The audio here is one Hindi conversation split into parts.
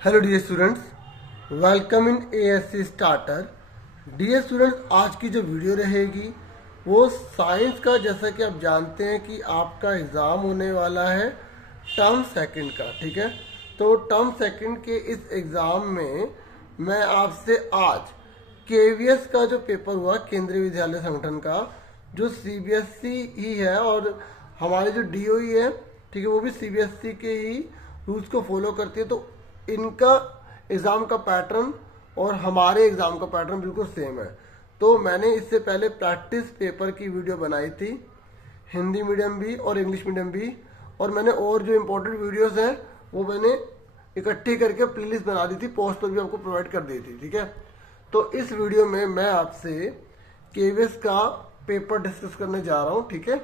Hello dear students, welcome in ASC starter. Dear students, आज की जो वीडियो रहेगी वो साइंस का, जैसा कि आप जानते हैं कि आपका एग्ज़ाम होने वाला है टर्म सेकंड का। ठीक है, तो टर्म सेकंड के इस एग्ज़ाम में मैं आपसे आज केवीएस का जो पेपर हुआ, केंद्रीय विद्यालय संगठन का, जो सीबीएसई ही है और हमारे जो डीओई है, ठीक है, वो भी सीबीएसई के ही रूल्स को फॉलो करती है। तो इनका एग्ज़ाम का पैटर्न और हमारे एग्ज़ाम का पैटर्न बिल्कुल सेम है। तो मैंने इससे पहले प्रैक्टिस पेपर की वीडियो बनाई थी, हिंदी मीडियम भी और इंग्लिश मीडियम भी, और मैंने और जो इम्पोर्टेंट वीडियोस हैं वो मैंने इकट्ठी करके प्लेलिस्ट बना दी थी, पोस्ट पर भी आपको प्रोवाइड कर दी थी। ठीक है, तो इस वीडियो में मैं आपसे केवीएस का पेपर डिस्कस करने जा रहा हूँ। ठीक है,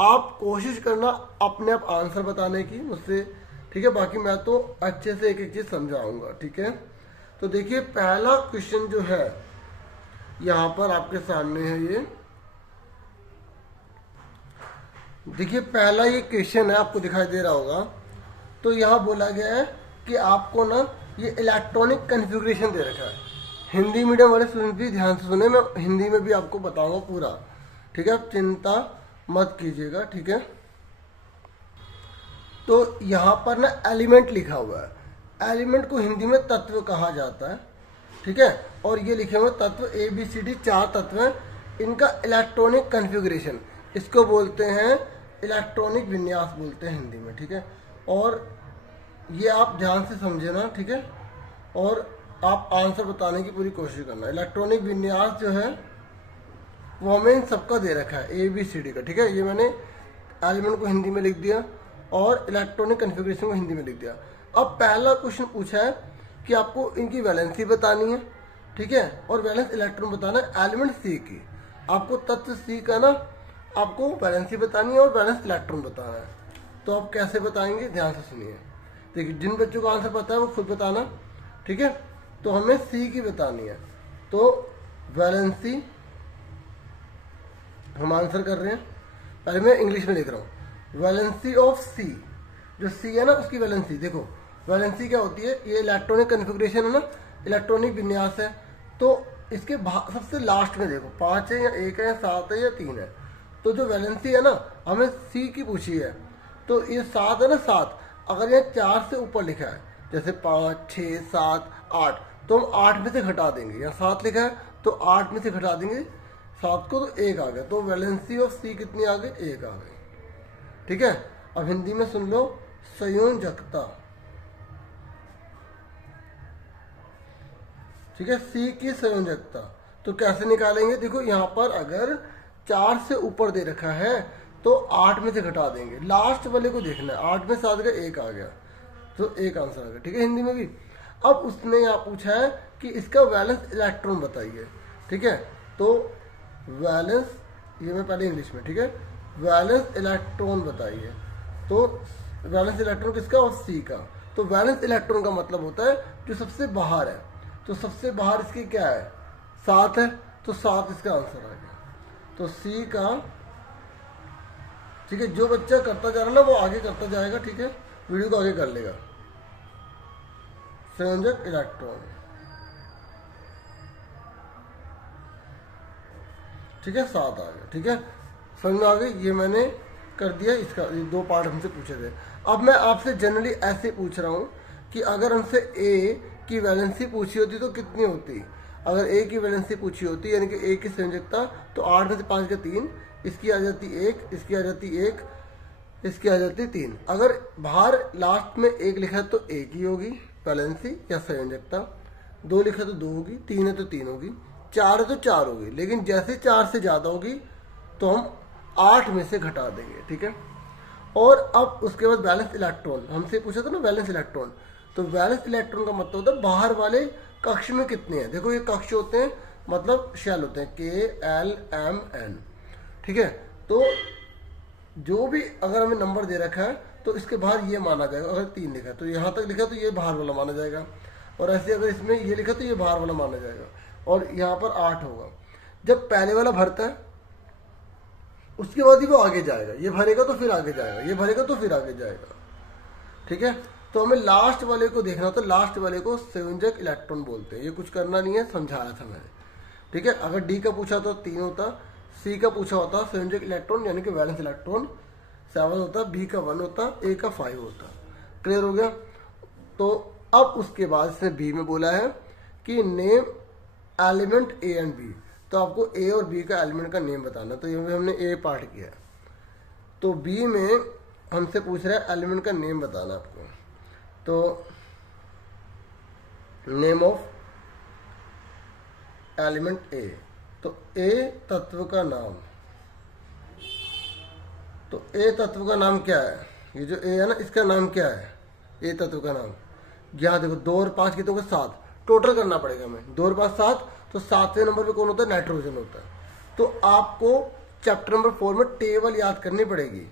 आप कोशिश करना अपने आप आंसर बताने की मुझसे, ठीक है, बाकी मैं तो अच्छे से एक एक चीज समझाऊंगा। ठीक है, तो देखिए पहला क्वेश्चन जो है यहाँ पर आपके सामने है, ये देखिए पहला ये क्वेश्चन है, आपको दिखाई दे रहा होगा। तो यहाँ बोला गया है कि आपको ना ये इलेक्ट्रॉनिक कॉन्फ़िगरेशन दे रखा है। हिंदी मीडियम वाले स्टूडेंट भी ध्यान से सुने, मैं हिंदी में भी आपको बताऊंगा पूरा। ठीक है, आप चिंता मत कीजिएगा। ठीक है, तो यहाँ पर ना एलिमेंट लिखा हुआ है। एलिमेंट को हिंदी में तत्व कहा जाता है। ठीक है, और ये लिखे हुए तत्व ABCD 4 तत्व हैं। इनका इलेक्ट्रॉनिक कॉन्फ़िगरेशन, इसको बोलते हैं इलेक्ट्रॉनिक विन्यास बोलते हैं हिंदी में। ठीक है, और ये आप ध्यान से समझे ना। ठीक है, और आप आंसर बताने की पूरी कोशिश करना। इलेक्ट्रॉनिक विन्यास जो है वो हमें इन सबका दे रखा है, ABCD का। ठीक है, ये मैंने एलिमेंट को हिंदी में लिख दिया और इलेक्ट्रॉनिक कॉन्फ़िगरेशन को हिंदी में लिख दिया। अब पहला क्वेश्चन पूछा है कि आपको इनकी वैलेंसी बतानी है। ठीक है, और वैलेंस इलेक्ट्रॉन बताना है एलिमेंट C की। आपको तत्व C का ना आपको वैलेंसी बतानी है और वैलेंस इलेक्ट्रॉन बताना है। तो आप कैसे बताएंगे, ध्यान से सुनिए। देखिए, जिन बच्चों को आंसर पता है वो खुद बताना। ठीक है, तो हमें C की बतानी है। तो वैलेंसी हम आंसर कर रहे हैं, पहले मैं इंग्लिश में लिख रहा हूँ। वैलेंसी ऑफ C, जो C है ना उसकी वैलेंसी। देखो वैलेंसी क्या होती है, ये इलेक्ट्रॉनिक कॉन्फ़िगरेशन है ना, इलेक्ट्रॉनिक विन्यास है। तो इसके सबसे लास्ट में देखो 5 है या 1 है या 7 है या 3 है। तो जो वैलेंसी है ना, हमें C की पूछी है। तो ये 7 है ना, 7 अगर ये 4 से ऊपर लिखा है, जैसे 5, 6, 7, 8, तो हम 8 में से घटा देंगे। या 7 लिखा है तो 8 में से घटा देंगे 7 को, तो 1 आ गया। तो वैलेंसी ऑफ C कितनी आ गई, 1 आ गई। ठीक है, अब हिंदी में सुन लो, संयोजकता। ठीक है, C की संयोजकता तो कैसे निकालेंगे। देखो यहाँ पर अगर 4 से ऊपर दे रखा है तो 8 में से घटा देंगे, लास्ट वाले को देखना है। 8 में 7 का 1 आ गया, तो 1 आंसर आ गया। ठीक है, हिंदी में भी। अब उसने यहाँ पूछा है कि इसका वैलेंस इलेक्ट्रॉन बताइए। ठीक है, तो वैलेंस, ये मैं पहले इंग्लिश में, ठीक है, वैलेंस इलेक्ट्रॉन बताइए। तो वैलेंस इलेक्ट्रॉन किसका, और C का। तो वैलेंस इलेक्ट्रॉन का मतलब होता है जो सबसे बाहर है। तो सबसे बाहर इसकी क्या है, 7 है, तो 7 इसका आंसर आ गया। तो C का, ठीक है, जो बच्चा करता जा रहा है ना वो आगे करता जाएगा। ठीक है, वीडियो को आगे कर लेगा। संयोजक इलेक्ट्रॉन, ठीक है, 7 आ गया। ठीक है, समझ में आ गई। ये मैंने कर दिया, इसका 2 पार्ट हमसे पूछे थे। अब मैं आपसे जनरली ऐसे पूछ रहा हूँ कि अगर हमसे A की वैलेंसी पूछी होती तो कितनी होती। अगर A की वैलेंसी पूछी होती, यानी कि A की संयोजकता, तो 8 में से 5 का 3, इसकी आ जाती 1, इसकी आ जाती 1, इसकी आ जाती 3। अगर बाहर लास्ट में 1 लिखा है तो 1 ही होगी वैलेंसी या संयोजकता, 2 लिखा तो 2 होगी, 3 है तो 3 होगी, 4 है तो 4 होगी। लेकिन जैसे 4 से ज़्यादा होगी तो हम 8 में से घटा देंगे। ठीक है, और अब उसके बाद वैलेंस इलेक्ट्रॉन हमसे पूछा था ना, वैलेंस इलेक्ट्रॉन। तो वैलेंस इलेक्ट्रॉन का मतलब होता है बाहर वाले कक्ष में कितने हैं। देखो ये कक्ष होते हैं, मतलब शेल होते हैं, KLMN। ठीक है, तो जो भी अगर हमें नंबर दे रखा है तो इसके बाहर ये माना जाएगा। अगर 3 लिखा है तो यहाँ तक लिखा तो ये बाहर वाला माना जाएगा, और ऐसे अगर इसमें ये लिखा तो ये बाहर वाला माना जाएगा, और यहाँ पर 8 होगा। जब पहले वाला भरता है उसके बाद ही वो आगे जाएगा, ये भरेगा तो फिर आगे जाएगा, ये भरेगा तो फिर आगे जाएगा। ठीक है, तो हमें लास्ट वाले को देखना होता है, लास्ट वाले को संयोजक इलेक्ट्रॉन बोलते हैं। ये कुछ करना नहीं है, समझाया था मैंने, ठीक है। अगर डी का पूछा तो 3 होता, सी का पूछा होता संयोजक इलेक्ट्रॉन यानी कि वैलेंस इलेक्ट्रॉन 7 होता, बी का 1 होता, ए का 5 होता। क्लियर हो गया। तो अब उसके बाद इसने बी में बोला है कि name element A and B, तो आपको ए और बी का एलिमेंट का नेम बताना। तो ये हमने ए पार्ट किया, तो बी में हमसे पूछ रहा है एलिमेंट का नेम बताना आपको। तो नेम ऑफ एलिमेंट ए, तो ए तत्व का नाम, तो ए तत्व का नाम क्या है, ये जो ए है ना इसका नाम क्या है, ए तत्व का नाम। यहाँ देखो 2 और 5 कितने होगा 7, टोटल करना पड़ेगा हमें, 2 और 5 7, तो 7वें नंबर पे कौन होता है, नाइट्रोजन होता है। तो आपको चैप्टर नंबर 4 में टेबल याद करनी पड़ेगी,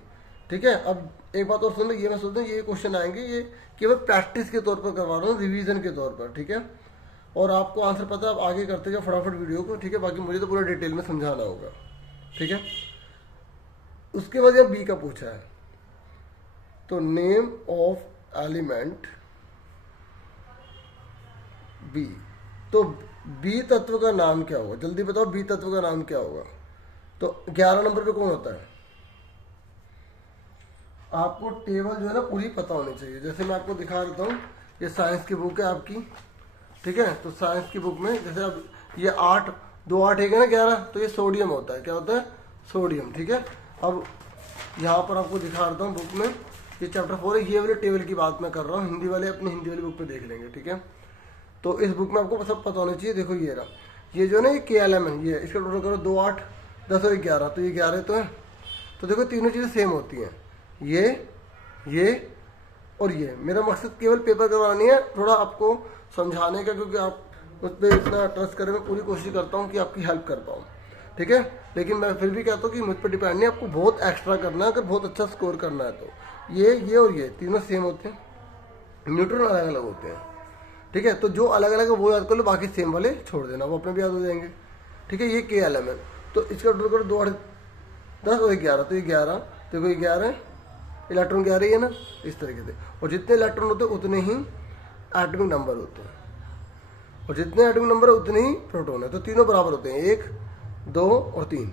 ठीक है। अब एक बात और सुन लो, ये मैं सोचता हूँ ये क्वेश्चन आएंगे, ये केवल प्रैक्टिस के तौर पर करवा रहा हूँ, रिवीजन के तौर पर, ठीक है। और आपको आंसर पता है, आप आगे करते जाओ फटाफट वीडियो को, ठीक है। बाकी मुझे तो पूरा डिटेल में समझाना होगा, ठीक है। उसके बाद यहाँ बी का पूछा है, तो नेम ऑफ एलिमेंट बी, तो बी तत्व का नाम क्या होगा, जल्दी बताओ बी तत्व का नाम क्या होगा। तो 11 नंबर पे कौन होता है, आपको टेबल जो है ना पूरी पता होनी चाहिए। जैसे मैं आपको दिखा देता हूँ, ये साइंस की बुक है आपकी, ठीक है। तो साइंस की बुक में जैसे अब ये 8 2 8 है ना 11, तो ये सोडियम होता है, क्या होता है, सोडियम, ठीक है। अब यहाँ पर आपको दिखा देता हूँ बुक में, ये चैप्टर 4 है, ये वाले टेबल की बात मैं कर रहा हूँ, हिंदी वाले अपनी हिंदी वाली बुक पे देख लेंगे, ठीक है। तो इस बुक में आपको सब पता होना चाहिए। देखो ये रहा, ये जो है ना ये KLM है, ये इसका टोटल करो 2 8 10 और 11, तो ये 11 तो है। तो देखो तीनों चीज़ें सेम होती हैं, ये और ये। मेरा मकसद केवल पेपर करवानी है, थोड़ा आपको समझाने का, क्योंकि आप मुझ पर इतना ट्रस्ट करें, मैं पूरी कोशिश करता हूँ कि आपकी हेल्प कर पाऊँ, ठीक है। लेकिन मैं फिर भी कहता हूँ कि मुझ पर डिपेंड नहीं, आपको बहुत एक्स्ट्रा करना है, अगर बहुत अच्छा स्कोर करना है तो। ये और ये तीनों सेम होते हैं, न्यूट्रॉन अलग अलग होते हैं, ठीक है। तो जो अलग अलग है वो याद कर लो, बाकी सेम वाले छोड़ देना, वो अपने भी याद हो जाएंगे, ठीक है। ये KLM है, तो इसका टोटल करो 2 8 10 और 11, तो ये 11, देखो ये 11 इलेक्ट्रॉन 11 ही है ना, इस तरीके से। और जितने इलेक्ट्रॉन होते हैं उतने ही एटॉमिक नंबर होते हैं, और जितने एटॉमिक नंबर है उतने ही प्रोटॉन है। तो तीनों बराबर होते हैं, 1 2 और 3,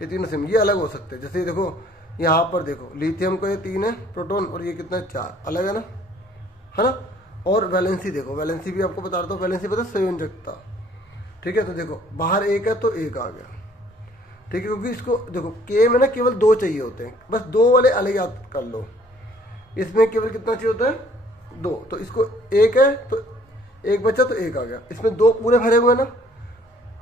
ये तीनों सेम। ये अलग हो सकते हैं, जैसे देखो यहाँ पर देखो लिथियम का ये 3 है प्रोटॉन, और ये कितना 4, अलग है ना। और वैलेंसी देखो, वैलेंसी भी आपको बता रहा हूँ, वैलेंसी पता संयोजकता, ठीक है। तो देखो बाहर 1 है तो 1 आ गया, ठीक है। क्योंकि इसको देखो K में ना केवल 2 चाहिए होते हैं, बस 2 वाले अलग याद कर लो। इसमें केवल कितना चाहिए होता है 2, तो इसको 1 है तो 1 बचा तो 1 आ गया। इसमें 2 पूरे भरे हुए हैं ना,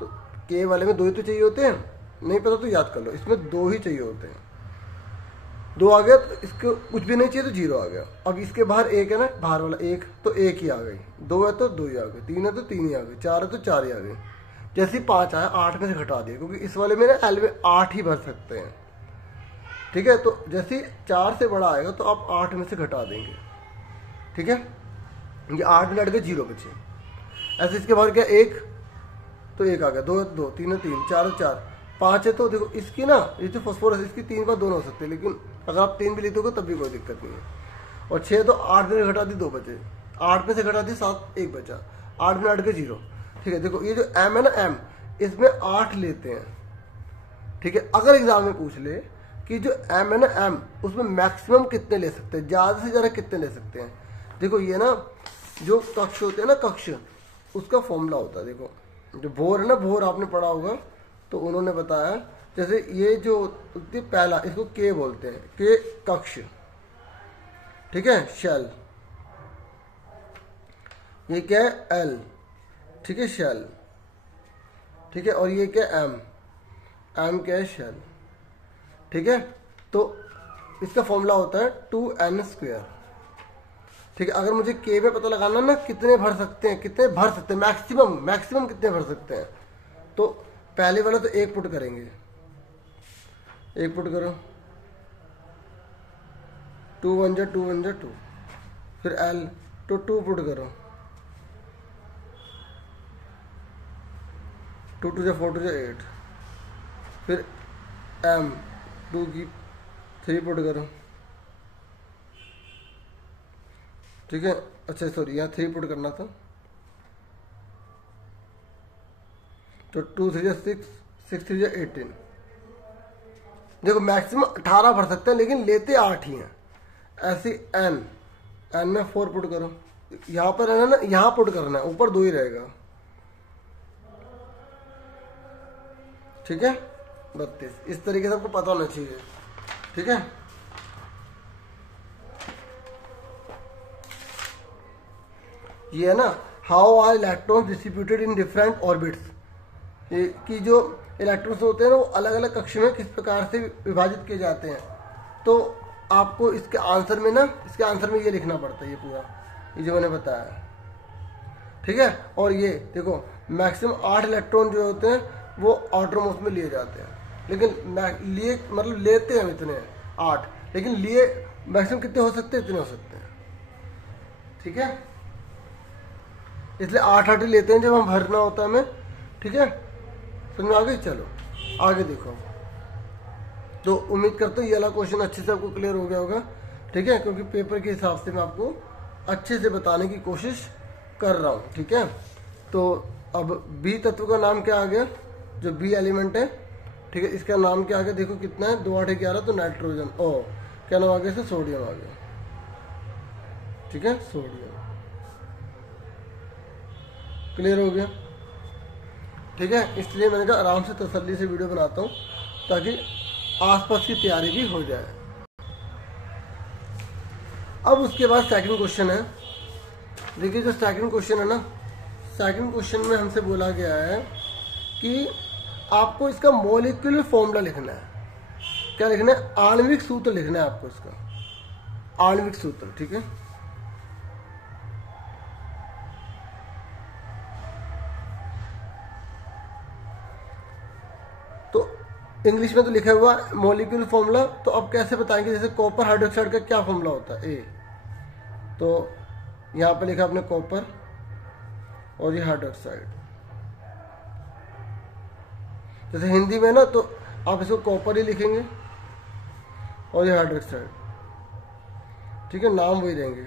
तो K वाले में 2 ही तो चाहिए होते हैं, नहीं पता तो याद कर लो, इसमें 2 ही चाहिए होते हैं। 2 आ गया तो इसको कुछ भी नहीं चाहिए तो 0 आ गया। अब इसके बाहर 1 है ना, बाहर वाला 1 तो 1 ही आ गई, 2 है तो 2 ही आ गई, 3 है तो 3 ही आ गई, 4 है तो 4 ही आ गई। जैसे 5 आया 8 में से घटा दिया, क्योंकि इस वाले में ना एल में 8 ही भर सकते हैं, ठीक है। तो जैसे 4 से बड़ा आएगा तो आप 8 में से घटा देंगे, ठीक है। ये 8 में लट गए 0 बचे। ऐसे इसके बाहर क्या 1 तो 1 आ गया, 2 है तो 2, 3 है 3, 4 है 4, 5 है तो देखो इसकी ना ये जो फॉस्फोरस इसकी 3 बार दोनों हो सकते हैं, लेकिन अगर आप 3 भी लेते हो तब भी कोई दिक्कत नहीं है। और 6 तो 8 में से घटा दी 2 बचे, 8 में से घटा दी 7 1 बचा, 8 में 8 के 0, ठीक है। देखो ये जो M है ना M, इसमें 8 लेते हैं, ठीक है। अगर एग्जाम में पूछ ले कि जो M है ना M, उसमें मैक्सिमम कितने ले सकते हैं, ज़्यादा से ज़्यादा कितने ले सकते हैं। देखो ये ना जो कक्ष होते हैं ना, कक्ष उसका फॉर्मूला होता है। देखो जो भोर है ना, भोर आपने पढ़ा होगा, तो उन्होंने बताया जैसे ये जो पहला इसको K बोलते हैं, K कक्ष, ठीक है, शेल। ये क्या है L, ठीक है, शेल, ठीक है। और ये क्या M, M क्या है, शेल, ठीक है। तो इसका फॉर्मूला होता है 2n², ठीक है। अगर मुझे K में पता लगाना ना कितने भर सकते हैं, कितने भर सकते हैं, मैक्सिमम कितने भर सकते हैं, तो पहले वाला तो 1 पुट करेंगे, 1 पुट करो, 2 1 जा 2 1 जा 2, फिर L तो 2 पुट करो, 2 2 जा 4 2 जा 8, फिर M 2 की 3 पुट करो, ठीक है। अच्छा सॉरी, यहाँ 3 पुट करना था, तो 2 3 6, 6 3 18। देखो मैक्सिमम 18 भर सकते हैं, लेकिन लेते 8 ही हैं। ऐसी n में 4 पुट करो, यहाँ पर है ना, यहाँ पुट करना है, ऊपर 2 ही रहेगा। ठीक है, 32। इस तरीके से आपको पता होना चाहिए। ठीक है, ये है ना, how are electrons distributed in different orbits, कि जो इलेक्ट्रॉन्स होते हैं ना वो अलग अलग कक्षा में किस प्रकार से विभाजित किए जाते हैं। तो आपको इसके आंसर में ना, इसके आंसर में ये लिखना पड़ता है, ये पूरा ये जो मैंने बताया। ठीक है, और ये देखो मैक्सिमम 8 इलेक्ट्रॉन जो होते हैं वो आउटर मोस्ट में लिए जाते हैं, लेकिन लिए मतलब लेते हैं इतने 8, लेकिन लिए मैक्सिमम कितने हो सकते हैं, इतने हो सकते हैं। ठीक है, इसलिए 8 ही लेते हैं जब हम भरना होता है हमें। ठीक है, समझ में आ गई। चलो आगे देखो। तो उम्मीद करता हूँ ये वाला क्वेश्चन अच्छे से आपको क्लियर हो गया होगा। ठीक है, क्योंकि पेपर के हिसाब से मैं आपको अच्छे से बताने की कोशिश कर रहा हूँ। ठीक है, तो अब बी तत्व का नाम क्या आ गया, जो बी एलिमेंट है। ठीक है, इसका नाम क्या आ गया, देखो कितना है, 2 8 11, तो नाइट्रोजन। ओ क्या नाम आ गया, इसका सोडियम आ गया। ठीक है, सोडियम। क्लियर हो गया। ठीक है, इसलिए मैंने कहा आराम से तसल्ली से वीडियो बनाता हूँ ताकि आसपास की तैयारी भी हो जाए। अब उसके बाद सेकंड क्वेश्चन है। देखिए जो सेकंड क्वेश्चन है ना, सेकंड क्वेश्चन में हमसे बोला गया है कि आपको इसका मॉलिक्यूलर फॉर्मूला लिखना है। क्या लिखना है, आणविक सूत्र लिखना है आपको इसका, आणविक सूत्र। ठीक है, इंग्लिश में तो लिखा हुआ मॉलिक्यूलर फॉर्मूला। तो अब कैसे बताएंगे, जैसे कॉपर हाइड्रोक्साइड का क्या फॉर्मूला होता है, ए, तो यहाँ पे लिखा आपने कॉपर और ये हाइड्रोक्साइड। जैसे हिंदी में ना, तो आप इसको कॉपर ही लिखेंगे और ये हाइड्रोक्साइड। ठीक है, नाम वही रहेंगे।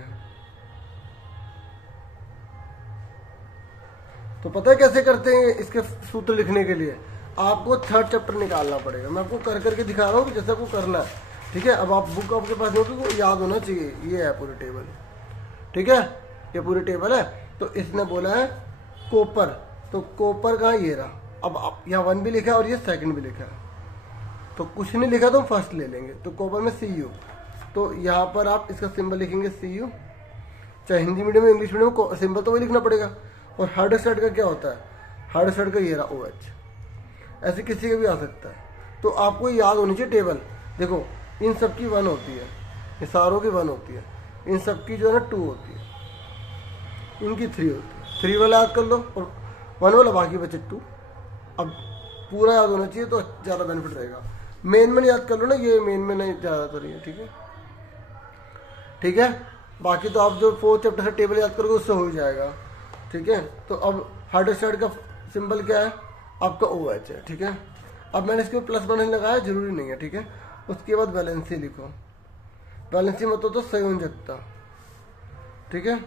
तो पता है कैसे करते हैं इसके सूत्र लिखने के लिए, आपको 3rd चैप्टर निकालना पड़ेगा। मैं आपको कर करके दिखा रहा हूँ कि जैसे आपको करना है। ठीक है, अब आप बुक आपके पास होगी, वो याद होना चाहिए। ये है पूरी टेबल। ठीक है, ये पूरी टेबल है। तो इसने बोला है कॉपर, तो कॉपर का ये रहा। अब यहाँ 1 भी लिखा है और ये 2nd भी लिखा है, तो कुछ नहीं लिखा तो हम फर्स्ट ले लेंगे। तो कॉपर में Cu, तो यहाँ पर आप इसका सिंबल लिखेंगे Cu। चाहे हिंदी मीडियम में इंग्लिश मीडियम में सिंबल तो वही लिखना पड़ेगा। और हाइड्रोक्साइड का क्या होता है, हाइड्रोक्साइड का ये रहा OH। ऐसे किसी का भी आ सकता है। तो आपको याद होनी चाहिए टेबल। देखो इन सब की 1 होती है, ये सारों की 1 होती है, इन सब की जो है ना 2 होती है, इनकी 3 होती है। 3 वाला याद कर लो और 1 वाला बाकी बचे 2। अब पूरा याद होना चाहिए तो ज़्यादा बेनिफिट रहेगा। मेन में याद कर लो ना, ये मेन में नहीं ज़्यादातर है। ठीक है, ठीक है, बाकी तो आप जो 4th चैप्टर से टेबल याद करोगे उससे हो ही जाएगा। ठीक है, तो अब हाइड्रोक्साइड का सिंबल क्या है, आपका OH है। ठीक है, अब मैंने इसके प्लस बनाने लगाया, जरूरी नहीं है। ठीक है, उसके बाद वैलेंसी लिखो। वैलेंसी मतलब तो संयोजकता। ठीक है,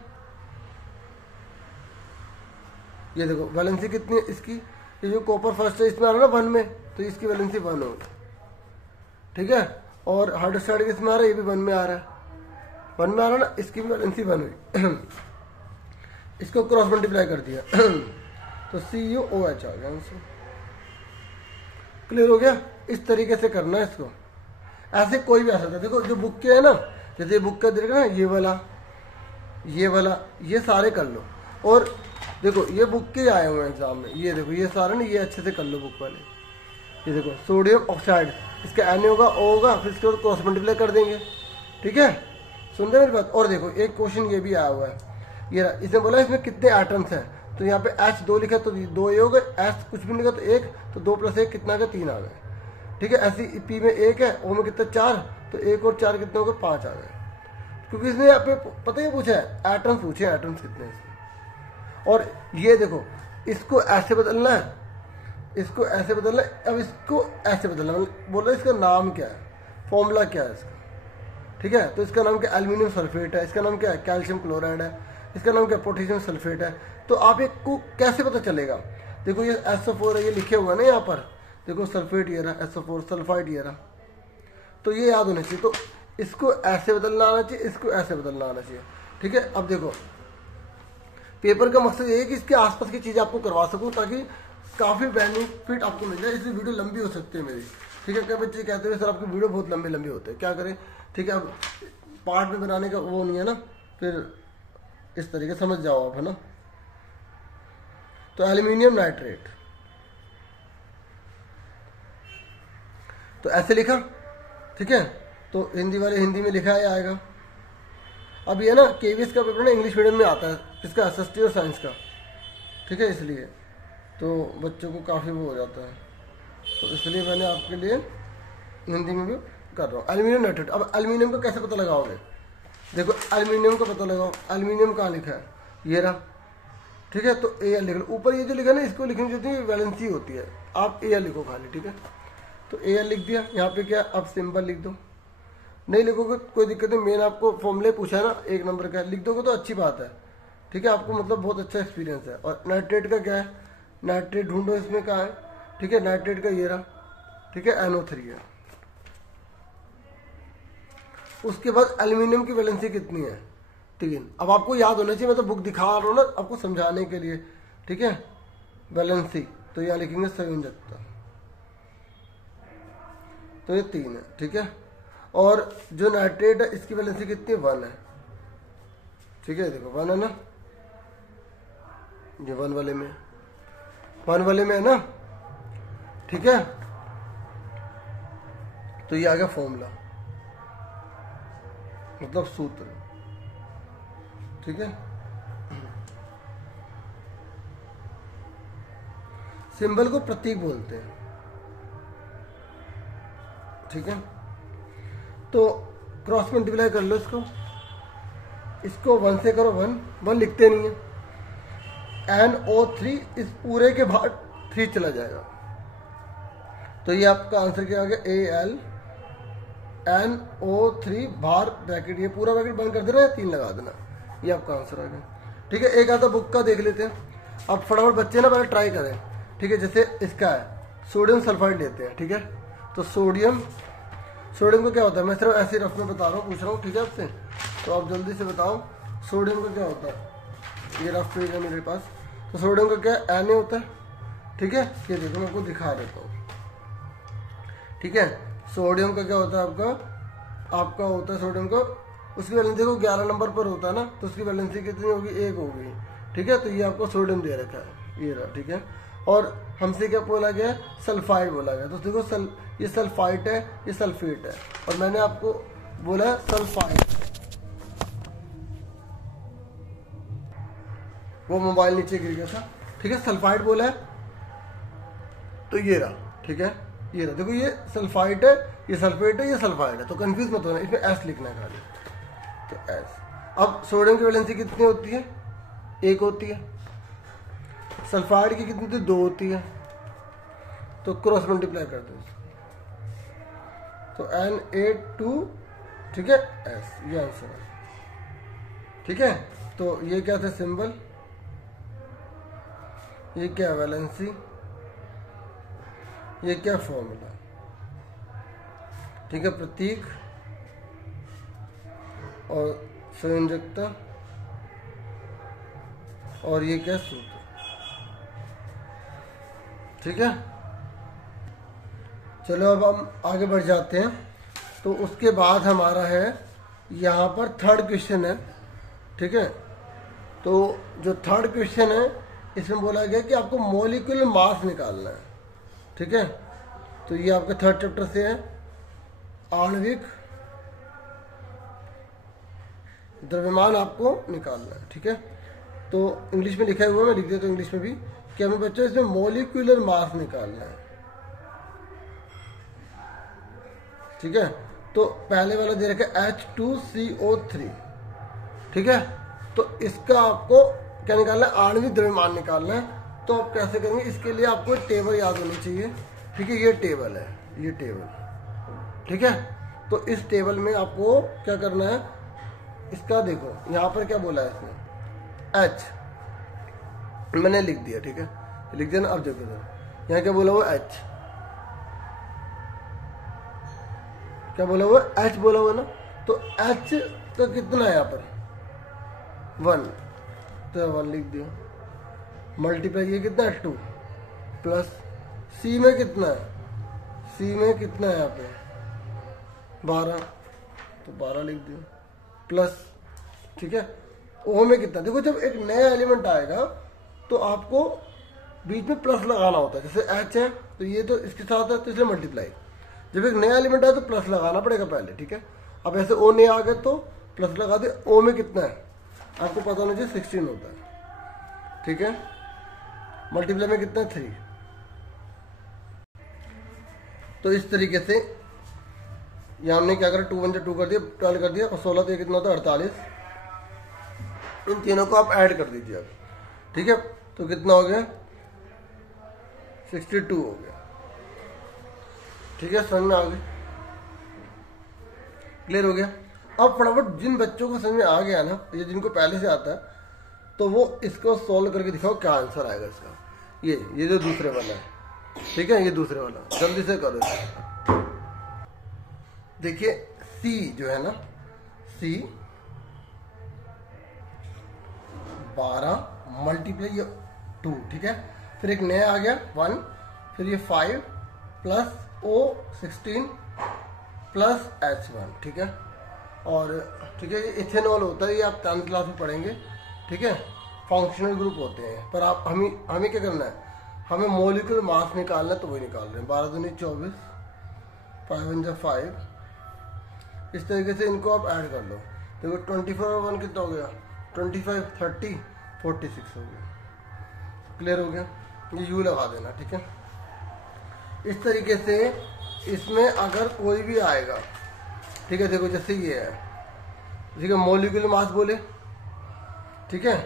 ये देखो वैलेंसी कितनी है इसकी, ये जो कॉपर फर्स्ट है इसमें आ रहा है ना 1 में, तो इसकी वैलेंसी 1 होगी। ठीक है, और हाइड्रोक्साइड इसमें आ रहा है, ये भी 1 में आ रहा है, 1 में आ रहा है ना, इसकी भी वैलेंसी 1 हुई। इसको क्रॉस मल्टीप्लाई कर दिया तो CuOH आ गया आंसर। क्लियर हो गया। इस तरीके से करना है इसको, ऐसे कोई भी आ सकता है। देखो जो बुक के है ना, जैसे बुक का देखना ना, ये वाला ये सारे कर लो। और देखो ये बुक के आए हुए हैं एग्जाम में, ये देखो ये सारे ना, ये अच्छे से कर लो बुक वाले। ये देखो सोडियम ऑक्साइड, इसका Na होगा, O होगा, फिर इसके बाद क्रॉस मल्टीप्लाई कर देंगे। ठीक है, सुन रहे मेरी बात। और देखो एक क्वेश्चन ये भी आया हुआ है, ये इसने बोला इसमें कितने एटम्स हैं, तो यहाँ पे H2 लिखा तो 2 ये हो गए, H कुछ भी नहीं लिखा तो 1, तो 2 + 1 कितना आ गया, 3 आ गए। ठीक है, ऐसी P में 1 है, O में कितना 4, तो 1 और 4 कितने हो गए, 5 आ गए। क्योंकि इसने यहाँ पे पता ही पूछा है, एटम्स पूछे, एटम्स कितने हैं इसमें। और ये देखो इसको ऐसे बदलना है, इसको ऐसे बदलना है, अब इसको ऐसे बदलना है। बोल रहा है इसका नाम क्या है, फॉर्मूला क्या है इसका। ठीक है। तो इसका नाम क्या एल्यूमिनियम सल्फेट है, इसका नाम क्या है कैल्शियम क्लोराइड है, इसका नाम क्या पोटेशियम सल्फेट है। तो आप एक को कैसे पता चलेगा, देखो ये SO4 है, ये लिखे हुआ ना यहाँ पर, देखो सल्फेट ये रहा, SO4 सल्फाइड ये रहा, तो ये याद होना चाहिए। तो इसको ऐसे बदलना आना चाहिए, इसको ऐसे बदलना आना चाहिए, ठीक है। अब देखो पेपर का मकसद ये है कि इसके आसपास की चीज़ आपको करवा सकूं ताकि काफ़ी बेनिफिट आपको मिल जाए। इसलिए वीडियो लंबी हो सकती है मेरी, ठीक है। कई बच्चे कहते हैं सर आपकी वीडियो बहुत लंबे लंबे होते हैं, क्या करें, ठीक है। अब पार्ट में बनाने का वो नहीं है ना, फिर इस तरीके समझ जाओ आप, है ना। तो एल्यूमिनियम नाइट्रेट, तो ऐसे लिखा, ठीक है। तो हिंदी वाले हिंदी में लिखा है आएगा। अब ये ना KVS का पेपर ना इंग्लिश मीडियम में आता है, इसका SST और साइंस का, ठीक है। इसलिए तो बच्चों को काफ़ी वो हो जाता है, तो इसलिए मैंने आपके लिए हिंदी में भी कर रहा हूँ। एल्यूमिनियम नाइट्रेट, अब एल्यूमिनियम का कैसे पता लगाओगे, देखो एल्यूमिनियम का पता लगाओ, एल्यूमिनियम कहाँ लिखा है, ये रहा, ठीक है। तो AL लिख लो, ऊपर ये जो लिखा है ना इसको लिखने की होती है वैलेंसी होती है, आप AL लिखो खाली, ठीक है। तो AL लिख दिया, यहाँ पे क्या अब सिंबल लिख दो, नहीं लिखोगे कोई दिक्कत नहीं, मेन आपको फॉर्मूले पूछा है ना 1 नंबर का, लिख दोगे तो अच्छी बात है, ठीक है। आपको मतलब बहुत अच्छा एक्सपीरियंस है। और नाइट्रेट का क्या है, नाइट्रेट ढूंढो इसमें कहाँ है, ठीक है। नाइट्रेट का ये रहा, ठीक है, NO3 है। उसके बाद एल्यूमिनियम की वैलेंसी कितनी है, 3। अब आपको याद होना चाहिए, मैं तो बुक दिखा रहा हूँ ना आपको समझाने के लिए, ठीक है। वैलेंसी तो यहाँ लिखेंगे संयोजकता, तो ये 3 है, ठीक है। और जो नाइट्रेट है इसकी वैलेंसी कितनी है, 1 है, ठीक है। देखो 1 है ना, ये 1 वाले में, 1 वाले में है ना, ठीक है। तो ये आ गया फॉर्मूला, मतलब सूत्र, ठीक है। सिंबल को प्रतीक बोलते हैं, ठीक है। तो क्रॉस मल्टीप्लाई कर लो इसको 1 से करो, 1 लिखते नहीं है, NO3 इस पूरे के बाहर 3 चला जाएगा, तो ये आपका आंसर क्या आ गया, AL NO3 बाहर ब्रैकेट, ये पूरा ब्रैकेट बंद कर देना या 3 लगा देना, ये आपका आंसर आ गया, ठीक है। एक आता बुक का देख लेते हैं, अब फटाफट बच्चे ना पहले ट्राई करें, ठीक है। जैसे इसका है सोडियम सल्फाइड लेते हैं, ठीक है। तो सोडियम का क्या होता है, मैं सिर्फ ऐसे रफ में बता रहा हूँ, पूछ रहा हूँ, ठीक है आपसे, तो आप जल्दी से बताओ सोडियम का क्या होता है। ये रफ पेज है मेरे पास। तो सोडियम का क्या है, Na होता है, ठीक है। ये देखो मैं आपको दिखा देता हूँ, ठीक है। सोडियम का क्या होता है, आपका होता है सोडियम का, उसकी वैलेंसी देखो 11 नंबर पर होता है ना, तो उसकी वैलेंसी कितनी होगी, 1 होगी, ठीक है। तो ये आपको सोडियम दे रखा है, ये रहा, ठीक है। और हमसे क्या बोला गया, सल्फाइड बोला गया, तो देखो ये सल्फाइड है, ये सल्फेट है, और मैंने आपको बोला है सल्फाइड, वो मोबाइल नीचे गिर गया था, ठीक है। सल्फाइड बोला है, तो ये रहा, ठीक है, ये रहा, देखो ये सल्फाइड है, ये सल्फेट है, ये सल्फाइड है, तो कंफ्यूज मत होना, इसमें S लिखना है खाली, तो S। अब सोडियम की वैलेंसी कितनी होती है, 1 होती है, सल्फाइड की कितनी होती है, 2 होती है, तो क्रॉस मल्टीप्लाई कर दो, तो Na2, ठीक है, S, ये आंसर है, ठीक है। तो ये क्या था सिंबल, ये क्या वैलेंसी, ये क्या फॉर्मूला, ठीक है, प्रतीक और संयोजकता, और ये क्या सूत्र, ठीक है। चलो अब हम आगे बढ़ जाते हैं। तो उसके बाद हमारा है यहाँ पर 3rd क्वेश्चन है, ठीक है। तो जो 3rd क्वेश्चन है इसमें बोला गया कि आपको मॉलिक्यूलर मास निकालना है, ठीक है। तो ये आपका 3rd चैप्टर से है, आणविक द्रव्यमान आपको निकालना है, ठीक है। तो इंग्लिश में लिखा हुआ है, मैं लिख देता हूँ इंग्लिश में भी, कि हमें बच्चों इसमें मॉलिक्यूलर मास निकालना है, ठीक है। तो पहले वाला दे रखा है H2CO3, ठीक है। तो इसका आपको क्या निकालना है, आणविक द्रव्यमान निकालना है। तो आप कैसे करेंगे, इसके लिए आपको टेबल याद होनी चाहिए, ठीक है। ये टेबल है, ये टेबल, ठीक है। तो इस टेबल में आपको क्या करना है, इसका देखो यहाँ पर क्या बोला है इसने, एच मैंने लिख दिया, ठीक है, लिख दिया ना। अब देखो यहाँ क्या बोला हुआ, एच, क्या बोला हुआ, एच बोला हुआ ना। तो एच का कितना है यहाँ पर, 1, तो 1 लिख दिया, मल्टीप्लाई ये कितना है 2, प्लस सी में कितना है, सी में कितना है यहाँ पे 12, तो 12 लिख दिया, प्लस, ठीक है। ओ में कितना, देखो जब एक नया एलिमेंट आएगा तो आपको बीच में प्लस लगाना होता है। जैसे एच है तो ये तो इसके साथ है, तो इसलिए मल्टीप्लाई। जब एक नया एलिमेंट आए तो प्लस लगाना पड़ेगा पहले, ठीक है। अब ऐसे ओ नहीं आ गए तो प्लस लगा दे। ओ में कितना है आपको पता होना चाहिए, 16 होता है, ठीक है। मल्टीप्लाई में कितना है 3। तो इस तरीके से यहाँ हमने क्या करा, 2 1 2 कर दिया, 12 कर दिया, और 16 तो ये कितना होता है 48। इन तीनों को आप ऐड कर दीजिए अब, ठीक है। तो कितना हो गया, 62 हो गया, ठीक है। समझ में आ गई, क्लियर हो गया। अब फटाफट जिन बच्चों को समझ में आ गया ना, ये जिनको पहले से आता है, तो वो इसको सॉल्व करके दिखाओ क्या आंसर आएगा इसका। ये जो दूसरे वाला है, ठीक है, ये दूसरे वाला जल्दी से करो। देखिए सी जो है ना, सी 12 मल्टीप्लाई 2, ठीक है। फिर एक नया आ गया 1, फिर ये 5 प्लस ओ 16 प्लस H1, ठीक है। और ठीक है, ये इथेनॉल होता है, ये आप 10th क्लास में पढ़ेंगे, ठीक है। फंक्शनल ग्रुप होते हैं, पर आप हमें क्या करना है, हमें मॉलिक्यूलर मास निकालना है, तो वही निकाल रहे हैं। 12 दूनी 24, 5 1 जा 5। इस तरीके से इनको आप ऐड कर लो। देखो 24 और 1 कितना हो गया, 25 30 46 हो गया, क्लियर हो गया। ये यू लगा देना, ठीक है। इस तरीके से इसमें अगर कोई भी आएगा, ठीक है, देखो जैसे ये है, ठीक है, मॉलिक्यूलर मास बोले, ठीक है,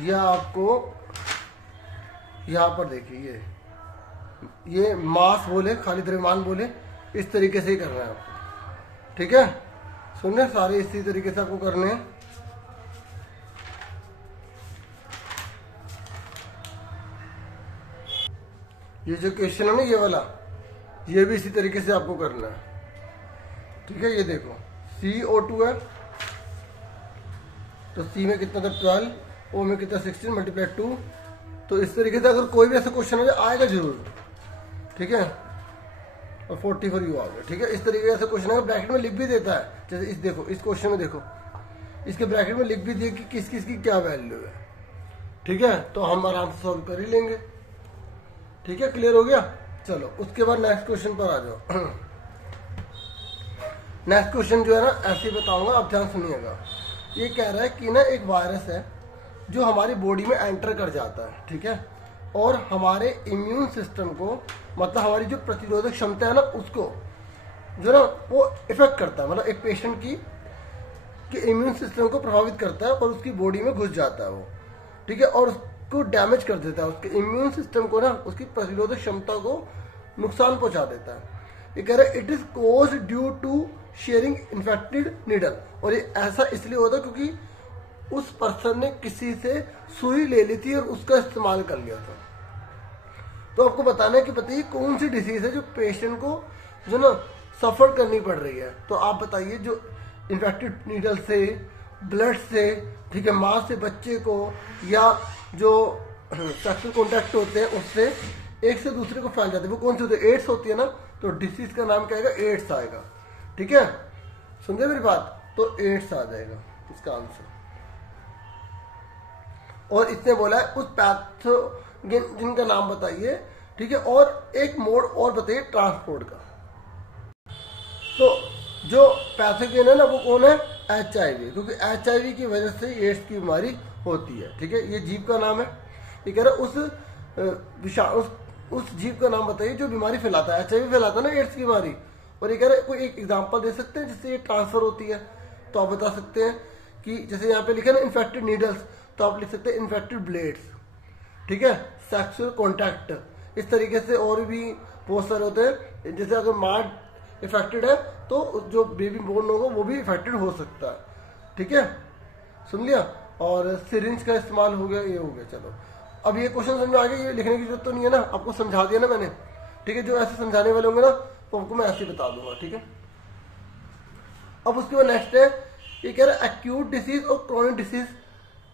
यह आपको यहाँ पर देखिए ये मास बोले, खाली द्रव्यमान बोले, इस तरीके से ही करना है आपको, ठीक है। सुनने सारे इसी तरीके से आपको करने हैं। ये जो क्वेश्चन है ना, ये वाला, ये भी इसी तरीके से आपको करना है, ठीक है। ये देखो CO2 है, तो C में कितना था 12, O में कितना 16 मल्टीप्लाई 2। तो इस तरीके से अगर कोई भी ऐसा क्वेश्चन हो जाए आएगा जरूर, ठीक है। और 44 यू आ गया, ठीक है। इस तरीके से क्वेश्चन अगर ब्रैकेट में लिख भी देता है, जैसे इस देखो इस क्वेश्चन में देखो, इसके ब्रैकेट में लिख भी दिए कि किस किस की क्या वैल्यू है, ठीक है। तो हम आराम से सॉल्व कर ही लेंगे, ठीक है, क्लियर हो गया। चलो उसके बाद नेक्स्ट क्वेश्चन पर आ जाओ। नेक्स्ट क्वेश्चन जो है ना, ऐसे ही बताऊंगा, आप ध्यान सुनिएगा। ये कह रहा है कि ना एक वायरस है जो हमारी बॉडी में एंटर कर जाता है, ठीक है, और हमारे इम्यून सिस्टम को, मतलब हमारी जो प्रतिरोधक क्षमता है ना, उसको जो ना वो इफेक्ट करता है, मतलब एक पेशेंट की इम्यून सिस्टम को प्रभावित करता है और उसकी बॉडी में घुस जाता है वो, ठीक है, और उसको डैमेज कर देता है, उसके इम्यून सिस्टम को ना, उसकी प्रतिरोधक क्षमता को नुकसान पहुंचा देता है। ये कह रहा है it is cause due to sharing infected needle, और ये ऐसा इसलिए होता है क्योंकि उस पर्सन ने किसी से सुई ले ली थी और उसका इस्तेमाल कर लिया था। तो आपको बताना है कि बताइए कौन सी डिसीज है जो पेशेंट को जो ना सफर करनी पड़ रही है। तो आप बताइए, जो इन्फेक्टेड नीडल से, ब्लड से, ठीक है, माँ से बच्चे को, या जो सेक्सुअल कॉन्टैक्ट होते हैं उससे एक से दूसरे को फैल जाते हैं, वो कौन सी होती है, एड्स होती है ना। तो डिसीज का नाम क्या आएगा, एड्स आएगा, ठीक है। सुनिए मेरी बात, तो एड्स आ जाएगा इसका आंसर। और इसने बोला है उस पैथोजन जिनका नाम बताइए, ठीक है, और एक मोड और बताइए ट्रांसपोर्ट का। तो जो पैथोजन है ना, वो कौन है, HIV, क्योंकि HIV की वजह से एड्स की बीमारी होती है, ठीक है। ये जीव का नाम है। ये कह रहा है उस जीव का नाम बताइए जो बीमारी फैलाता है, HIV फैलाता है ना, एड्स की बीमारी। और ये कह रहा है कोई एक एग्जांपल दे सकते हैं जिससे ये ट्रांसफर होती है। तो आप बता सकते हैं कि जैसे यहाँ पे लिखा है ना इन्फेक्टेड नीडल्स, तो आप लिख सकते हैं इन्फेक्टेड ब्लेड्स, ठीक है, सेक्सुअल कॉन्टैक्ट। इस तरीके से और भी बहुत सारे होते हैं। जैसे अगर माँ इफेक्टेड है तो जो बेबी बोर्न होगा वो भी इफेक्टेड हो सकता है। ठीक है, सुन लिया। और सिरिंज का इस्तेमाल हो गया, ये हो गया। चलो अब ये क्वेश्चन समझ में आ गया, ये लिखने की जरूरत तो नहीं है ना, आपको समझा दिया ना मैंने। ठीक है, जो ऐसे समझाने वाले होंगे ना तो आपको मैं ऐसे बता दूंगा। ठीक है, अब उसके बाद नेक्स्ट है, ये कह रहा है एक्यूट डिसीज और क्रोनिक डिसीज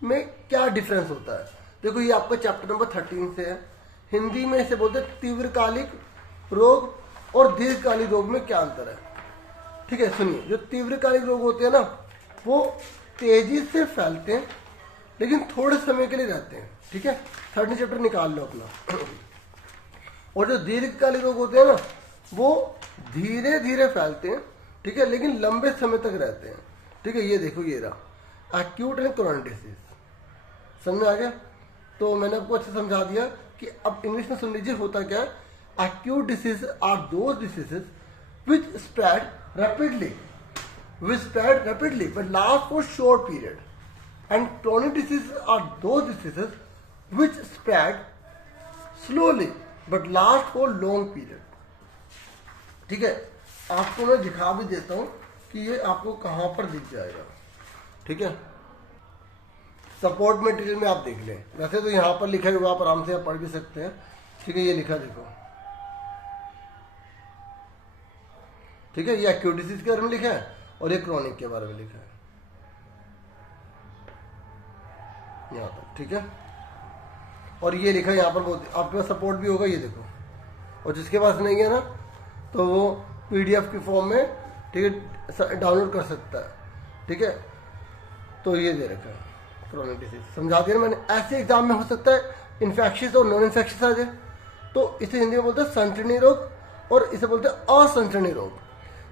में क्या डिफरेंस होता है। देखो ये आपका चैप्टर नंबर 13 से है। हिंदी में इसे बोलते हैं तीव्रकालिक रोग और दीर्घकालिक रोग में क्या अंतर है। ठीक है, सुनिए, जो तीव्रकालिक रोग होते हैं ना वो तेजी से फैलते हैं लेकिन थोड़े समय के लिए रहते हैं। ठीक है, 13 चैप्टर निकाल लो अपना। और जो दीर्घकालिक रोग होते हैं ना वो धीरे धीरे फैलते हैं, ठीक है, लेकिन लंबे समय तक रहते हैं। ठीक है, ये देखो ये रहा एक्यूट एंड क्रोनिक डिसीज, समझ में आ गया। तो मैंने आपको अच्छे समझा दिया कि अब इंग्लिश में सुन लीजिए होता क्या है। Acute disease are those diseases which spread rapidly but last for short period, and chronic diseases are those diseases which spread slowly but last for long period. ठीक है, आपको मैं दिखा भी देता हूं कि ये आपको कहां पर दिख जाएगा। ठीक है, सपोर्ट मटेरियल में आप देख लें, वैसे तो यहां पर लिखा हुआ आप आराम से आप पढ़ भी सकते हैं। ठीक है, ये लिखा देखो। ठीक है, ये एक्यूट डिसीज के बारे में लिखा है और ये क्रोनिक के बारे में लिखा है यहाँ पर। ठीक है, और ये लिखा है यहाँ पर, बहुत आपके पास सपोर्ट भी होगा, ये देखो। और जिसके पास नहीं है ना तो वो पीडीएफ की फॉर्म में, ठीक है, डाउनलोड कर सकता है। ठीक है, तो ये दे रखा है क्रोनिक डिसीज, समझा दिया मैंने। ऐसे एग्जाम में हो सकता है इन्फेक्शियस और नॉन इन्फेक्शियस आ जाए, तो इसे हिंदी में बोलते हैं संचरणीय रोग और इसे बोलते हैं असंचरणीय रोग।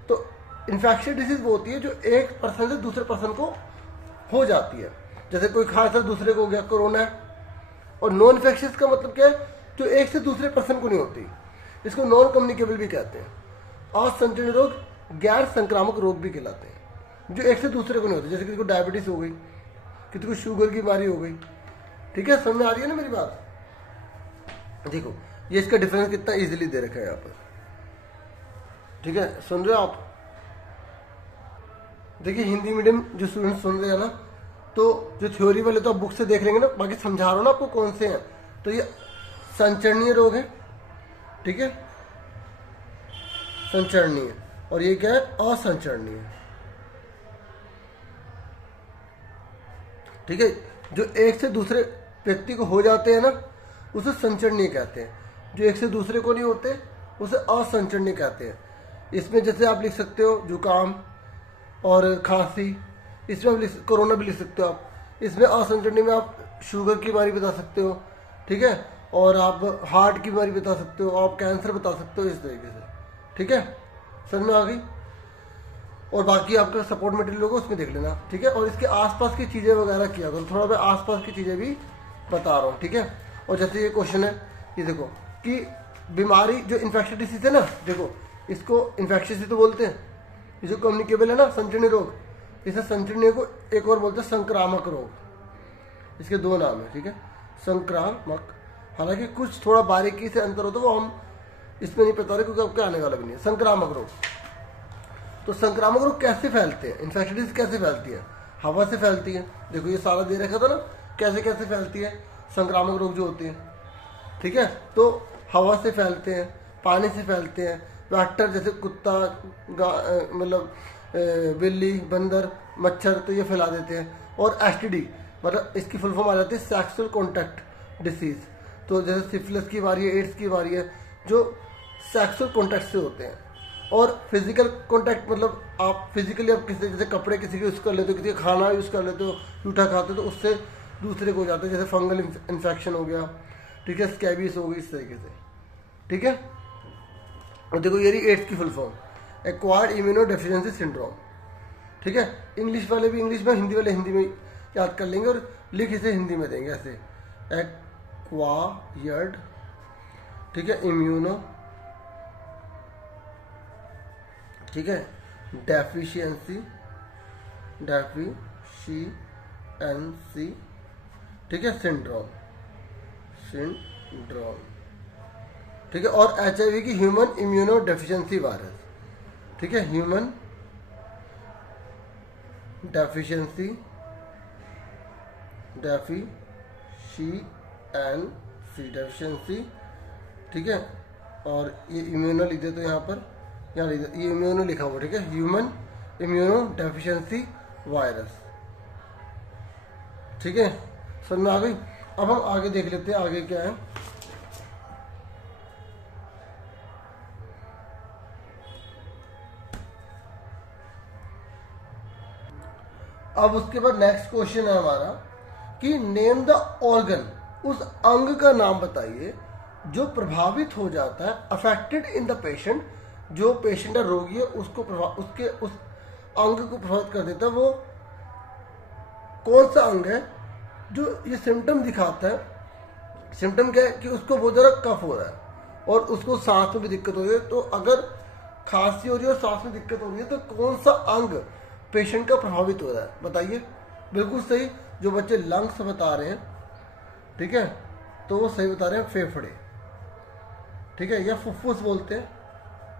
तो इन्फेक्शियस डिसीज वो होती है जो एक पर्सन से दूसरे पर्सन को हो जाती है, जैसे कोई खांसा दूसरे को हो गया, कोरोना है। और नॉन इन्फेक्शियस का मतलब क्या है, जो एक से दूसरे पर्सन को नहीं होती, इसको नॉन कम्युनिकेबल भी कहते हैं। असंचरणीय रोग गैर संक्रामक रोग भी कहलाते हैं, जो एक से दूसरे को नहीं होते, जैसे किसी को डायबिटीज हो गई, किसी को शुगर की बीमारी हो गई। ठीक है, समझ में आ रही है ना मेरी बात। देखो ये इसका डिफरेंस कितना इजीली दे रखा है यहाँ पर। ठीक है, सुन रहे हो आप। देखिए हिंदी मीडियम जो स्टूडेंट सुन रहे हैं ना, तो जो थ्योरी वाले तो आप बुक से देख लेंगे ना, बाकी समझा रहा हूं ना आपको कौन से हैं। तो ये संचरणीय रोग है, ठीक है, संचरणीय, और ये क्या है, असंचरणीय। ठीक है, जो एक से दूसरे व्यक्ति को हो जाते हैं ना उसे संचरणीय कहते हैं, जो एक से दूसरे को नहीं होते उसे असंचरणीय कहते हैं। इसमें जैसे आप लिख सकते हो जुकाम और खांसी, इसमें आप कोरोना भी लिख सकते हो आप। इसमें असंचरणीय में आप शुगर की बीमारी बता सकते हो, ठीक है, और आप हार्ट की बीमारी बता सकते हो, आप कैंसर बता सकते हो, इस तरीके से। ठीक है, समझ में आ गई। और बाकी आपका सपोर्ट मटेरियल होगा उसमें देख लेना। ठीक है, और इसके आसपास की चीज़ें वगैरह किया करो, थोड़ा मैं आसपास की चीज़ें भी बता रहा हूँ। ठीक है, और जैसे ये क्वेश्चन है, ये देखो कि बीमारी जो इन्फेक्शियस डिसीज है ना, देखो इसको इन्फेक्शियस ही तो बोलते हैं, ये जो कम्युनिकेबल है ना संचरणीय रोग, इसे संचरणीय को एक और बोलते हैं संक्रामक रोग। इसके दो नाम है, ठीक है, संक्रामक। हालांकि कुछ थोड़ा बारीकी से अंतर होता है, वो हम इसमें नहीं बता रहे क्योंकि आपके आने वाला भी नहीं है। संक्रामक रोग, तो संक्रामक रोग कैसे फैलते हैं, इन्फेक्शन डिसीज कैसे फैलती है, हवा से फैलती है। देखो ये सारा दे रखा था ना, कैसे कैसे फैलती है संक्रामक रोग जो होती है। ठीक है, तो हवा से फैलते हैं, पानी से फैलते हैं, वेक्टर जैसे कुत्ता, मतलब बिल्ली, बंदर, मच्छर, तो ये फैला देते हैं। और एसटीडी मतलब इसकी फुल फॉर्म आ जाती है सेक्सुअल कॉन्टैक्ट डिसीज। तो जैसे सिफिलिस की बीमारी है, एड्स की बीमारी है, जो सेक्सुअल कॉन्टैक्ट से होते हैं। और फिजिकल कॉन्टैक्ट मतलब आप फिजिकली आप किसी जैसे कपड़े किसी के यूज़ कर लेते हो, किसी का खाना यूज़ कर लेते हो, जूठा खाते हो, तो उससे दूसरे को हो जाता है, जैसे फंगल इन्फेक्शन हो गया, ठीक है, स्कैबिस हो गई, इस तरीके से। ठीक है, और देखो ये रही एड्स की full form, acquired immuno deficiency syndrome. ठीक है, इंग्लिश वाले भी इंग्लिश में, हिंदी वाले हिंदी में याद कर लेंगे और लिख इसे हिंदी में देंगे ऐसे, एक्वायर्ड, ठीक है, इम्यूनो, ठीक है, डेफिशिएंसी, ठीक है, सिंड्रोम, ठीक है, और HIV की ह्यूमन इम्यूनो डेफिशिएंसी वायरस। ठीक है, ह्यूमन डेफिशिएंसी डेफिशिएंसी, ठीक है। और ये इम्यूनो लिख दे तो यहाँ पर, यहाँ लिख दे, ये इम्यूनो लिखा हुआ, ठीक है, ह्यूमन इम्यूनो डेफिशिएंसी वायरस, ठीक है, समझ में आ गई। अब हम आगे देख लेते हैं आगे क्या है। अब उसके बाद नेक्स्ट क्वेश्चन है हमारा कि नेम द ऑर्गन, उस अंग का नाम बताइए जो प्रभावित हो जाता है, अफेक्टेड इन द पेशेंट, जो पेशेंट है रोगी है उसको उसके उस अंग को प्रभावित कर देता है। वो कौन सा अंग है जो ये सिम्टम दिखाता है? सिम्टम क्या है कि उसको बहुत ज़्यादा कफ हो रहा है और उसको सांस में भी दिक्कत हो रही है। तो अगर खांसी हो रही है और सांस में दिक्कत हो रही है तो कौन सा अंग पेशेंट का प्रभावित हो रहा है बताइए। बिल्कुल सही, जो बच्चे लंग्स बता रहे हैं, ठीक है, तो वो सही बता रहे हैं, फेफड़े, ठीक है, या फुफ्फुस बोलते हैं,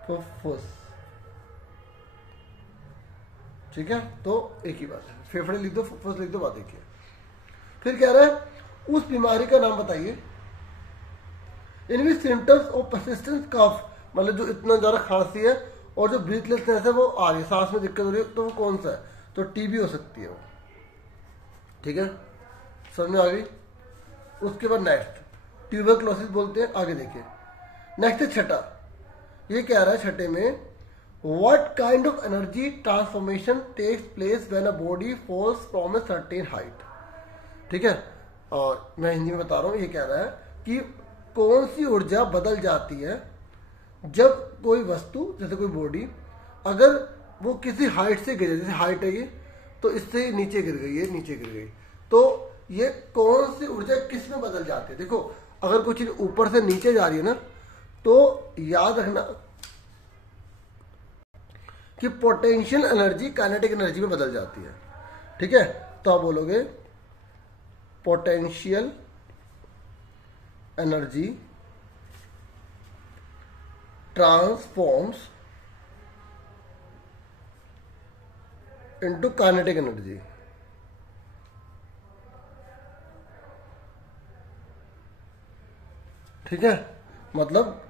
फुफ्फुस, ठीक है। तो एक ही बात है, फेफड़े लिख दो, फुफ्फुस लिख दो, बात एक ही है। फिर कह रहा है उस बीमारी का नाम बताइए इन विच सिम्टम्स ऑफ परसिस्टेंट कफ, मतलब जो इतना ज्यादा खांसी है और जो ब्रीथलेसनेस है वो आ रही है, सांस में दिक्कत हो रही है, तो वो कौन सा है? तो टीबी हो सकती है वो, ठीक है, समझ में आ गई। उसके बाद नेक्स्ट ट्यूबरक्लोसिस बोलते हैं, आगे देखिए। नेक्स्ट है छठा, ये कह रहा है छठे में what kind of energy transformation takes place when a body falls from a certain height, ठीक है। और मैं हिंदी में बता रहा हूँ, ये कह रहा है कि कौन सी ऊर्जा बदल जाती है जब कोई वस्तु, जैसे कोई बॉडी, अगर वो किसी हाइट से गिर, जैसे हाइट है ये, तो इससे नीचे गिर गई, ये नीचे गिर गई, तो ये कौन सी ऊर्जा किस में बदल जाती है? देखो, अगर कोई चीज ऊपर से नीचे जा रही है ना, तो याद रखना कि पोटेंशियल एनर्जी काइनेटिक एनर्जी में बदल जाती है, ठीक है। तो आप बोलोगे potential energy transforms into kinetic energy, ठीक है। मतलब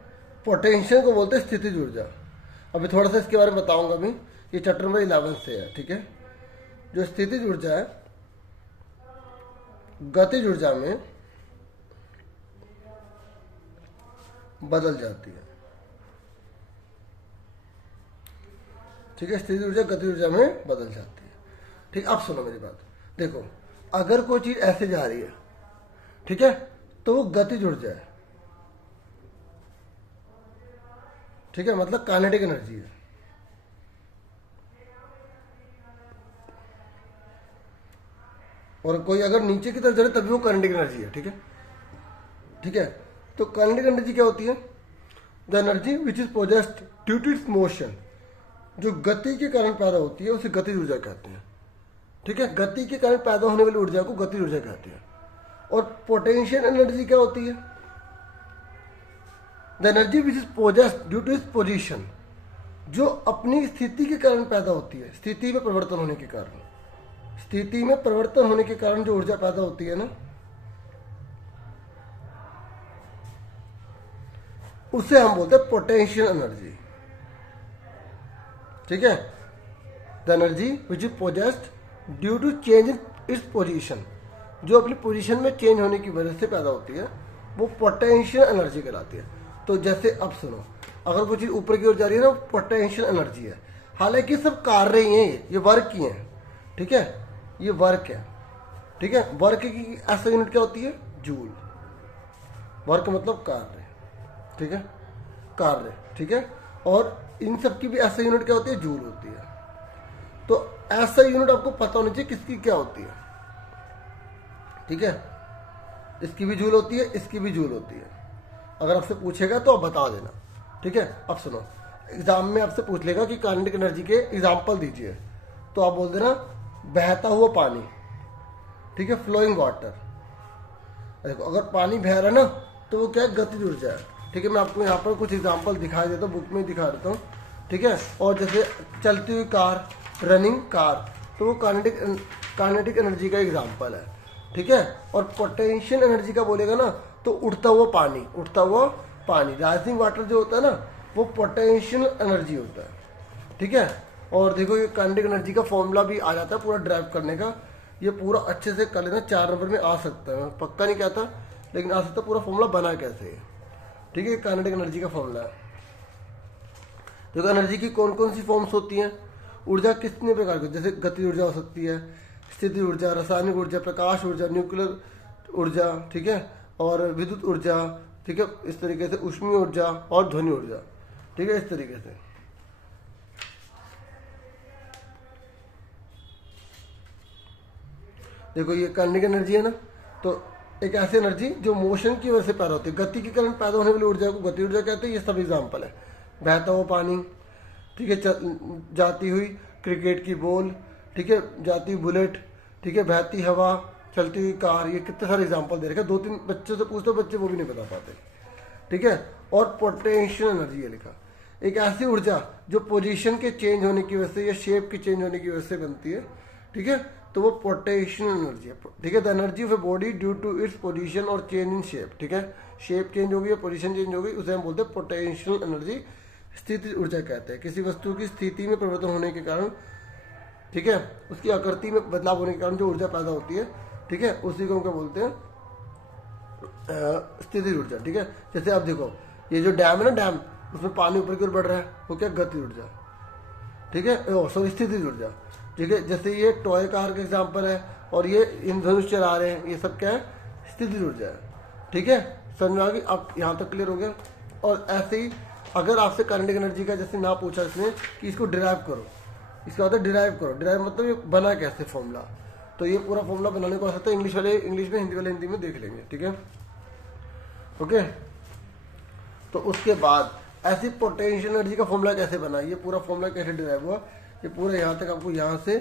पोटेंशियल को बोलते हैं स्थितिज ऊर्जा। अभी थोड़ा सा इसके बारे में बताऊंगा, अभी ये चैप्टर नंबर 11 से है, ठीक है। जो स्थितिज ऊर्जा है गतिज ऊर्जा में बदल जाती है, ठीक है, स्थितिज ऊर्जा गतिज ऊर्जा में बदल जाती है, ठीक। अब सुनो मेरी बात, देखो, अगर कोई चीज ऐसे जा रही है, ठीक है, तो वो गतिज ऊर्जा है, ठीक है, मतलब काइनेटिक एनर्जी है। और कोई अगर नीचे की तरफ जा रही है तभी वो काइनेटिक एनर्जी है, ठीक है, ठीक है। तो काइनेटिक एनर्जी क्या होती है? The energy which is possessed due to its motion, जो गति के कारण पैदा होती है उसे गतिज ऊर्जा कहते हैं, ठीक है। गति के कारण पैदा होने वाली ऊर्जा को गतिज ऊर्जा कहते हैं। और पोटेंशियल एनर्जी क्या होती है? The energy which is possessed due to its position, जो अपनी स्थिति के कारण पैदा होती है, स्थिति में परिवर्तन होने के कारण, स्थिति में परिवर्तन होने के कारण जो ऊर्जा पैदा होती है ना, उसे हम बोलते हैं पोटेंशियल एनर्जी, ठीक है। The energy which is possessed due to change in its position, जो अपनी पोजीशन में चेंज होने की वजह से पैदा होती है, वो पोटेंशियल एनर्जी कहलाती है। तो जैसे अब सुनो, अगर कोई चीज यूपर की ओर जा रही है ना, पोटेंशियल एनर्जी है। हालांकि सब कार्य ही हैं, ये वर्क ही है, ठीक है, ये वर्क है, ठीक है। वर्क की ऐसा यूनिट क्या होती है? जूल। वर्क मतलब कार्य, ठीक है, कार्य, ठीक है। और इन सब की भी ऐसा यूनिट क्या होती है? जूल होती है। तो ऐसा यूनिट आपको पता होना चाहिए किसकी क्या होती है, ठीक है। इसकी भी जूल होती है, इसकी भी जूल होती है। अगर आपसे पूछेगा तो आप बता देना, ठीक है। अब सुनो, एग्जाम में आपसे पूछ लेगा कि काइनेटिक एनर्जी के एग्जाम्पल दीजिए, तो आप बोल देना बहता हुआ पानी, ठीक है, फ्लोइंग वाटर। देखो, अगर पानी बह रहा है ना, तो वो क्या है? गतिज ऊर्जा है, ठीक है। मैं आपको यहाँ पर कुछ एग्जाम्पल दिखा देता हूँ, बुक में दिखा देता हूँ। ठीक है। और जैसे चलती हुई कार, रनिंग कार, तो वो काइनेटिक एनर्जी का एग्जाम्पल है, ठीक है। और पोटेंशियल एनर्जी का बोलेगा ना तो उड़ता हुआ पानी, राइजिंग वाटर जो होता है ना वो पोटेंशियल एनर्जी होता है, ठीक है। और देखो ये काइनेटिक एनर्जी का फॉर्मूला भी आ जाता है पूरा ड्राइव करने का, ये पूरा अच्छे से कर लेना, 4 नंबर में आ सकता है, मैं पक्का नहीं कहता लेकिन आ सकता है। पूरा फॉर्मूला बना कैसे है, ठीक है, काइनेटिक एनर्जी का फॉर्मूला है। देखो एनर्जी की कौन कौन सी फॉर्म्स होती हैं। ऊर्जा कितने प्रकार की, जैसे गति ऊर्जा हो सकती है, स्थिति ऊर्जा, रासायनिक ऊर्जा, प्रकाश ऊर्जा, न्यूक्लियर ऊर्जा, ठीक है, और विद्युत ऊर्जा, ठीक है, इस तरीके से ऊष्मीय ऊर्जा और ध्वनि ऊर्जा, ठीक है, इस तरीके से। देखो ये काइनेटिक एनर्जी है ना, तो एक ऐसी एनर्जी जो मोशन की वजह से पैदा होती है, गति के कारण पैदा होने वाली ऊर्जा को गति ऊर्जा कहते हैं। ये सब एग्जाम्पल है, बहता हुआ पानी, ठीक है, जाती हुई क्रिकेट की बॉल, ठीक है, जाती हुई बुलेट, ठीक है, बहती हवा, चलती हुई कार, ये कितने सारे एग्जाम्पल दे रखे। 2-3 बच्चों से पूछते बच्चे वो भी नहीं बता पाते, ठीक है। और पोटेंशियल एनर्जी ये लिखा, एक ऐसी ऊर्जा जो पोजीशन के चेंज होने की वजह से या शेप के चेंज होने की वजह से बनती है, ठीक है, तो वो पोटेंशियल एनर्जी है, ठीक है। The energy of a body due to its position और चेंज इन शेप, ठीक है, शेप चेंज हो गई या पोजीशन चेंज हो गई, उसे हम बोलते हैं पोटेंशियल एनर्जी। स्थिति ऊर्जा कहते हैं किसी वस्तु की स्थिति में परिवर्तन होने के कारण, ठीक है, उसकी आकृति में बदलाव होने के कारण जो ऊर्जा पैदा होती है, ठीक है, उसी को हम क्या बोलते हैं, स्थिति ऊर्जा, ठीक है। जैसे आप देखो ये जो डैम है ना, डैम, उसमें पानी ऊपर की ओर बढ़ रहा है, वो क्या गति ऊर्जा, ठीक है, सॉरी स्थिति ऊर्जा, ठीक है। जैसे ये टॉय कार का एग्जाम्पल है और ये इंधनुष चला रहे हैं, ये सब क्या है, स्थिति ऊर्जा है, ठीक है। समझ में आ गई, अब यहाँ तक क्लियर हो गया। और ऐसे ही अगर आपसे काइनेटिक एनर्जी का जैसे ना पूछा इसने कि इसको डिराइव करो, इसका होता है डिराइव करो, डिराइव मतलब ये बना कैसे फॉर्मूला, तो ये पूरा फॉर्मूला बनाने को आ सकता है। इंग्लिश वाले इंग्लिश में, हिंदी वाले हिंदी में देख लेंगे, ठीक है, ओके। तो उसके बाद ऐसी पोटेंशियल एनर्जी का फॉर्मूला कैसे बना, ये पूरा फॉर्मूला कैसे डिराइव हुआ, ये पूरा यहाँ तक आपको यहाँ से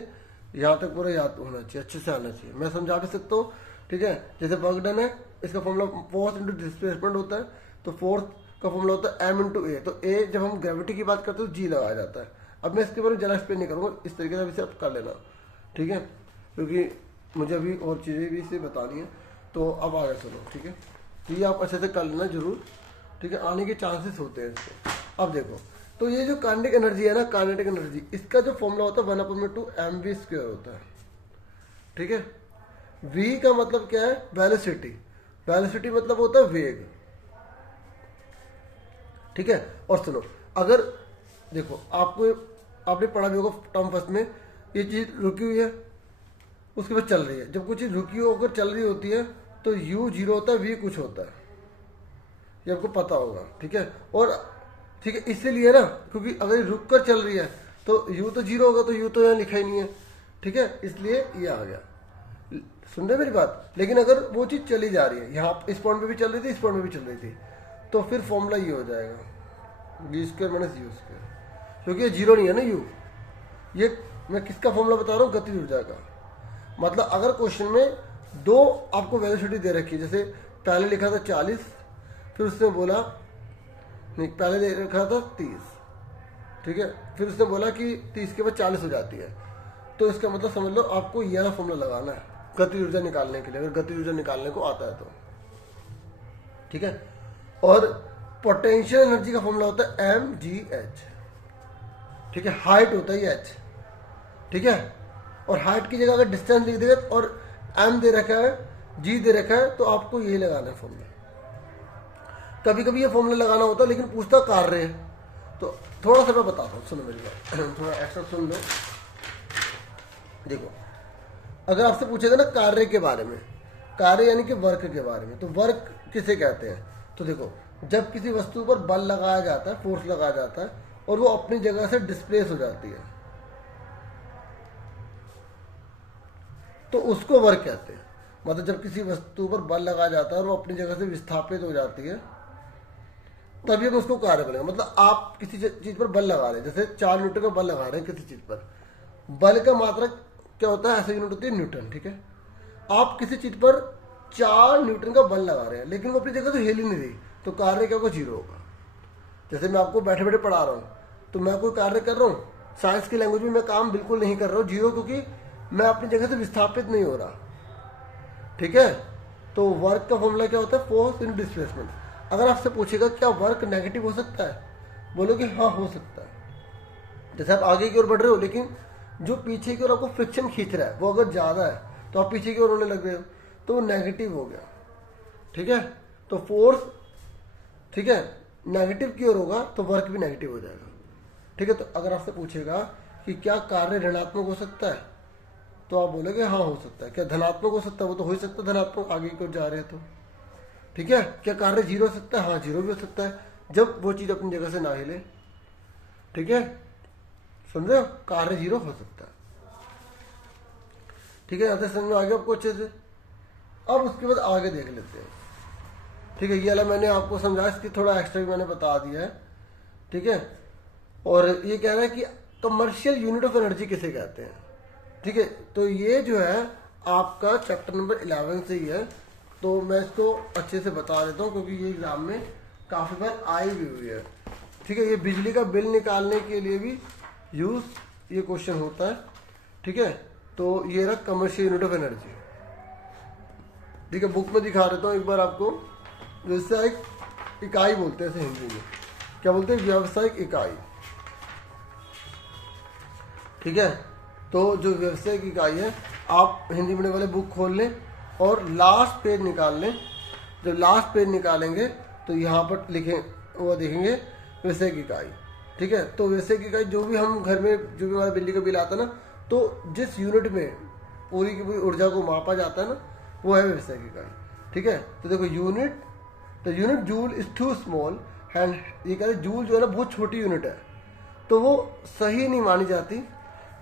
यहाँ तक पूरा याद होना चाहिए, अच्छे से आना चाहिए। मैं समझा भी सकता हूँ, ठीक है। जैसे वर्क डन है, इसका फॉर्मूला फोर्स इंटू डिस्प्लेसमेंट होता है, तो फोर्स का फॉर्मूला होता है m इंटू ए। तो ए जब हम ग्रेविटी की बात करते हैं तो जी लगाया जाता है। अब मैं इसके बारे में ज़्यादा एक्सप्लेन नहीं करूँगा, इस तरीके से इसे आप कर लेना, ठीक है, क्योंकि मुझे अभी और चीज़ें भी इसे बतानी है। तो अब आगे चलो, ठीक है, तो ये आप अच्छे से कर लेना जरूर, ठीक है, आने के चांसेस होते हैं इसको। अब देखो, तो ये जो काइनेटिक एनर्जी है ना, काइनेटिक एनर्जी, इसका जो फॉर्मूला होता है 1/2 mv² होता है, ठीक है। v का मतलब क्या है, वेलोसिटी, वेलोसिटी मतलब होता है वेग, ठीक है। और सुनो, अगर देखो आपने पढ़ा भी होगा टर्म फर्स्ट में, ये चीज रुकी हुई है उसके बाद चल रही है। जब कोई चीज रुकी हो अगर चल रही होती है तो u 0 होता है, v कुछ होता है, ये आपको पता होगा, ठीक है। और ठीक है, इसीलिए ना, क्योंकि अगर रुक कर चल रही है तो u तो 0 होगा, तो u तो यहाँ लिखा ही नहीं है, ठीक है, इसलिए ये आ गया। सुन रहे मेरी बात। लेकिन अगर वो चीज चली जा रही है, यहाँ इस पॉइंट पे भी चल रही थी, इस पॉइंट पे भी चल रही थी, तो फिर फॉर्मूला ये हो जाएगा v² - u², क्योंकि ये 0 नहीं है ना u। ये मैं किसका फॉर्मूला बता रहा हूँ, गति ऊर्जा का। मतलब अगर क्वेश्चन में दो आपको वेलोसिटी दे रखी है, जैसे पहले लिखा था 40, फिर उसने बोला नहीं, पहले दे रखा था 30, ठीक है, फिर उसने बोला कि 30 के बाद 40 हो जाती है, तो इसका मतलब समझ लो आपको ये वाला फॉर्मूला लगाना है गति ऊर्जा निकालने के लिए, अगर गति ऊर्जा निकालने को आता है तो, ठीक है। और पोटेंशियल एनर्जी का फॉर्मूला होता है mgh, ठीक है, हाइट होता है h, ठीक है। और हाइट की जगह अगर डिस्टेंस लिख देगा और m दे रखा है, g दे रखा है, तो आपको यही लगाना है फॉर्मूला। कभी कभी ये फॉर्मूला लगाना होता है लेकिन पूछता कार्य है, तो थोड़ा सा मैं बताता हूँ, सुनो मेरी बात, थोड़ा एक्स्ट्रा सुन लो। देखो, अगर आपसे पूछेगा ना कार्य के बारे में, कार्य यानी कि वर्क के बारे में, तो वर्क किसे कहते हैं, तो देखो जब किसी वस्तु पर बल लगाया जाता है, फोर्स लगाया जाता है और वो अपनी जगह से डिस्प्लेस हो जाती है, तो उसको वर्क कहते हैं। मतलब जब किसी वस्तु पर बल लगाया जाता है और वो अपनी जगह से विस्थापित हो जाती है, तभी हम उसको कार्य बोलेंगे। मतलब आप किसी चीज पर बल लगा रहे हैं, जैसे 4 न्यूटन का बल लगा रहे हैं किसी चीज पर, बल का मात्रा क्या होता है, ऐसे यूनिट होती है न्यूटन, ठीक है। आप किसी चीज पर 4 न्यूटन का बल लगा रहे हैं लेकिन वो अपनी जगह से हिल ही नहीं रही, तो कार्य क्या होगा, 0 होगा। जैसे मैं आपको बैठे बैठे पढ़ा रहा हूँ, तो मैं कोई कार्य कर रहा हूँ, साइंस की लैंग्वेज में मैं काम बिल्कुल नहीं कर रहा हूँ, जीरो, क्योंकि मैं अपनी जगह से विस्थापित नहीं हो रहा। ठीक है, तो वर्क का फॉर्मूला क्या होता है, फोर्स इन डिस्प्लेसमेंट। अगर आपसे पूछेगा क्या वर्क नेगेटिव हो सकता है, बोलोगे हाँ हो सकता है। जैसे आप आगे की ओर बढ़ रहे हो लेकिन जो पीछे की ओर आपको फ्रिक्शन खींच रहा है वो अगर ज़्यादा है तो आप पीछे की ओर होने लग रहे हो, तो वो नेगेटिव हो गया। ठीक है, तो फोर्स, ठीक है, नेगेटिव की ओर होगा तो वर्क भी नेगेटिव हो जाएगा। ठीक है, तो अगर आपसे पूछेगा कि क्या कार्य ऋणात्मक हो सकता है, तो आप बोलोगे हाँ हो सकता है। क्या धनात्मक हो सकता है, वो तो हो ही सकता है धनात्मक, आगे की ओर जा रहे हैं तो। ठीक है, क्या कार्य जीरो हो सकता है, हाँ जीरो भी हो सकता है, जब वो चीज़ अपनी जगह से ना हिले। ठीक है, समझे, कार्य जीरो हो सकता है। ठीक है, यहाँ से समझ में आ गया आपको अच्छे से। अब उसके बाद आगे देख लेते हैं। ठीक है, ये वाला मैंने आपको समझा, इसकी थोड़ा एक्स्ट्रा भी मैंने बता दिया है। ठीक है, और ये कह रहा है कि कमर्शियल यूनिट ऑफ एनर्जी किसे कहते हैं। ठीक है, तो ये जो है आपका चैप्टर नंबर 11 से ही है, तो मैं इसको अच्छे से बता देता हूँ क्योंकि ये एग्जाम में काफ़ी बार आई भी हुई है। ठीक है, ये बिजली का बिल निकालने के लिए भी यूज ये क्वेश्चन होता है। ठीक है, तो ये रहा कमर्शियल यूनिट ऑफ एनर्जी। ठीक है, बुक में दिखा देता हूँ एक बार आपको। व्यावसायिक इकाई बोलते हैं इसे हिंदी में, क्या बोलते हैं, व्यावसायिक इकाई। ठीक है, तो जो व्यावसायिक इकाई है, आप हिंदी मीडियम वाले बुक खोल लें और लास्ट पेज निकाल लें। जब लास्ट पेज निकालेंगे तो यहाँ पर लिखें, वो देखेंगे व्यावसायिक इकाई। ठीक है, तो व्यावसायिक इकाई जो भी हम घर में जो भी हमारा बिजली का बिल आता है ना, तो जिस यूनिट में पूरी की पूरी ऊर्जा को मापा जाता है ना, वो है व्यावसायिक इकाई। ठीक है, तो देखो unit, the unit joule is too small and, ये कहते हैं जूल जो है ना बहुत छोटी यूनिट है, तो वो सही नहीं मानी जाती।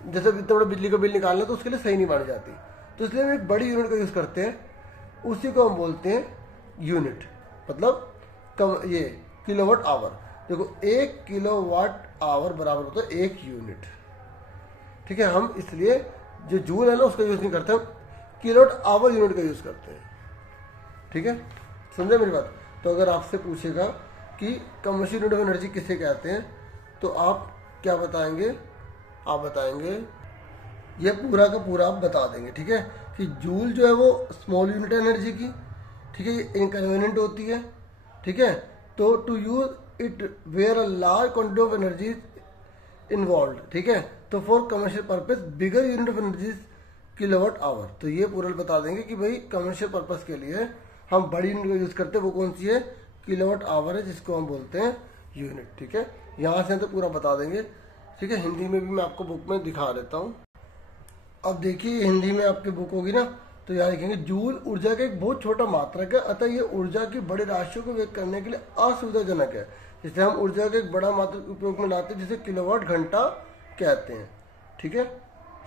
जैसे इतना बड़ा बिजली का बिल निकालना तो उसके लिए सही नहीं मानी जाती, तो इसलिए हम एक बड़ी यूनिट का यूज़ करते हैं, उसी को हम बोलते हैं यूनिट, मतलब कम, ये किलोवाट आवर। देखो 1 किलोवाट आवर बराबर होता है 1 यूनिट। ठीक है, हम इसलिए जो जूल है ना उसका यूज़ नहीं करते, हम किलोवाट आवर यूनिट का यूज़ करते हैं। ठीक है, समझे मेरी बात। तो अगर आपसे पूछेगा कि कमर्शियल यूनिट ऑफ एनर्जी किसे कहते हैं, तो आप क्या बताएंगे, आप बताएंगे ये पूरा का पूरा आप बता देंगे। ठीक है, कि जूल जो है वो स्मॉल यूनिट एनर्जी की, ठीक है, ये इनकन्वीनियंट होती है। ठीक है, तो to use it where a large quantity of energy involve. ठीक है, तो for commercial purpose bigger unit of energy kilowatt hour. तो ये पूरा बता देंगे कि भाई कमर्शियल पर्पज के लिए हम बड़ी यूनिट का यूज करते हैं, वो कौन सी है, किलोवाट आवर है, जिसको हम बोलते हैं यूनिट। ठीक है, यहाँ से तो पूरा बता देंगे। ठीक है, हिंदी में भी मैं आपको बुक में दिखा देता हूँ। अब देखिए हिंदी में आपकी बुक होगी ना, तो यहाँ लिखेंगे जूल ऊर्जा का एक बहुत छोटा मात्रक है, अतः ये ऊर्जा की बड़ी राशियों को व्यक्त करने के लिए असुविधाजनक है, इसलिए हम ऊर्जा का एक बड़ा मात्रक उपयोग में लाते हैं जिसे किलोवाट घंटा कहते हैं। ठीक है,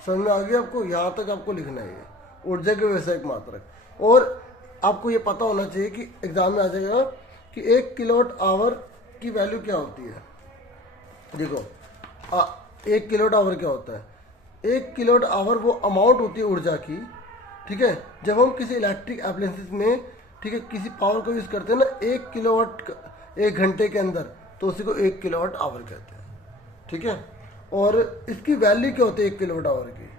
समझ में आ गया आपको, यहाँ तक आपको लिखना है ऊर्जा के व्यावसायिक मात्रक। और आपको ये पता होना चाहिए कि एग्जाम में आ जाएगा कि 1 किलोवाट आवर की वैल्यू क्या होती है। देखो 1 किलोवाट आवर क्या होता है, 1 किलोवाट आवर वो अमाउंट होती है ऊर्जा की। ठीक है, जब हम किसी इलेक्ट्रिक एप्लायंसेस में, ठीक है, किसी पावर को यूज करते हैं ना 1 किलोवाट 1 घंटे के अंदर, तो उसी को 1 किलोवाट आवर कहते हैं। ठीक है, और इसकी वैल्यू क्या होती है 1 किलोवाट आवर की।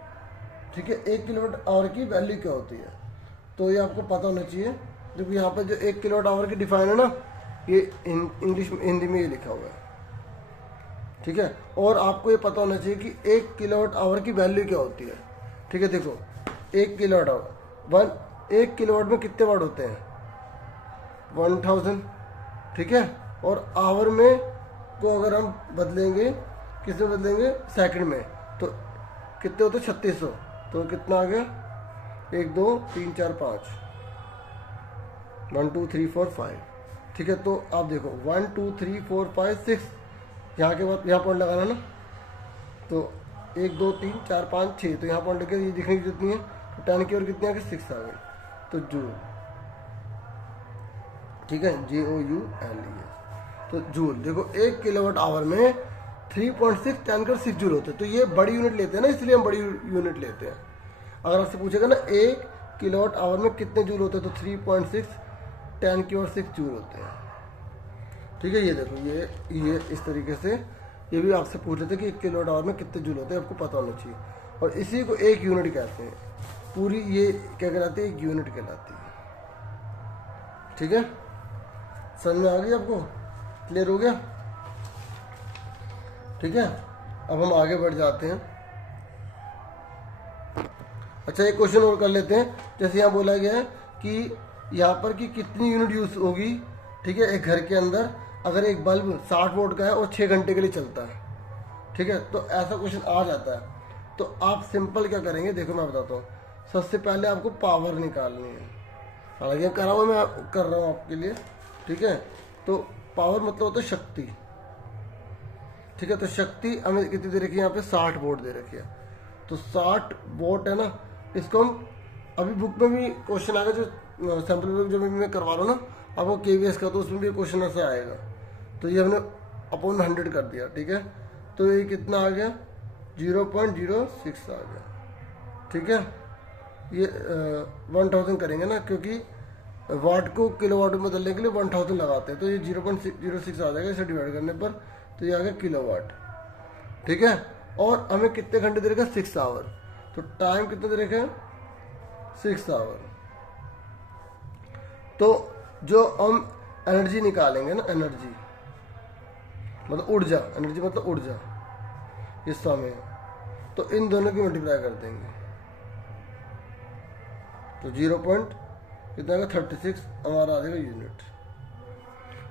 ठीक है, 1 किलोवाट आवर की वैल्यू क्या होती है, तो ये आपको पता होना चाहिए। जब यहाँ पर जो 1 किलोवाट आवर की डिफाइन है ना, ये इंग्लिश में, हिंदी में ये लिखा हुआ है। ठीक है, और आपको ये पता होना चाहिए कि 1 किलोवाट आवर की वैल्यू क्या होती है। ठीक है, देखो 1 किलोवाट आवर, 1 किलोवाट में कितने वाट होते हैं, 1000। ठीक है, और आवर में को अगर हम बदलेंगे, किस में बदलेंगे, सेकंड में, तो कितने होते हैं 3600। तो कितना आ गया, 1 2 3 4 5, 1 2 3 4 5। ठीक है, तो आप देखो 1 2 3 4 5 6, यहाँ के बाद यहाँ पॉइंट लगाना ना, तो 1 2 3 4 5 6, तो यहाँ पॉइंट लगे, ये दिखने की जरूरत नहीं है, तो 10 की ओर कितने आ गए, 6 आ गए, तो जूल। ठीक है, JOULE, तो जूल। देखो 1 किलोवाट आवर में 3.6 10⁻⁶ जूल होते हैं, तो ये बड़ी यूनिट लेते हैं ना, इसलिए हम बड़ी यूनिट लेते हैं। अगर आपसे पूछेगा ना 1 किलोवाट आवर में कितने जूल होते हैं, तो 3.6 10⁻⁶ जूल होते हैं। ठीक है, ये देखो ये इस तरीके से ये भी आपसे पूछ लेते हैं कि 1 किलोवाट आवर में कितने जूल होते हैं, आपको पता होना चाहिए। और इसी को 1 यूनिट कहते हैं। पूरी ये क्या कहलाती है, 1 यूनिट कहलाती है। ठीक है, समझ में आ गई आपको, क्लियर हो गया? ठीक है, अब हम आगे बढ़ जाते हैं। अच्छा, एक क्वेश्चन और कर लेते हैं। जैसे यहाँ बोला गया है कि यहाँ पर कि कितनी यूनिट यूज होगी, ठीक है, एक घर के अंदर अगर एक बल्ब 60 वोल्ट का है और 6 घंटे के लिए चलता है। ठीक है, तो ऐसा क्वेश्चन आ जाता है। तो आप सिंपल क्या करेंगे, देखो मैं बताता हूँ। सबसे पहले आपको पावर निकालनी है। हालांकि करा हुआ मैं कर रहा हूँ आपके लिए। ठीक है, तो पावर मतलब होता है शक्ति। ठीक है, तो शक्ति हमें कितनी दे रखी है, यहाँ पे 60 वोल्ट दे रखी है। तो 60 वोल्ट है ना, इसको हम अभी बुक में भी क्वेश्चन आएगा, जो सैम्पल बुक जो मैं करवा रहा हूँ ना आपको KVS का, तो उसमें भी क्वेश्चन ऐसा आएगा। तो ये हमने अपॉन 100 कर दिया। ठीक है, तो ये कितना आ गया, 0.06 आ गया। ठीक है, ये 1000 करेंगे ना, क्योंकि वाट को किलोवाट में बदलने के लिए 1000 लगाते हैं। तो ये 0.06 आ जाएगा इसे डिवाइड करने पर, तो ये आ गया किलोवाट। ठीक है, और हमें कितने घंटे दे रखा है, 6 आवर। तो टाइम कितना दे रखा है, 6 आवर। तो जो हम एनर्जी निकालेंगे ना, एनर्जी मतलब ऊर्जा, एनर्जी मतलब ऊर्जा, इस समय, तो इन दोनों की मल्टीप्लाई कर देंगे। तो 0. कितना का 36 हमारा आ जाएगा यूनिट।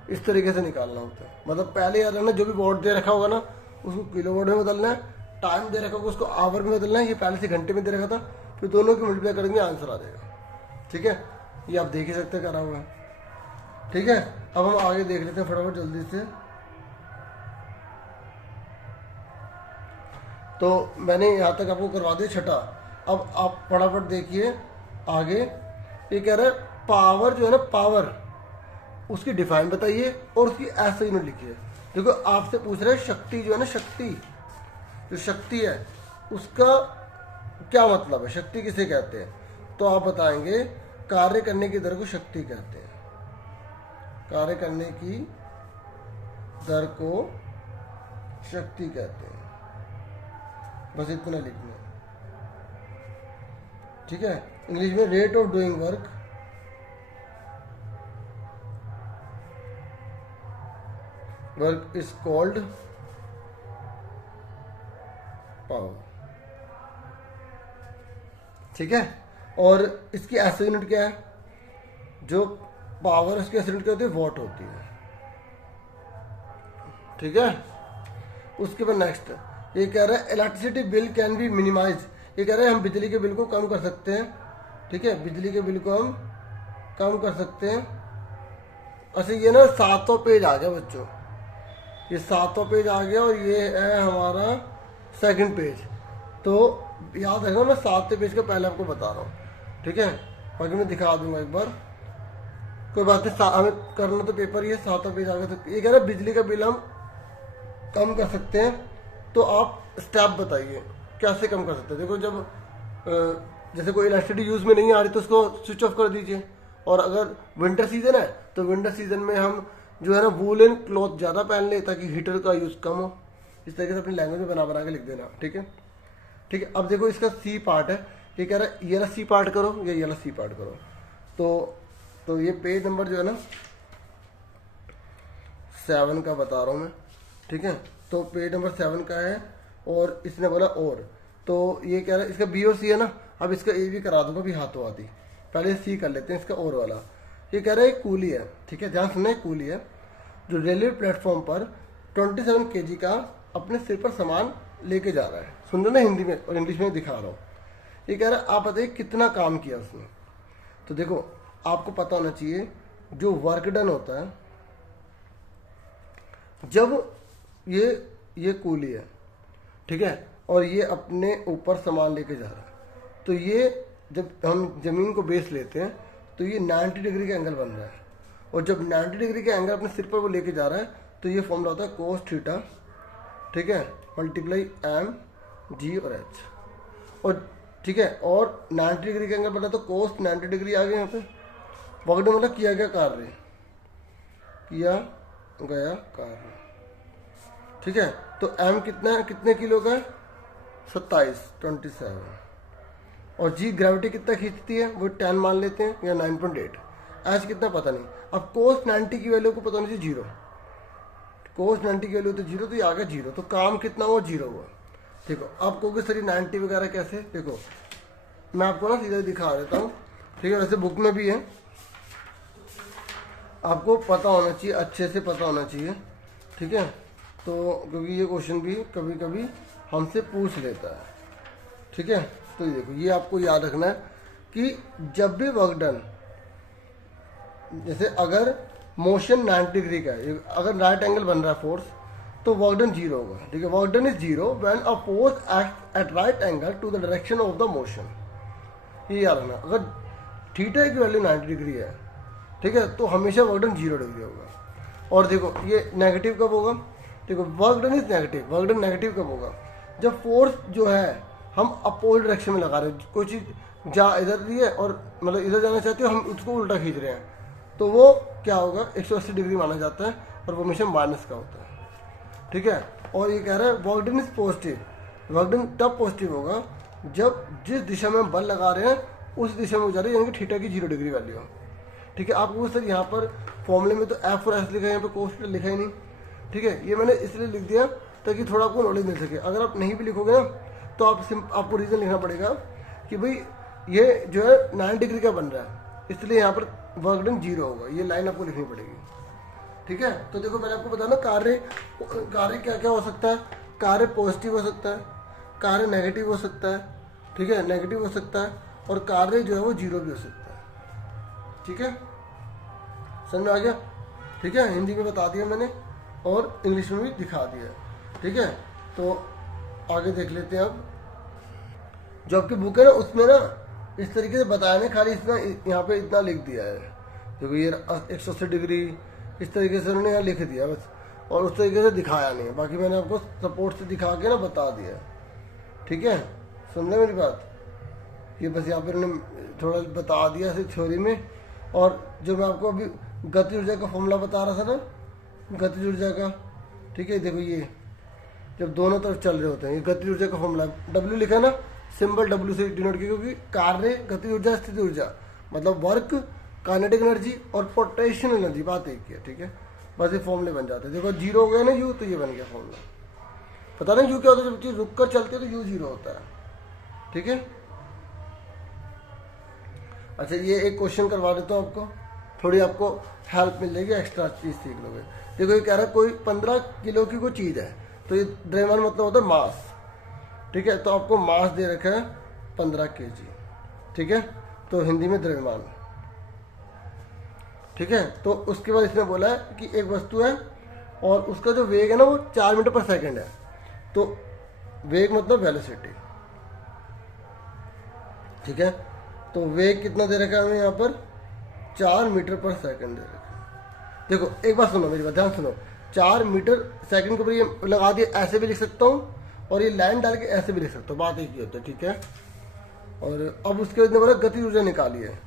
इस तरीके से निकालना होता है। मतलब पहले याद रखना, जो भी वोट दे रखा होगा ना उसको किलोवाट में बदलना है, टाइम दे रखा होगा उसको आवर में बदलना है। ये पहले से घंटे में दे रखा था, फिर दोनों की मल्टीप्लाई करेंगे, आंसर आ जाएगा। ठीक है, ये आप देख ही सकते करा हुआ है। ठीक है, अब हम आगे देख लेते हैं फटाफट जल्दी से। तो मैंने यहाँ तक आपको करवा दिया छठा। अब आप फटाफट देखिए आगे। ये कह रहा है पावर जो है ना, पावर उसकी डिफाइन बताइए और उसकी ऐसे यूनिट लिखिए। देखो आपसे पूछ रहे हैं शक्ति जो है ना, शक्ति जो शक्ति है उसका क्या मतलब है, शक्ति किसे कहते हैं? तो आप बताएंगे कार्य करने की दर को शक्ति कहते हैं। कार्य करने की दर को शक्ति कहते हैं। बस इतना लिखना है। ठीक है, इंग्लिश में rate of doing work, work is called power. ठीक है, और इसकी ऐसे यूनिट क्या है, जो पावर उसकी ऐसे यूनिट क्या होती है, वॉट होती है। ठीक है, उसके बाद नेक्स्ट ये कह रहा है electricity bill can be minimize. ये कह रहा है हम बिजली के बिल को कम कर सकते हैं। ठीक है, बिजली के बिल को हम कम कर सकते हैं। अच्छा, ये ना 7वां पेज आ गया बच्चों, ये 7वां पेज आ गया और ये है हमारा 2nd पेज। तो याद रखना, मैं 7वें पेज का पहले आपको बता रहा हूँ। ठीक है, बाकी मैं दिखा दूंगा एक बार, कोई बात नहीं। हमें करना तो पेपर ये 7वां पेज आ गया। तो ये कह रहा है बिजली का बिल हम कम कर सकते हैं। तो आप स्टेप बताइए कैसे कम कर सकते हैं। देखो, जब जैसे कोई इलेक्ट्रिसिटी यूज में नहीं आ रही तो उसको स्विच ऑफ कर दीजिए। और अगर विंटर सीजन है तो विंटर सीजन में हम जो है ना वूलन क्लॉथ ज़्यादा पहन ले, ताकि हीटर का यूज़ कम हो। इस तरीके से अपनी लैंग्वेज में बना के लिख देना। ठीक है, ठीक है। अब देखो इसका सी पार्ट है, ये कह रहा है ये वाला सी पार्ट करो, ये वाला सी पार्ट करो। तो ये पेज नंबर जो है ना 7 का बता रहा हूँ मैं। ठीक है, तो पेज नंबर 7 का है। और इसने बोला और, तो ये कह रहा है इसका बी और सी है ना, अब इसका ए भी करा दूंगा भी हाथों हाथी। पहले सी कर लेते हैं इसका और वाला। ये कह रहा है कूली है। ठीक है, ध्यान सुनना, कूली है जो रेलवे प्लेटफॉर्म पर 27 kg का अपने सिर पर सामान लेके जा रहा है। सुन रहे ना, हिंदी में और इंग्लिश में दिखा रहा हूँ। ये कह रहा है आप बताइए कितना काम किया उसने। तो देखो आपको पता होना चाहिए जो वर्क डन होता है, जब ये कूली है, ठीक है, और ये अपने ऊपर सामान लेके जा रहा है, तो ये जब हम जमीन को बेस लेते हैं तो ये 90 डिग्री का एंगल बन रहा है। और जब 90 डिग्री का एंगल अपने सिर पर वो लेके जा रहा है तो ये फॉर्मूला होता है कोस थीटा, ठीक है, मल्टीप्लाई एम जी और एच। और ठीक है, और 90 डिग्री का एंगल बना तो कोस 90 डिग्री आ गया यहाँ पे। वर्क डन मतलब किया गया कार्य, ठीक है। तो m कितना है, कितने किलो का है, 27 और जी ग्रेविटी कितना खींचती है वो 10 मान लेते हैं या 9.8। एच कितना पता नहीं। अब कोस 90 की वैल्यू को पता नहीं चाहिए 0, कोस 90 की वैल्यू तो 0, तो ये आ गया 0, तो काम कितना हुआ 0 हुआ। देखो अब कहोगे सर 90 वगैरह कैसे, देखो मैं आपको ना सीधा दिखा देता हूँ, ठीक है। वैसे बुक में भी है, आपको पता होना चाहिए, अच्छे से पता होना चाहिए, ठीक है। तो क्योंकि ये क्वेश्चन भी कभी कभी हमसे पूछ लेता है, ठीक है। तो देखो ये आपको याद रखना है कि जब भी वर्क डन, जैसे अगर मोशन 90 डिग्री का है, अगर राइट एंगल बन रहा है फोर्स, तो वर्क डन 0 होगा, ठीक है। Work done is 0 when a force act at right angle to the direction of the motion. ये याद रखना, अगर थीटा की वैल्यू 90 डिग्री है, ठीक है, तो हमेशा वर्क डन 0 डिग्री होगा। और देखो ये नेगेटिव कब होगा, देखो work done is negative, work done negative कब होगा, जब फोर्स जो है हम अपोजिट डायरेक्शन में लगा रहे हैं, कोई चीज़ जा इधर रही है और मतलब इधर जाना चाहते हो, हम उसको उल्टा खींच रहे हैं, तो वो क्या होगा 180 डिग्री माना जाता है और वो हमेशा माइनस का होता है, ठीक है। और ये कह रहा है work done is positive, work done तब पॉजिटिव होगा जब जिस दिशा में हम बल लगा रहे हैं उस दिशा में जा रही है, यानी कि थीटा की 0 डिग्री वैल्यू, ठीक है। आपको सर यहाँ पर फॉर्मूले में तो एफ और एस लिखा है, यहाँ पे कोस लिखा ही नहीं, ठीक है। ये मैंने इसलिए लिख दिया ताकि थोड़ा आपको नॉलेज मिल सके। अगर आप नहीं भी लिखोगे ना तो आपको रीजन लिखना पड़ेगा कि भाई ये जो है 90 डिग्री का बन रहा है, इसलिए यहाँ पर वर्क डन 0 होगा, ये लाइन आपको लिखनी पड़ेगी, ठीक है। तो देखो मैंने आपको बताया ना कार्य क्या क्या हो सकता है, कार्य पॉजिटिव हो सकता है, कार्य नेगेटिव हो सकता है, ठीक है, नेगेटिव हो सकता है, और कार्य जो है वो 0 भी हो सकता है, ठीक है। समझ में आ गया, ठीक है। हिंदी में बता दिया मैंने और इंग्लिश में भी दिखा दिया, ठीक है। तो आगे देख लेते हैं। अब जो आपकी बुक है ना उसमें ना इस तरीके से बताया नहीं, खाली इसमें यहाँ पे इतना लिख दिया है, देखो ये 180 डिग्री इस तरीके से उन्होंने यहाँ लिख दिया बस, और उस तरीके से दिखाया नहीं है। बाकी मैंने आपको सपोर्ट से दिखा के ना बता दिया, ठीक है। सुन ले मेरी बात, ये बस यहाँ पे उन्होंने थोड़ा बता दिया ऐसे थ्योरी में। और जो मैं आपको अभी गति ऊर्जा का फॉर्मूला बता रहा था ना, गति ऊर्जा का, ठीक है। देखो ये जब दोनों तरफ चल रहे होते हैं, ये गति ऊर्जा का फॉर्मूला W लिखा ना, सिंबल W से डिनोट किया, क्योंकि कार्य, गति ऊर्जा, स्थिति ऊर्जा, मतलब वर्क, काइनेटिक एनर्जी और पोटेंशियल एनर्जी, बात एक ही है, ठीक है। बस ये फॉर्मूले बन जाते हैं। देखो 0 हो गया ना U, तो ये बन गया फॉर्मूला। पता नहीं U क्या होता है, जब चीज रुक कर चलती है तो U 0 होता है, ठीक है। अच्छा ये एक क्वेश्चन करवा देता हूँ आपको, थोड़ी आपको हेल्प मिल जाएगी, एक्स्ट्रा चीज सीख लोगे। देखो ये कह रहा है कोई 15 किलो की कोई चीज है, तो ये द्रव्यमान मतलब होता है मास, ठीक है। तो आपको मास दे रखा है 15 kg, ठीक है, तो हिंदी में द्रव्यमान, ठीक है। तो उसके बाद इसने बोला है कि एक वस्तु है और उसका जो वेग है ना वो 4 मीटर पर सेकंड है, तो वेग मतलब वेलोसिटी, ठीक है। तो वेग कितना दे रखा है हमें यहाँ पर 4 मीटर पर सेकंड दे रखा है। देखो एक बात सुनो, मेरी बात ध्यान सुनो, 4 मीटर सेकंड के ऊपर ये लगा दिया, ऐसे भी लिख सकता हूँ और ये लाइन डाल के ऐसे भी लिख सकता हूँ, बात एक ही होता है, ठीक है। और अब उसके बाद बोला गति ऊर्जा निकाली है,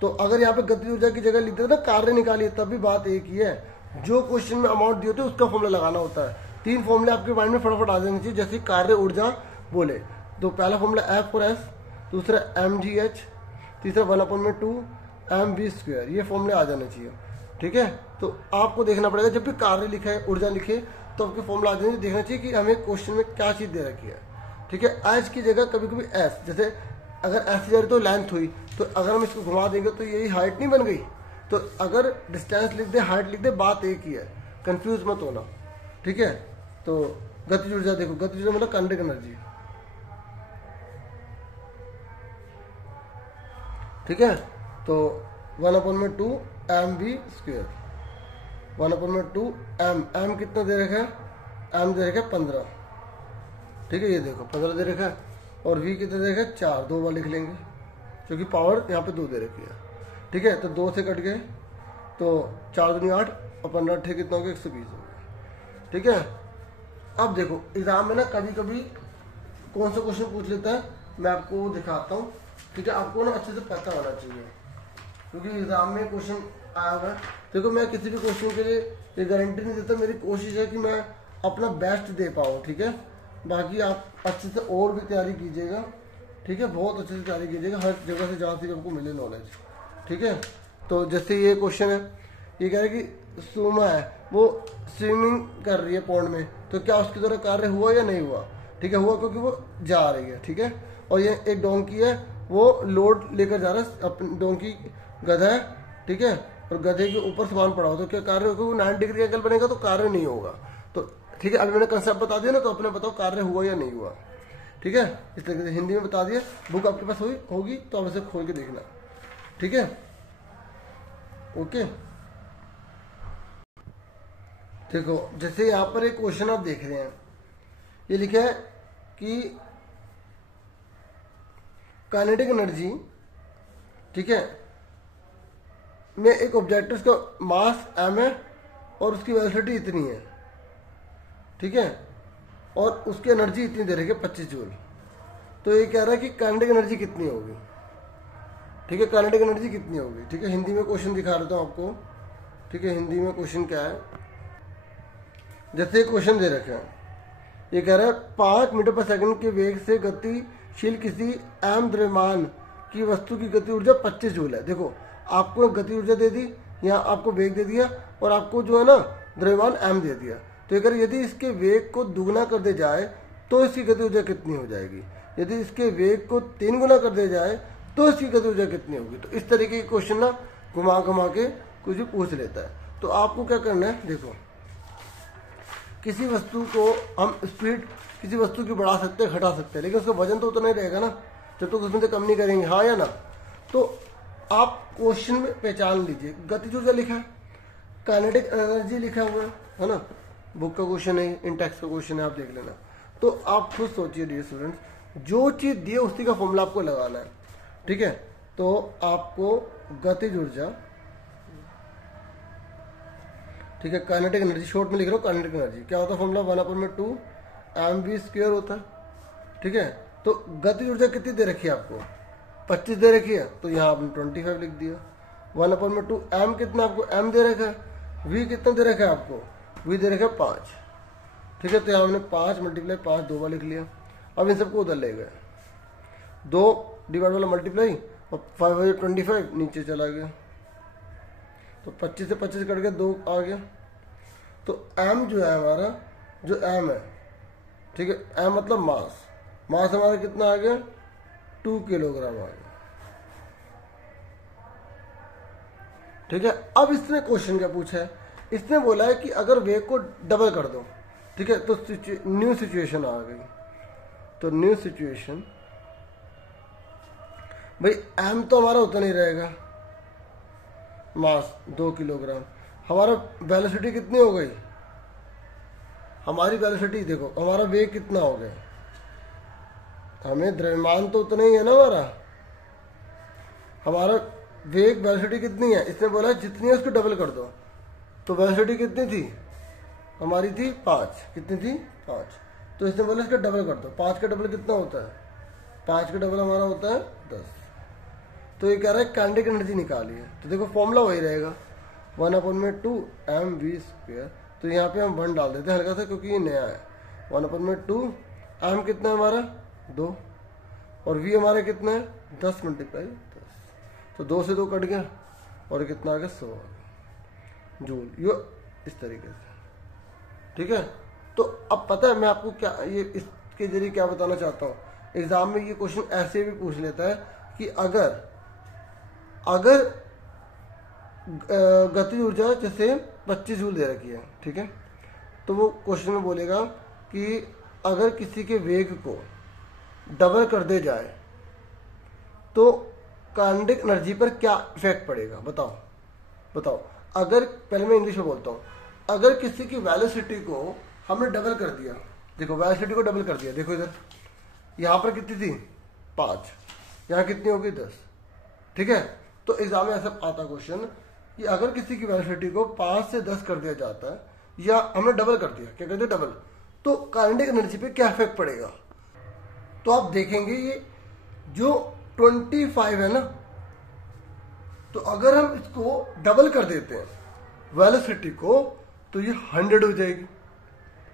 तो अगर यहाँ पे गति ऊर्जा की जगह लिखते ना कार्य निकालिए, तब भी बात एक ही है। जो क्वेश्चन में अमाउंट दिए होते हैं उसका फॉर्मूला लगाना होता है। 3 फॉर्मूले आपके माइंड में फटाफट आ जाने चाहिए, जैसे कार्य ऊर्जा बोले तो पहला फॉर्मूला F और S, दूसरा mgh, तीसरा 1/2 mv², ये फॉर्मूले आ जाने चाहिए, ठीक है। तो आपको देखना पड़ेगा जब भी कार्य लिखा है, ऊर्जा लिखे, तो आपके फॉर्मूला आ जाने चाहिए, देखना चाहिए कि हमें क्वेश्चन में क्या चीज़ दे रखी है, ठीक है। एच की जगह कभी कभी S, जैसे अगर एस जा रही तो लेंथ हुई, तो अगर हम इसको घुमा देंगे तो यही हाइट नहीं बन गई। तो अगर डिस्टेंस लिख दे, हाइट लिख दे, बात एक ही है, कंफ्यूज मत होना, ठीक है। तो गति ऊर्जा देखो, गति ऊर्जा मतलब काइनेटिक एनर्जी, ठीक है। तो 1/2 mv², 1/2 m कितना दे रखा है, m दे रखा है 15, ठीक है। ये देखो 15 दे रखा है, और v कितना दे रखा है 4, 2 बार लिख लेंगे क्योंकि पावर यहाँ पे 2 दे रखी है, ठीक है। तो 2 से कट गए तो 4 दूनी 8 और 15 8 कितना हो गया 120 हो गया, ठीक है। अब देखो एग्जाम में ना कभी कभी कौन सा क्वेश्चन पूछ लेता है, मैं आपको दिखाता हूँ, ठीक है। आपको ना अच्छे से पता होना चाहिए क्योंकि एग्जाम में क्वेश्चन आया हुआ है। देखो मैं किसी भी क्वेश्चन के लिए ये गारंटी नहीं देता, मेरी कोशिश है कि मैं अपना बेस्ट दे पाऊँ, ठीक है। बाकी आप अच्छे से और भी तैयारी कीजिएगा, ठीक है, बहुत अच्छे से तैयारी कीजिएगा हर जगह से जहाँ से भी आपको मिले नॉलेज, ठीक है। तो जैसे ये क्वेश्चन है, ये कह रहे हैं कि सुमा है वो स्विमिंग कर रही है पौंड में, तो क्या उसके द्वारा कार्य हुआ या नहीं हुआ, ठीक है, हुआ क्योंकि वो जा रही है, ठीक है। और ये एक डोंकी है, वो लोड लेकर जा रहा है, अपनी डोंकी गधा है, ठीक है, और गधे के ऊपर सामान पड़ा हो, तो क्या कार्य होगा, वो 90 डिग्री एंगल बनेगा तो कार्य नहीं होगा। तो ठीक है, अभी मैंने कंसेप्ट बता दिया ना, तो अपने बताओ कार्य हुआ या नहीं हुआ, ठीक है। इस तरीके से हिंदी में बता दिया, बुक आपके पास होगी तो आप इसे खोल के देखना, ठीक है, ओके। देखो जैसे यहाँ पर एक क्वेश्चन आप देख रहे हैं, ये लिखा है कि काइनेटिक एनर्जी, ठीक है, में एक ऑब्जेक्ट का मास m है और उसकी वेलोसिटी इतनी है, ठीक है, और उसकी एनर्जी इतनी दे रही है 25 जूल। तो ये कह रहा है कि काइनेटिक एनर्जी कितनी होगी, ठीक है, काइनेटिक एनर्जी कितनी होगी, ठीक है। हिंदी में क्वेश्चन दिखा देता हूँ आपको, ठीक है। हिंदी में क्वेश्चन क्या है, जैसे क्वेश्चन दे रखे हैं, ये कह रहा है 5 मीटर पर सेकंड के वेग से गतिशील किसी m द्रव्यमान की वस्तु की गति ऊर्जा 25 जूल है। देखो आपको गति ऊर्जा दे दी, यहाँ आपको वेग दे दिया, और आपको जो है ना द्रव्यमान m दे दिया। तो अगर यदि इसके वेग को दुगना कर दे जाए तो इसकी गति ऊर्जा कितनी हो जाएगी, यदि इसके वेग को 3 गुना कर दिया जाए तो इसकी गति ऊर्जा कितनी होगी। तो इस तरीके के क्वेश्चन ना घुमा घुमा के कुछ भी पूछ लेता है। तो आपको क्या करना है, देखो किसी वस्तु को हम स्पीड किसी वस्तु की बढ़ा सकते हैं, घटा सकते हैं, लेकिन उसका वजन तो उतना ही रहेगा ना, जब तक उसमें से कम नहीं करेंगे, हाँ या ना। तो आप क्वेश्चन में पहचान लीजिए, गतिज ऊर्जा लिखा है, काइनेटिक एनर्जी लिखा हुआ है ना, बुक का क्वेश्चन है, इंटेक्स का क्वेश्चन है, आप देख लेना। तो आप खुद सोचिए डियर स्टूडेंट्स, जो चीज़ दी है उसी का फॉर्मूला आपको लगाना है, ठीक है। तो आपको गतिज ऊर्जा, ठीक है, काइनेटिक एनर्जी शॉर्ट में लिख रहा हूँ, काइनेटिक एनर्जी क्या होता है फॉर्मूला 1/2 mv² होता है, ठीक है। तो गतिज ऊर्जा कितनी दे रखी है आपको, 25 दे रखी है, तो यहाँ आपने 25 लिख दिया। 1/2 m कितना आपको m दे रखा है, v कितना दे रखा है आपको, v दे रखा है 5, ठीक है। तो यहाँ हमने 5 × 5 2 बार लिख लिया। अब इन सबको उधर ले गए, 2 डिवाइड वाला मल्टीप्लाई, और 5/25 नीचे चला गया, तो 25 से 25 कट गया, 2 आ गया। तो m जो है हमारा, जो m है, ठीक है, m मतलब मास, मास हमारा कितना आ गया, 2 किलोग्राम आ गया, ठीक है। अब इसने क्वेश्चन क्या पूछा है, इसने बोला है कि अगर वेग को डबल कर दो, ठीक है, तो न्यू सिचुएशन आ गई। तो न्यू सिचुएशन, भाई m तो हमारा उतना ही रहेगा, मास 2 किलोग्राम, हमारा वेलोसिटी कितनी हो गई, हमारी वेलोसिटी देखो, हमारा वेग कितना हो गया, हमें द्रव्यमान तो उतना ही है ना हमारा वेग, वेलोसिटी कितनी है, इसने बोला जितनी है उसको डबल कर दो। तो वेलोसिटी कितनी थी हमारी, थी 5, कितनी थी 5, तो इसने बोला इसका डबल कर दो। 5 का डबल कितना होता है, 5 का डबल हमारा होता है 10। तो ये कह रहा है काइनेटिक एनर्जी निकालिए, तो देखो फॉर्मूला वही रहेगा 1/2 mv²। तो यहाँ पे हम 1 डाल देते हैं हल्का सा, क्योंकि ये नया है। 1/2 m कितना है हमारा 2, और v हमारा कितना है 10 × 10, तो 2 से 2 कट गया, और कितना आ गया 100 जूल, यो इस तरीके से, ठीक है। तो अब पता है मैं आपको क्या, ये इसके जरिए क्या बताना चाहता हूँ, एग्जाम में ये क्वेश्चन ऐसे भी पूछ लेता है कि अगर गतिज ऊर्जा जैसे 25 जूल दे रखी है, ठीक है, तो वो क्वेश्चन में बोलेगा कि अगर किसी के वेग को डबल कर दे जाए तो काइनेटिक एनर्जी पर क्या इफेक्ट पड़ेगा, बताओ। अगर, पहले मैं इंग्लिश में बोलता हूँ, अगर किसी की वेलोसिटी को हमने डबल कर दिया, देखो वेलोसिटी को डबल कर दिया, देखो इधर यहाँ पर कितनी थी 5, यहाँ कितनी होगी 10, ठीक है। तो एग्जाम में ऐसा आता क्वेश्चन कि अगर किसी की वेलोसिटी को 5 से 10 कर दिया जाता है, या हमने डबल कर दिया, क्या कहते हैं डबल, तो काइनेटिक एनर्जी पे क्या इफेक्ट पड़ेगा। तो आप देखेंगे ये जो 25 है ना, तो अगर हम इसको डबल कर देते हैं वेलोसिटी को, तो ये 100 हो जाएगी,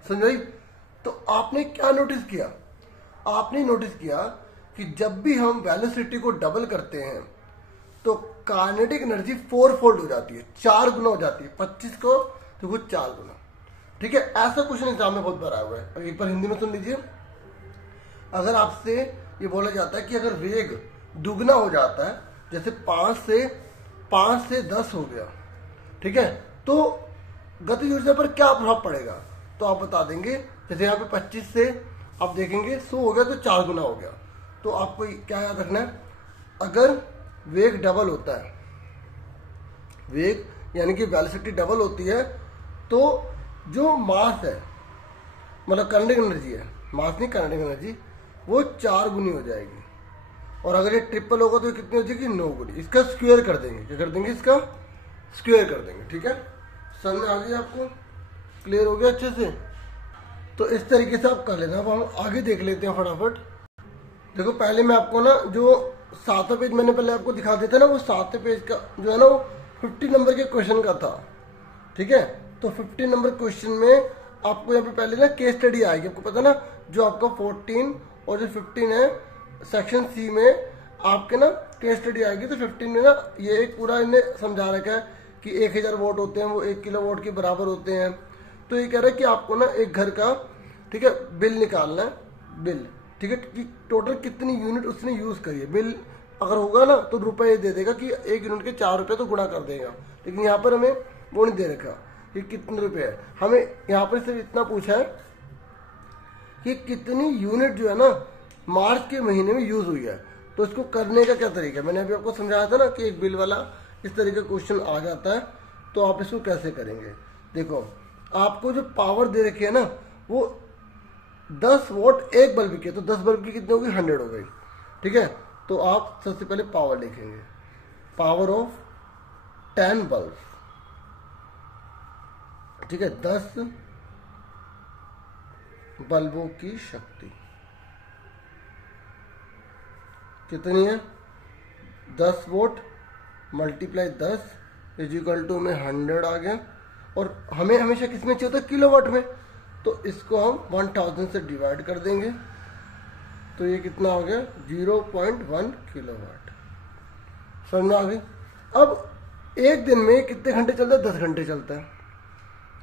समझ? तो आपने क्या नोटिस किया? आपने नोटिस किया कि जब भी हम वेलोसिटी को डबल करते हैं तो काइनेटिक एनर्जी 4 फोल्ड हो जाती है, 4 गुना हो जाती है। 25 को तो कुछ 4 गुना। ठीक है, ऐसा क्वेश्चन एग्जाम में बहुत बार हुआ है। अब एक बार हिंदी में सुन लीजिए। अगर आपसे ये बोला जाता है कि अगर वेग दुगना हो जाता है, जैसे 5 से 10 हो गया, ठीक है, तो गतिज ऊर्जा पर क्या प्रभाव पड़ेगा? तो आप बता देंगे, जैसे यहाँ पे 25 से आप देखेंगे 100 हो गया तो 4 गुना हो गया। तो आपको क्या याद रखना है? अगर वेग डबल होता है, वेग यानी कि वेलोसिटी डबल होती है, तो जो मास है, मतलब काइनेटिक एनर्जी है, मास नहीं काइनेटिक एनर्जी, वो 4 गुनी हो जाएगी। और अगर ये ट्रिपल होगा तो कितनी हो जाएगी? 9 गुनी। इसका स्क्वायर कर देंगे। क्या कर देंगे? इसका स्क्वायर कर देंगे। ठीक है, समझ में आ गई आपको? क्लियर हो गया अच्छे से? तो इस तरीके से आप कर लेना। अब हम आगे देख लेते हैं फटाफट। देखो, पहले मैं आपको ना जो 7वां पेज मैंने पहले आपको दिखा देता ना, वो 7वें पेज का जो है ना, वो 50 नंबर के क्वेश्चन का था। ठीक है, तो 50 नंबर क्वेश्चन में आपको यहाँ पे पहले ना केस स्टडी आएगी। आपको पता ना, जो आपका 14 और जो 15 है, सेक्शन सी में आपके ना केस स्टडी आएगी। तो 15 में ना ये एक पूरा इन्हें समझा रखा है कि 1000 वोट होते हैं, वो 1 किलोवाट के बराबर होते हैं। तो ये कह रहा है कि आपको ना एक घर का, ठीक है, बिल निकालना है। बिल, ठीक है, कि टोटल कितनी यूनिट उसने यूज करी है। बिल अगर होगा ना तो रुपए दे देगा कि 1 यूनिट के 4 रुपए, तो गुणा कर देगा। लेकिन यहाँ पर हमें वो नहीं दे रखा कि कितने रुपए है। हमें यहाँ पर सिर्फ इतना पूछा है कि कितनी यूनिट जो है ना मार्च के महीने में यूज हुई है। तो इसको करने का क्या तरीका है? मैंने अभी आपको समझाया था ना कि एक बिल वाला इस तरीके का क्वेश्चन आ जाता है। तो आप इसको कैसे करेंगे? देखो, आपको जो पावर दे रखी है ना, वो 10 वोट एक बल्ब की है, तो 10 बल्ब की कितनी होगी? 100 हो गई। ठीक है, तो आप सबसे पहले पावर लिखेंगे, पावर ऑफ 10 बल्ब। ठीक है, 10 बल्बों की शक्ति कितनी है? 10 volt multiply 10 is equal to में 100 आ गया। और हमें हमेशा किस में चाहिए होता है? किलोवाट में। तो इसको हम 1000 से डिवाइड कर देंगे, तो ये कितना हो गया? 0.1 किलोवाट। समझ में आ गई? अब एक दिन में कितने घंटे चलता है? 10 घंटे चलता है।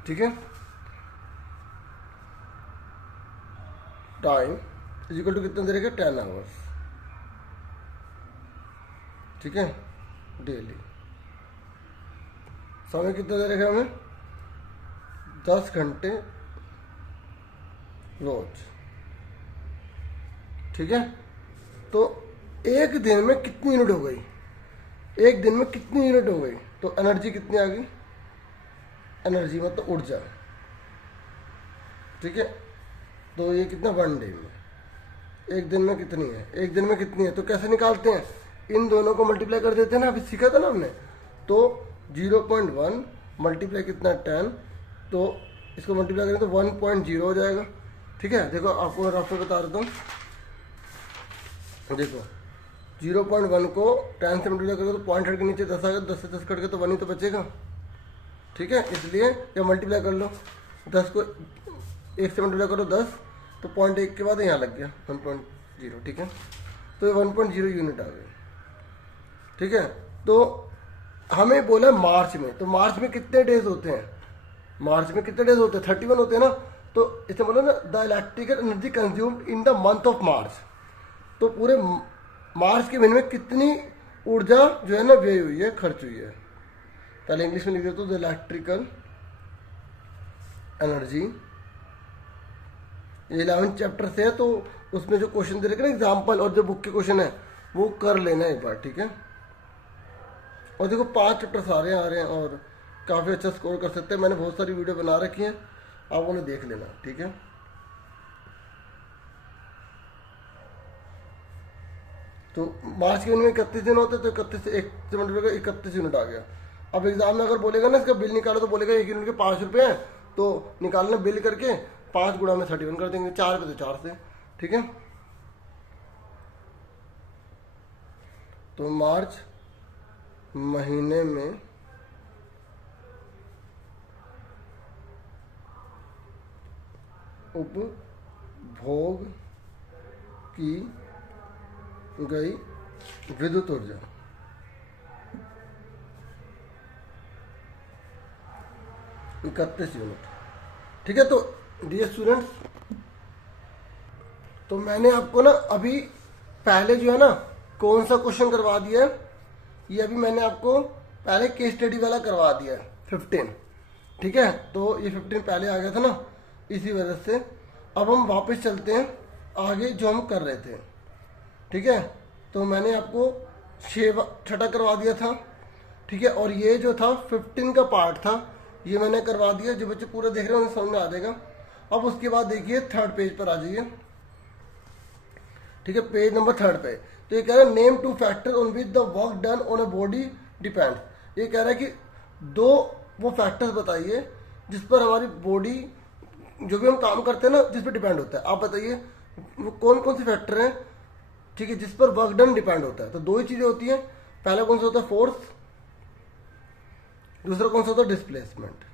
ठीक है, टाइम इज इक्वल टू कितना दे रखा है? 10 आवर्स। ठीक है, डेली समय कितना दे रखा है हमें? 10 घंटे रोज। ठीक है, तो एक दिन में कितनी यूनिट हो गई? एक दिन में कितनी यूनिट हो गई? तो एनर्जी कितनी आ गई? एनर्जी मतलब ऊर्जा। ठीक है, तो ये कितना? 1 डे में। एक दिन में कितनी है? एक दिन में कितनी है? तो कैसे निकालते हैं? इन दोनों को मल्टीप्लाई कर देते हैं ना, अभी सीखा था ना हमने। तो 0.1 मल्टीप्लाई कितना? 10। तो इसको मल्टीप्लाई करें तो 1.0 हो जाएगा। ठीक है, देखो आपको रफ में बता देता हूँ। देखो, 0.1 को 10 से मल्टीप्लाई करोगे तो पॉइंट हट के नीचे 10 आ गया। 10 से 10 कट के तो 1 ही तो बचेगा। ठीक है, इसलिए जब मल्टीप्लाई कर लो, 10 को 1 से मल्टीप्लाई करो 10, तो 0.1 के बाद यहाँ लग गया 1.0। ठीक है, तो ये 1.0 यूनिट आ गई। ठीक है, तो हमें बोला मार्च में, तो मार्च में कितने डेज होते हैं? मार्च में कितने डेज होते हैं? 31 होते हैं ना। तो इससे बोला ना, the electrical energy consumed in the month of March. तो पूरे मार्च के महीने में कितनी ऊर्जा जो है ना व्यय हुई है, खर्च हुई है। पहले इंग्लिश में लिख देते, द इलेक्ट्रिकल एनर्जी। 11 चैप्टर से है, तो उसमें जो क्वेश्चन दे रखे ना एग्जाम्पल, और जो बुक के क्वेश्चन है वो कर लेना एक बार। ठीक है, और देखो 5 चैप्टर सारे आ रहे हैं और काफ़ी अच्छा स्कोर कर सकते हैं। मैंने बहुत सारी वीडियो बना रखी है, आप उन्हें देख लेना। ठीक है, तो मार्च के महीने में 31 दिन होते, तो 31 से 1 से मल्टीप्लाई 31 यूनिट आ गया। अब एग्जाम में अगर बोलेगा ना इसका बिल निकालो, तो बोलेगा 1 यूनिट के 5 रुपये हैं, तो निकालना बिल करके 5 गुणा में 31 कर देंगे, 4 पे तो 4 से। ठीक है, तो मार्च महीने में उपभोग की गई विद्युत ऊर्जा। इकतीस यूनिट। ठीक है, तो डियर स्टूडेंट्स, तो मैंने आपको ना अभी पहले जो है ना कौन सा क्वेश्चन करवा दिया है, ये अभी मैंने आपको पहले केस स्टडी वाला करवा दिया है 15। ठीक है, तो ये 15 पहले आ गया था ना, इसी वजह से अब हम वापस चलते हैं आगे जो हम कर रहे थे। ठीक है, तो मैंने आपको छठा करवा दिया था। ठीक है, और ये जो था 15 का पार्ट था, ये मैंने करवा दिया। जो बच्चे पूरा देख रहे हैं उन्हें समझ में आ जाएगा। अब उसके बाद देखिए थर्ड पेज पर आ जाइए। ठीक है, पेज नंबर 3 पे तो ये कह रहा है name 2 factor on which the work done on a body depends. ये कह रहा है कि 2 वो फैक्टर्स बताइए जिस पर हमारी बॉडी, जो भी हम काम करते हैं ना, जिस पर डिपेंड होता है। आप बताइए वो कौन कौन से फैक्टर हैं, ठीक है, जिस पर वर्क डन डिपेंड होता है। तो 2 ही चीजें होती हैं। पहला कौन सा होता है फोर्स, दूसरा कौन सा होता है डिस्प्लेसमेंट।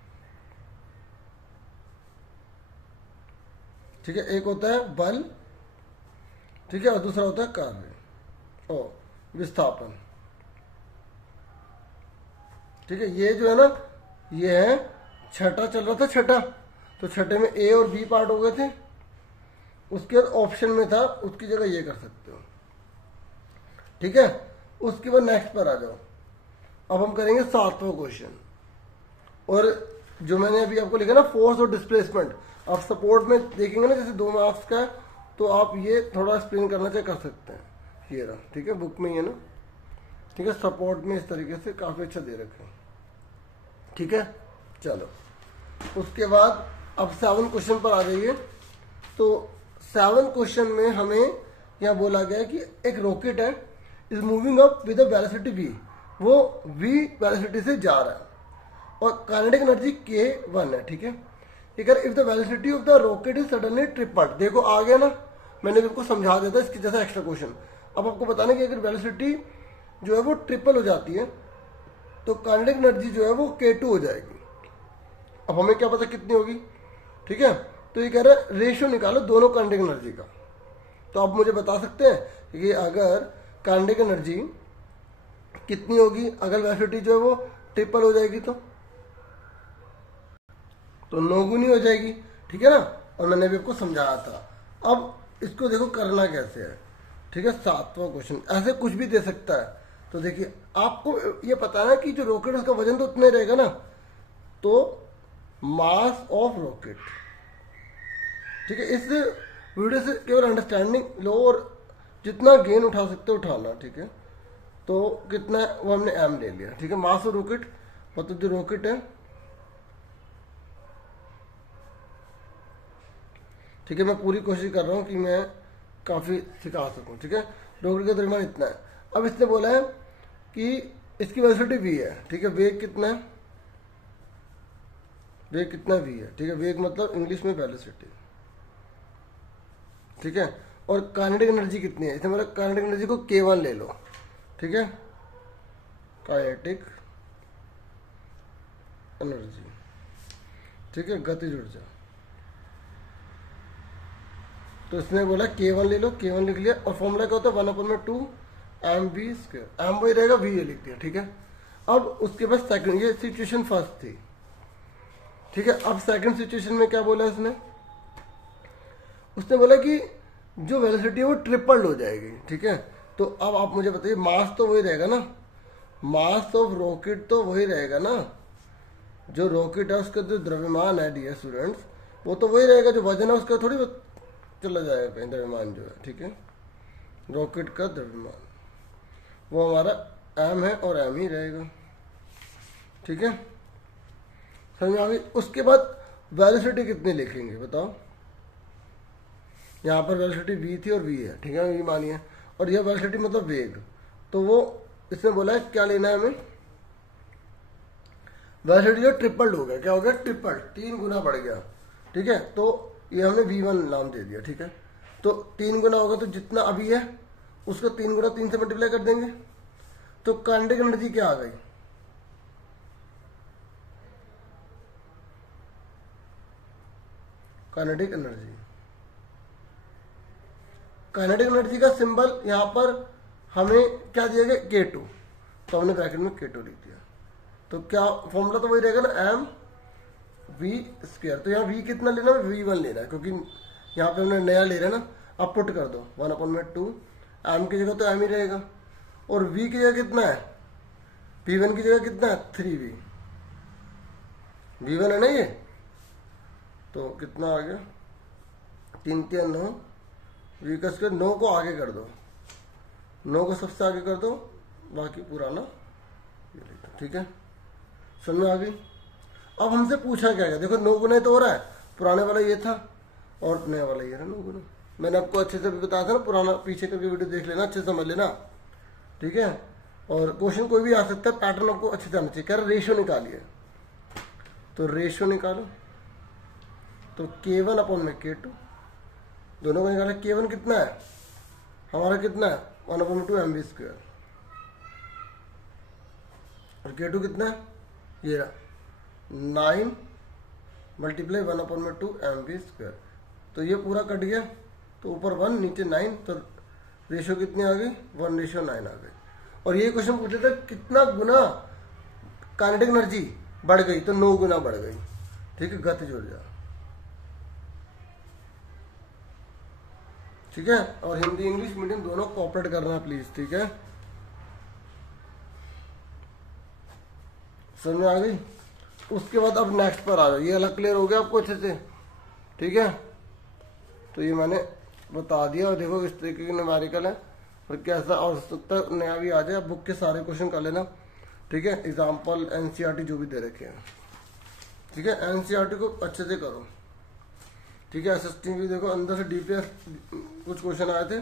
ठीक है, एक होता है बल, ठीक है, और दूसरा होता है कार्य और विस्थापन। ठीक है, ये जो है ना, ये है छठा चल रहा था छठा, तो छठे में ए और बी पार्ट हो गए थे। उसके बाद ऑप्शन में था, उसकी जगह ये कर सकते हो। ठीक है, उसके बाद नेक्स्ट पर आ जाओ। अब हम करेंगे 7वां क्वेश्चन, और जो मैंने अभी आपको लिखा ना फोर्स और डिस्प्लेसमेंट, आप सपोर्ट में देखेंगे ना, जैसे 2 मार्क्स का है, तो आप ये थोड़ा एक्सप्लेन करना चाहिए, कर सकते हैं। ये रहा, ठीक है, बुक में ये ना, ठीक है, सपोर्ट में इस तरीके से काफी अच्छा दे रखे हैं। ठीक है, चलो उसके बाद अब 7 क्वेश्चन पर आ जाइए। तो 7 क्वेश्चन में हमें यहाँ बोला गया है कि एक रॉकेट है, is moving up with velocity v, वो v वेलोसिटी से जा रहा है और काइनेटिक एनर्जी k1 है। ठीक है, if the velocity of the rocket is suddenly tripled, देखो आ गया ना, मैंने आपको समझा दिया था इसकी जैसा एक्स्ट्रा क्वेश्चन। अब आपको बताना कि अगर वेलोसिटी जो है वो ट्रिपल हो जाती है तो काइनेटिक एनर्जी जो है वो k2 हो जाएगी। अब हमें क्या पता कितनी होगी। ठीक है, तो ये कह रहा है रेशियो निकालो दोनों काइनेटिक एनर्जी का। तो आप मुझे बता सकते हैं कि अगर काइनेटिक एनर्जी कितनी होगी अगर वेलोसिटी जो है वो ट्रिपल हो जाएगी, तो 9 गुनी हो जाएगी। ठीक है ना, और मैंने भी आपको समझाया था। अब इसको देखो करना कैसे है। ठीक है, 7वां क्वेश्चन ऐसे कुछ भी दे सकता है। तो देखिए आपको ये पता है कि जो रॉकेट उसका वजन तो उतना ही रहेगा ना, तो मास ऑफ रॉकेट। ठीक है, इस वीडियो से केवल अंडरस्टैंडिंग लो और जितना गेन उठा सकते हो उठाना। ठीक है, तो कितना है वो हमने एम ले लिया। ठीक है, मास ऑफ रॉकेट मतलब जो रॉकेट है, ठीक है, मैं पूरी कोशिश कर रहा हूँ कि मैं काफ़ी सिखा सकूँ। ठीक है, रॉकेट का द्रव्यमान इतना है। अब इसने बोला है कि इसकी वेलोसिटी v है। ठीक है, वेग कितना है, वेग कितना v है। ठीक है, वेग मतलब इंग्लिश में वेलोसिटी। ठीक है, और काइनेटिक एनर्जी कितनी है, इसने बोला काइनेटिक एनर्जी को k1 ले लो। ठीक है, काइनेटिक एनर्जी, ठीक है, गतिज ऊर्जा। तो इसने बोला k1 ले लो, k1 लिख लिया, और फॉर्मूला क्या होता है 1/2 mv², m वही रहेगा, v ये लिख दिया। ठीक है, अब उसके बाद सेकंड, ये सिचुएशन फर्स्ट थी। ठीक है, अब सेकंड सिचुएशन में क्या बोला उसने बोला कि जो वेलोसिटी है वो ट्रिपल्ड हो जाएगी। ठीक है, तो अब आप मुझे बताइए मास तो वही रहेगा ना, मास ऑफ रॉकेट तो वही रहेगा ना, जो रॉकेट है उसका जो द्रव्यमान है डियर स्टूडेंट्स वो तो वही रहेगा, जो वजन है उसका थोड़ी चला जाएगा कहीं द्रव्यमान जो है। ठीक है, रॉकेट का द्रव्यमान वो हमारा एम है और एम ही रहेगा। ठीक है, समझ में आ गई। उसके बाद वेलोसिटी कितनी लिखेंगे बताओ, यहाँ पर वेलोसिटी v थी और v है। ठीक है, ये मानिए, और यह वेलोसिटी मतलब वेग, तो वो इसने बोला है क्या लेना है हमें, वेलोसिटी जो ट्रिपल्ड हो गया, क्या हो गया ट्रिपल्ड, 3 गुना बढ़ गया। ठीक है, तो ये हमने v1 नाम दे दिया। ठीक है, तो 3 गुना होगा, तो जितना अभी है उसका 3 गुना 3 से मल्टीप्लाई कर देंगे, तो काइनेटिक एनर्जी क्या आ गई, काइनेटिक एनर्जी। काइनेटिक एनर्जी का सिंबल यहाँ पर हमें क्या दिया गया, K2, तो हमने ब्रैकेट में K2 लिख दिया। तो क्या फॉर्मूला तो वही रहेगा ना, एम वी स्क्वायर। तो यहाँ v कितना लेना है, v1 लेना है, क्योंकि यहाँ पे हमने नया ले रहे हैं ना। अब पुट कर दो 1/2, एम की जगह तो एम ही रहेगा, और v की जगह कितना है, v1 की जगह कितना है 3v, v1 है ना ये। तो कितना आ गया, 3 3 9, v का स्क्वायर 9 को आगे कर दो, 9 को सबसे आगे कर दो, बाकी पुराना ये लिख दो। ठीक है, समझ में आ गई। अब हमसे पूछा क्या गया, देखो 9 गुना तो हो रहा है, पुराने वाला ये था और नया वाला ये रहा 9 गुना। मैंने आपको अच्छे से भी बताया था ना, पुराना पीछे का भी वीडियो देख लेना, अच्छे से समझ लेना। ठीक है, और क्वेश्चन कोई भी आ सकता है, पैटर्न आपको अच्छे से आना चाहिए। कह रहे रेशियो निकालिए, तो रेशियो निकालो, तो K1/K2 दोनों को निकाला। K1 कितना है हमारा, कितना है 1/2 mv स्क्वायर, और K2 कितना है, ये रहा 9 × 1/2 mv स्क्वायर। तो ये पूरा कट गया, तो ऊपर 1 नीचे 9, तो रेशियो कितनी आ गई, 1:9 आ गई। और ये क्वेश्चन पूछे थे कितना गुना काइनेटिक एनर्जी बढ़ गई, तो 9 गुना बढ़ गई। ठीक है, गतिज ऊर्जा। ठीक है, और हिंदी इंग्लिश मीडियम दोनों कोऑपरेट करना प्लीज। ठीक है, समझ में आ गई। उसके बाद अब नेक्स्ट पर आ जाओ, ये अलग क्लियर हो गया आपको अच्छे से। ठीक है, तो ये मैंने बता दिया, और देखो इस तरीके की न्यूमेरिकल है, और कैसा और सकता नया भी आ जाए। आप बुक के सारे क्वेश्चन कर लेना। ठीक है, एग्जाम्पल एनसीईआरटी जो भी दे रखे हैं। ठीक है, एनसीईआरटी को अच्छे से करो। ठीक है, एसएसटी भी देखो, अंदर से डीपीएस कुछ क्वेश्चन आए थे,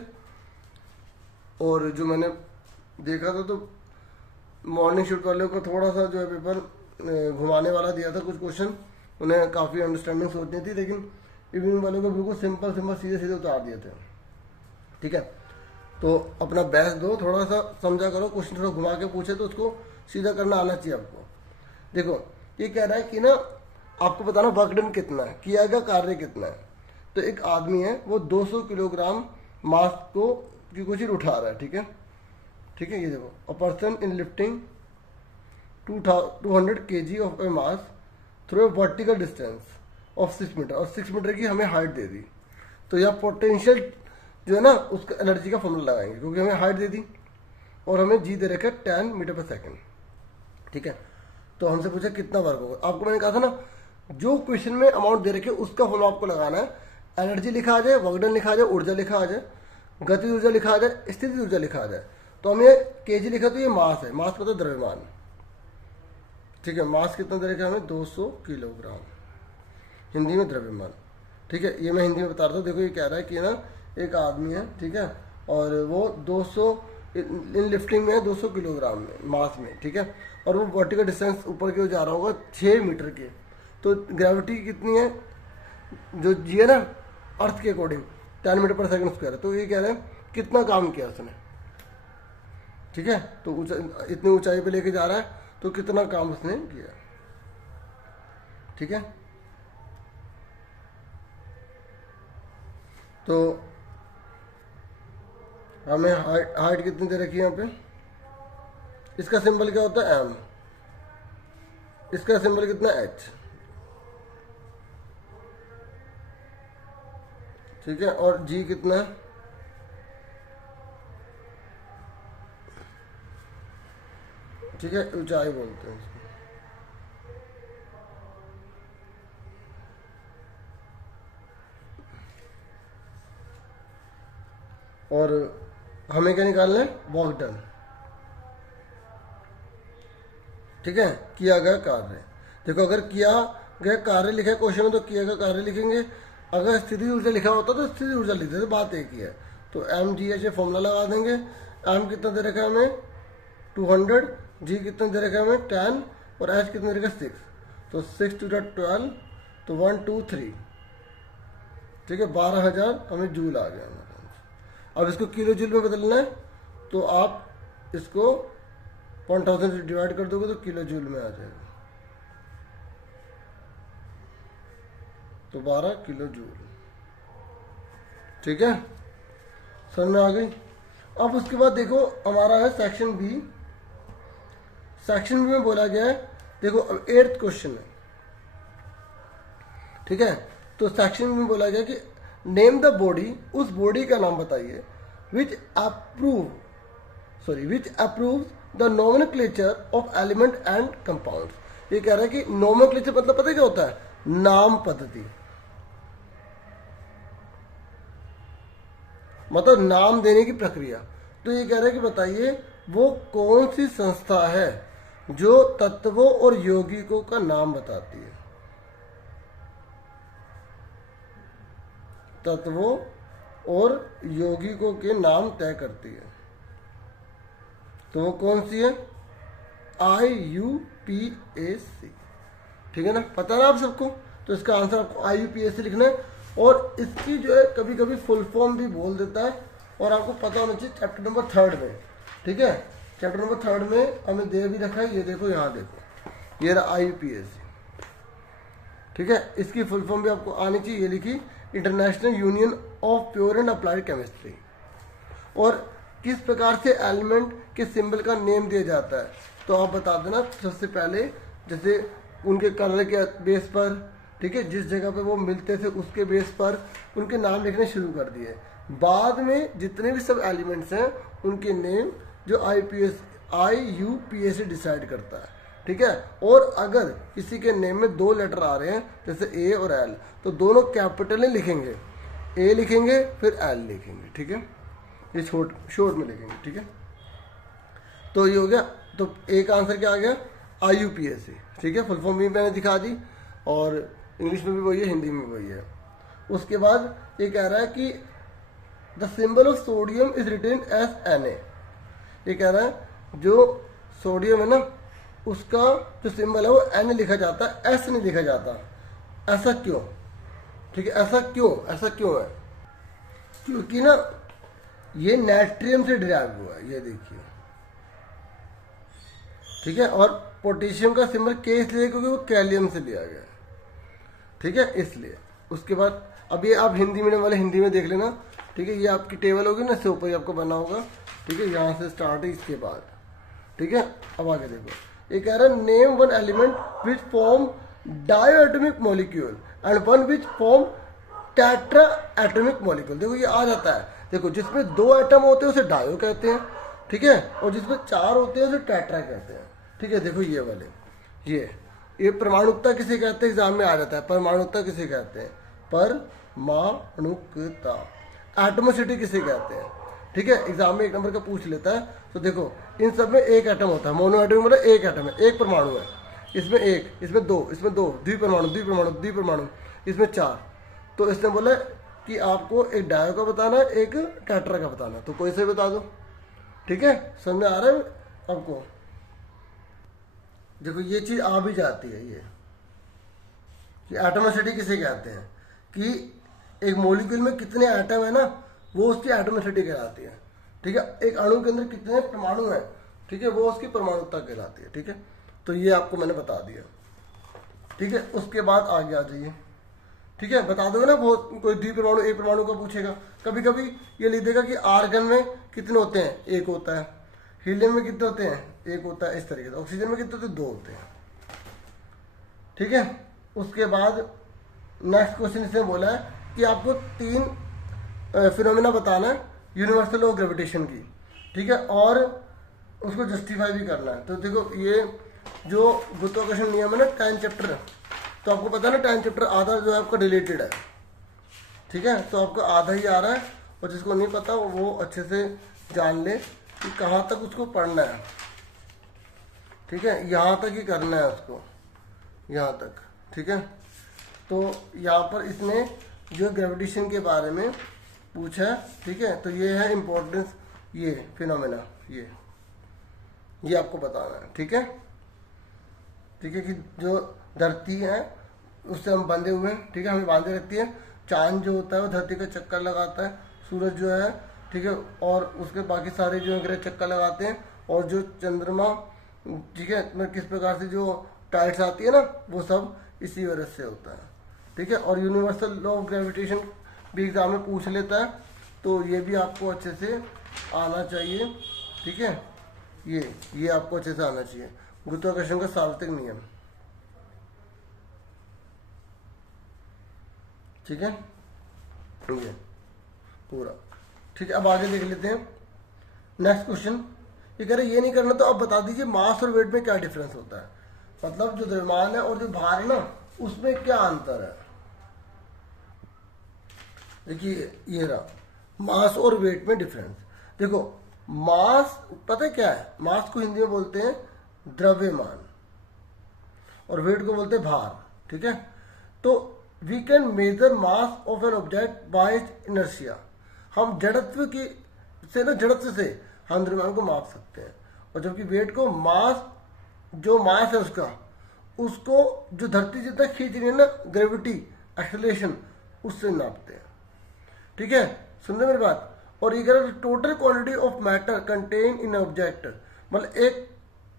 और जो मैंने देखा था तो मॉर्निंग शिफ्ट वाले को थोड़ा सा जो है पेपर घुमाने वाला दिया था, कुछ क्वेश्चन उन्हें काफ़ी अंडरस्टैंडिंग सोचनी थी, लेकिन इवनिंग वाले को बिल्कुल सिंपल सिंपल सीधे सीधे उतार दिए थे। ठीक है, तो अपना बेस्ट दो, थोड़ा सा समझा करो, क्वेश्चन थोड़ा घुमा के पूछे तो उसको सीधा करना आना चाहिए आपको। देखो ये कह रहा है कि ना आपको बताना वर्क डन कितना है, किया गया कार्य कितना है। तो एक आदमी है, वो 200 किलोग्राम मास को की कोई चीज उठा रहा है। ठीक है, ठीक है, ये देखो, a person in lifting 200 kg of a mass through a vertical distance of 6 meter, और 6 मीटर की हमें हाइट दे दी। तो यह पोटेंशियल जो है ना उसका एनर्जी का फॉर्मूला लगाएंगे, क्योंकि हमें हाइट दे दी और हमें जी दे रखा है 10 मीटर पर सेकेंड। ठीक है, तो हमसे पूछा कितना वर्क होगा। आपको मैंने कहा था ना, जो क्वेश्चन में अमाउंट दे रखे उसका फॉर्मूला आपको लगाना है। एनर्जी लिखा आ जाए, वर्क डन लिखा आ जाए, ऊर्जा लिखा आ जाए, गति ऊर्जा लिखा आ जाए, स्थिति ऊर्जा लिखा आ जाए। तो हमें केजी लिखा, तो ये मास है, मास मतलब द्रव्यमान। ठीक है, मास कितना दे रखा है हमें, 200 किलोग्राम, हिंदी में द्रव्यमान। ठीक है, ये मैं हिंदी में बता रहा हूँ। देखो ये कह रहा है कि ना एक आदमी है, ठीक है, और वो 200 इन लिफ्टिंग में है, 200 किलोग्राम में मास में। ठीक है, और वो वर्टिकल डिस्टेंस ऊपर की ओर जा रहा होगा 6 मीटर के। तो ग्रेविटी कितनी है, जो जी है ना अर्थ के अकॉर्डिंग 10 मीटर पर सेकंड स्क्वायर है। तो ये कह रहे हैं कितना काम किया उसने। ठीक है, तो इतनी ऊंचाई पे लेके जा रहा है, तो कितना काम उसने किया। ठीक है, तो हमें हाइट कितनी दे रखी है यहाँ पे, इसका सिंबल क्या होता है एम, इसका सिंबल कितना एच। ठीक है, और जी कितना है, ठीक है, ऊंचाई बोलते हैं इसको। और हमें क्या निकालना है, वर्क डन। ठीक है, किया गया कार्य। देखो अगर किया गया कार्य लिखा है क्वेश्चन में, तो किया गया कार्य लिखेंगे। अगर स्थिति ऊर्जा लिखा होता तो स्थिति ऊर्जा लिख देते, बात एक ही है। तो एम जी एच फॉर्मूला लगा देंगे। एम कितना दे रखा है हमें 200, जी कितना दे रखा है हमें 10, और एच कितना दे रखा है 6। तो 6 × 12, तो 1 2 3। ठीक है, 12,000 हमें जूल आ गया हमारा। अब इसको किलो जूल में बदलना है, तो आप इसको 1000 से डिवाइड कर दोगे तो किलो जूल में आ जाएगा। तो 12 किलो जूल। ठीक है, समझ में आ गई। अब उसके बाद देखो हमारा है सेक्शन बी। सेक्शन बी में बोला गया है, देखो अब 8th क्वेश्चन है। ठीक है, तो सेक्शन में बोला गया कि नेम द बॉडी, उस बॉडी का नाम बताइए which approves the nomenclature of element and compounds. ये कह रहा है कि नोमेनक्लेचर मतलब पता है क्या होता है? नाम पद्धति, मतलब नाम देने की प्रक्रिया। तो ये कह रहा है कि बताइए वो कौन सी संस्था है जो तत्वों और यौगिकों का नाम बताती है। तत्वों और यौगिकों के नाम तय करती है, तो वो कौन सी है? IUPAC। ठीक है ना, पता ना आप सबको। तो इसका आंसर आपको IUPAC लिखना है। और इसकी जो है कभी कभी फुल फॉर्म भी बोल देता है, और आपको पता होना चाहिए चैप्टर नंबर 3 में। ठीक है, चैप्टर नंबर 3 में हमें दे भी रखा है, ये देखो यहाँ देखो, ये रहा IUPAC। ठीक है, इसकी फुल फॉर्म भी आपको आनी चाहिए, ये लिखी international union of pure and applied chemistry. और किस प्रकार से एलिमेंट के सिंबल का नेम दिया जाता है, तो आप बता देना सबसे पहले, जैसे उनके कलर के बेस पर, ठीक है, जिस जगह पे वो मिलते थे उसके बेस पर उनके नाम लिखने शुरू कर दिए। बाद में जितने भी सब एलिमेंट्स हैं उनके नेम जो IUPAC डिसाइड करता है। ठीक है, और अगर किसी के नेम में 2 लेटर आ रहे हैं जैसे A और L, तो दोनों कैपिटल में लिखेंगे, A लिखेंगे फिर L लिखेंगे। ठीक है, ये शॉर्ट में लिखेंगे। ठीक है, तो ये हो गया। तो एक आंसर क्या आ गया? IUPAC। ठीक है, फुल फॉर्म भी मैंने दिखा दी, और इंग्लिश में भी वही है, हिंदी में भी वही है। उसके बाद ये कह रहा है कि the symbol of sodium is written as Na। ये कह रहा है जो सोडियम है ना, उसका जो सिंबल है वो N लिखा जाता है, S नहीं लिखा जाता। ऐसा क्यों? ठीक है, ऐसा क्यों है? क्योंकि ना ये नाइट्रियम से डिराइव हुआ है, ये देखिए। ठीक है, और पोटेशियम का सिंबल K इसलिए क्योंकि वो कैलियम से लिया गया है। ठीक है, इसलिए। उसके बाद अब ये आप हिंदी मीडियम वाले हिंदी में देख लेना। ठीक है, ये आपकी टेबल होगी ना, इससे ऊपर ही आपको बना होगा। ठीक है, यहाँ से स्टार्ट है, इसके बाद। ठीक है, अब आगे देखो, ये कह रहा है name one element which form diatomic molecule and one which form tetra atomic molecule. देखो ये आ जाता है, देखो जिसमें 2 एटम होते हैं उसे डायो कहते हैं। ठीक है, और जिसमें 4 होते हैं उसे टेट्रा कहते हैं। ठीक है, देखो ये वाले, ये परमाणुकता किसे कहते हैं? एग्जाम में आ जाता है, परमाणुकता किसे कहते हैं? परमाणुकता। एटमोसिटी किसे कहते हैं? ठीक है, एग्जाम में 1 नंबर का पूछ लेता है। तो देखो इन सब में 1 एटम होता है, मोनो एटम मतलब 1 एटम है, 1 परमाणु है। इसमें 1, इसमें 2, इसमें 2, द्विपरमाणु, इसमें 4। तो इसने बोला कि आपको एक डायो का बताना है, एक टेट्रा का बताना है, तो कोई से बता दो। ठीक है, समझ में आ रहा है आपको? देखो ये चीज आ भी जाती है, ये कि एटमोसिटी किसे कहते हैं, कि एक मॉलिक्यूल में कितने एटम है ना, वो उसकी एटमोसिटी कहलाती है। ठीक है, एक अणु के अंदर कितने परमाणु हैं, ठीक है, वो उसकी परमाणुकता कहलाती है। ठीक है, तो ये आपको मैंने बता दिया। ठीक है, उसके बाद आगे आ जाइए। ठीक है, बता दोगे ना, बहुत कोई द्विपरमाणु 1 परमाणु का पूछेगा, कभी कभी ये लिख देगा कि आर्गन में कितने होते हैं, 1 होता है, हीलियम में कितने होते हैं, 1 होता है, इस तरीके से। ऑक्सीजन में कितने होते हैं, 2 होते हैं। ठीक है, उसके बाद नेक्स्ट क्वेश्चन इसने बोला है कि आपको 3 फिनोमेना बताना है यूनिवर्सल ऑफ ग्रेविटेशन की। ठीक है, और उसको जस्टिफाई भी करना है। तो देखो ये जो गुरुत्वाकर्षण नियम है ना, 10 चैप्टर, तो आपको पता है ना 10 चैप्टर आधा जो है आपका डिलीटेड है। ठीक है, तो आपका आधा ही आ रहा है, और जिसको नहीं पता वो अच्छे से जान ले कि कहाँ तक उसको पढ़ना है। ठीक है, यहाँ तक ही करना है उसको, यहाँ तक। ठीक है, तो यहाँ पर इसने जो ग्रेविटेशन के बारे में पूछा है। ठीक है, तो ये है इम्पोर्टेंस, ये फिनोमेना, ये आपको बताना है। ठीक है, ठीक है, कि जो धरती है उससे हम बंधे हुए हैं। ठीक है, हमें बांधे रखती है। चांद जो होता है वो धरती का चक्कर लगाता है, सूरज जो है, ठीक है, और उसके बाकी सारे जो ग्रह चक्कर लगाते हैं, और जो चंद्रमा, ठीक है, किस प्रकार से जो टाइड्स आती है ना, वो सब इसी वजह से होता है। ठीक है। और यूनिवर्सल लॉ ऑफ ग्रेविटेशन भी एग्जाम में पूछ लेता है, तो ये भी आपको अच्छे से आना चाहिए, ठीक है। ये आपको अच्छे से आना चाहिए, गुरुत्वाकर्षण का सार्वत्रिक नियम, ठीक है, ये पूरा, ठीक है। अब आगे देख लेते हैं नेक्स्ट क्वेश्चन। ये कह रहे ये नहीं करना तो अब बता दीजिए मास और वेट में क्या डिफरेंस होता है, मतलब जो द्रव्यमान है और जो भार है ना उसमें क्या अंतर है। देखिए ये रहा मास और वेट में डिफरेंस। देखो मास पता है क्या है, मास को हिंदी में बोलते हैं द्रव्यमान और वेट को बोलते हैं भार, ठीक है। तो we can measure mass of an object by its inertia, हम जड़त्व की से ना जड़त्व से हम द्रव्यमान को माप सकते हैं। और जबकि वेट को मास, जो मास है उसको जो धरती जितना खींच रही है ना ग्रेविटी एक्सेलरेशन, उससे नापते हैं, ठीक है। सुन रहे मेरी बात। और ये कह रहे total quantity of matter contain in object, मतलब एक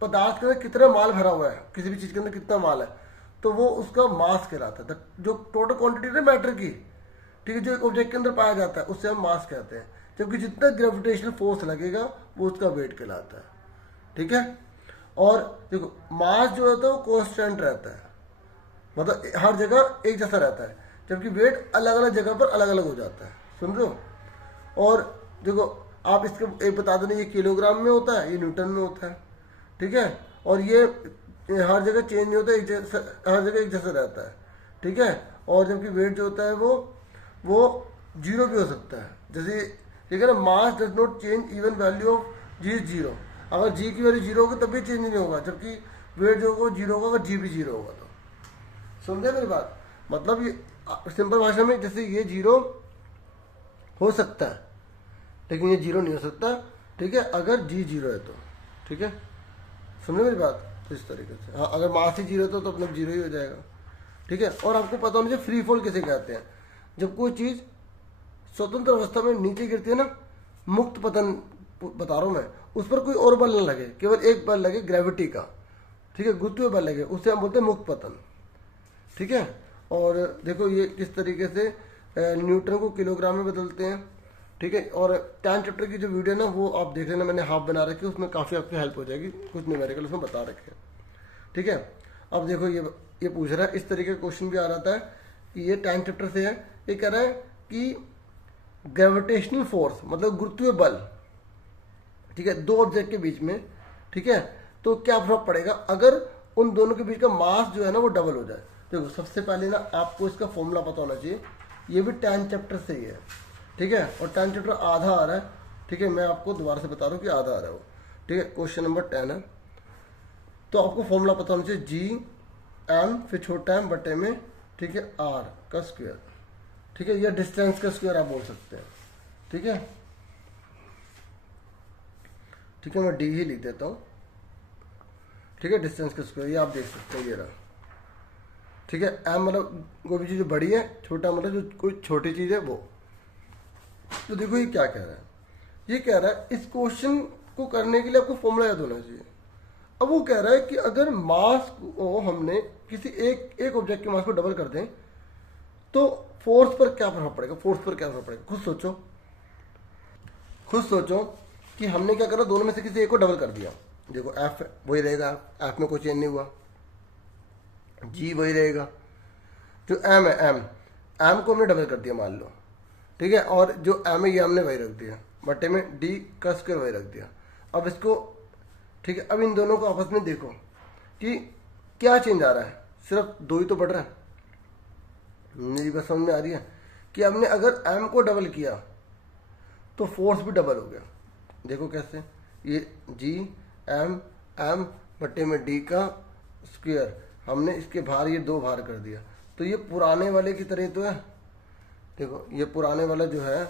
पदार्थ के अंदर कितना माल भरा हुआ है, किसी भी चीज के अंदर कितना माल है, तो वो उसका मास कहलाता है। जो टोटल क्वांटिटी है मैटर की, ठीक है, जो ऑब्जेक्ट के अंदर पाया जाता है उससे हम मास कहते हैं। जबकि जितना ग्रेविटेशनल फोर्स लगेगा वो उसका वेट कहलाता है, ठीक है। और देखो मास जो होता है वो कांस्टेंट रहता है, मतलब हर जगह एक जैसा रहता है, जबकि वेट अलग अलग जगह पर अलग अलग हो जाता है, सुन रहे हो। और देखो आप इसके एक बता देना, ये किलोग्राम में होता है, ये न्यूटन में होता है, ठीक है। और ये हर जगह चेंज नहीं होता है, हर जगह एक जैसा रहता है, ठीक है। और जबकि वेट जो होता है वो जीरो भी हो सकता है, जैसे ठीक है ना, mass does not change even value of G is zero, अगर जी की वैल्यू जीरो होगी तब भी चेंज नहीं होगा, जबकि वेट जो होगा जीरो होगा अगर जी भी जीरो होगा तो। समझे मेरी बात, मतलब ये सिंपल भाषा में जैसे ये जीरो हो सकता है लेकिन ये जीरो नहीं हो सकता, ठीक है, अगर जी जीरो है तो, ठीक है। समझे मेरी बात, तो इस तरीके से। हाँ अगर मास ही जीरो तो अपना जीरो ही हो जाएगा, ठीक है। और आपको पता होना चाहिए फ्री फॉल किसे कहते हैं, जब कोई चीज स्वतंत्र अवस्था में नीचे गिरती है ना, मुक्त पतन बता रहा हूं मैं, उस पर कोई और बल न लगे, केवल एक बल लगे ग्रेविटी का, ठीक है, गुरुत्वीय बल लगे, उससे हम बोलते हैं मुक्त पतन, ठीक है। और देखो ये किस तरीके से न्यूटन को किलोग्राम में बदलते हैं, ठीक है। और 10 चैप्टर की जो वीडियो है ना वो आप देख लेना, मैंने हाफ बना रखी है, उसमें काफी आपकी हेल्प हो जाएगी, कुछ न्यूमेरिकल उसमें बता रखे हैं, ठीक है। अब देखो ये पूछ रहा है, इस तरीके का क्वेश्चन भी आ रहा है कि ये 10 चैप्टर से है, ये कह रहा है कि ग्रेविटेशनल फोर्स मतलब गुरुत्वीय बल, ठीक है, दो ऑब्जेक्ट के बीच में, ठीक है, तो क्या फर्क पड़ेगा अगर उन दोनों के बीच का मास जो है ना वो डबल हो जाए। देखो सबसे पहले ना आपको इसका फॉर्मूला पता होना चाहिए, ये भी 10 चैप्टर से ही है, ठीक है। और 10 चैप्टर आधा आ रहा है, ठीक है, मैं आपको दोबारा से बता रहा हूँ कि आधा आ रहा है वो, ठीक है। क्वेश्चन नंबर 10 है, तो आपको फॉर्मूला पता होना चाहिए जी एम फिर छोटा एम बटे में, ठीक है, आर का स्क्वायर, ठीक है, या डिस्टेंस का स्क्वायर आप बोल सकते हैं, ठीक है, ठीक है। मैं डी ही लिख देता हूँ, ठीक है, डिस्टेंस का स्क्वायर, ये आप देख सकते हैं, ये रहा, ठीक है। एम मतलब कोई भी चीज बड़ी है, छोटा मतलब जो कोई छोटी चीज है वो। तो देखो ये क्या कह रहा है, ये कह रहा है इस क्वेश्चन को करने के लिए आपको फॉर्मूला याद होना चाहिए। अब वो कह रहा है कि अगर मास को हमने किसी एक ऑब्जेक्ट के मास को डबल कर दें तो फोर्स पर क्या प्रभाव पड़ेगा, फोर्स पर क्या प्रभाव पड़ेगा। खुद सोचो कि हमने क्या करा, दोनों में से किसी एक को डबल कर दिया। देखो एफ वही रहेगा, एफ में कोई चेंज नहीं हुआ, जी वही रहेगा, जो एम है एम को हमने डबल कर दिया मान लो, ठीक है। और जो एम है ये हमने वही रख दिया, बटे में डी का स्क्वायर वही रख दिया। अब इसको, ठीक है, अब इन दोनों को आपस में देखो कि क्या चेंज आ रहा है, सिर्फ दो ही तो बढ़ रहा है। मेरी बात समझ में आ रही है कि हमने अगर एम को डबल किया तो फोर्स भी डबल हो गया। देखो कैसे, ये जी एम बटे में डी का स्क्वायर, हमने इसके भार ये दो भार कर दिया, तो ये पुराने वाले की तरह तो है। देखो ये पुराने वाला जो है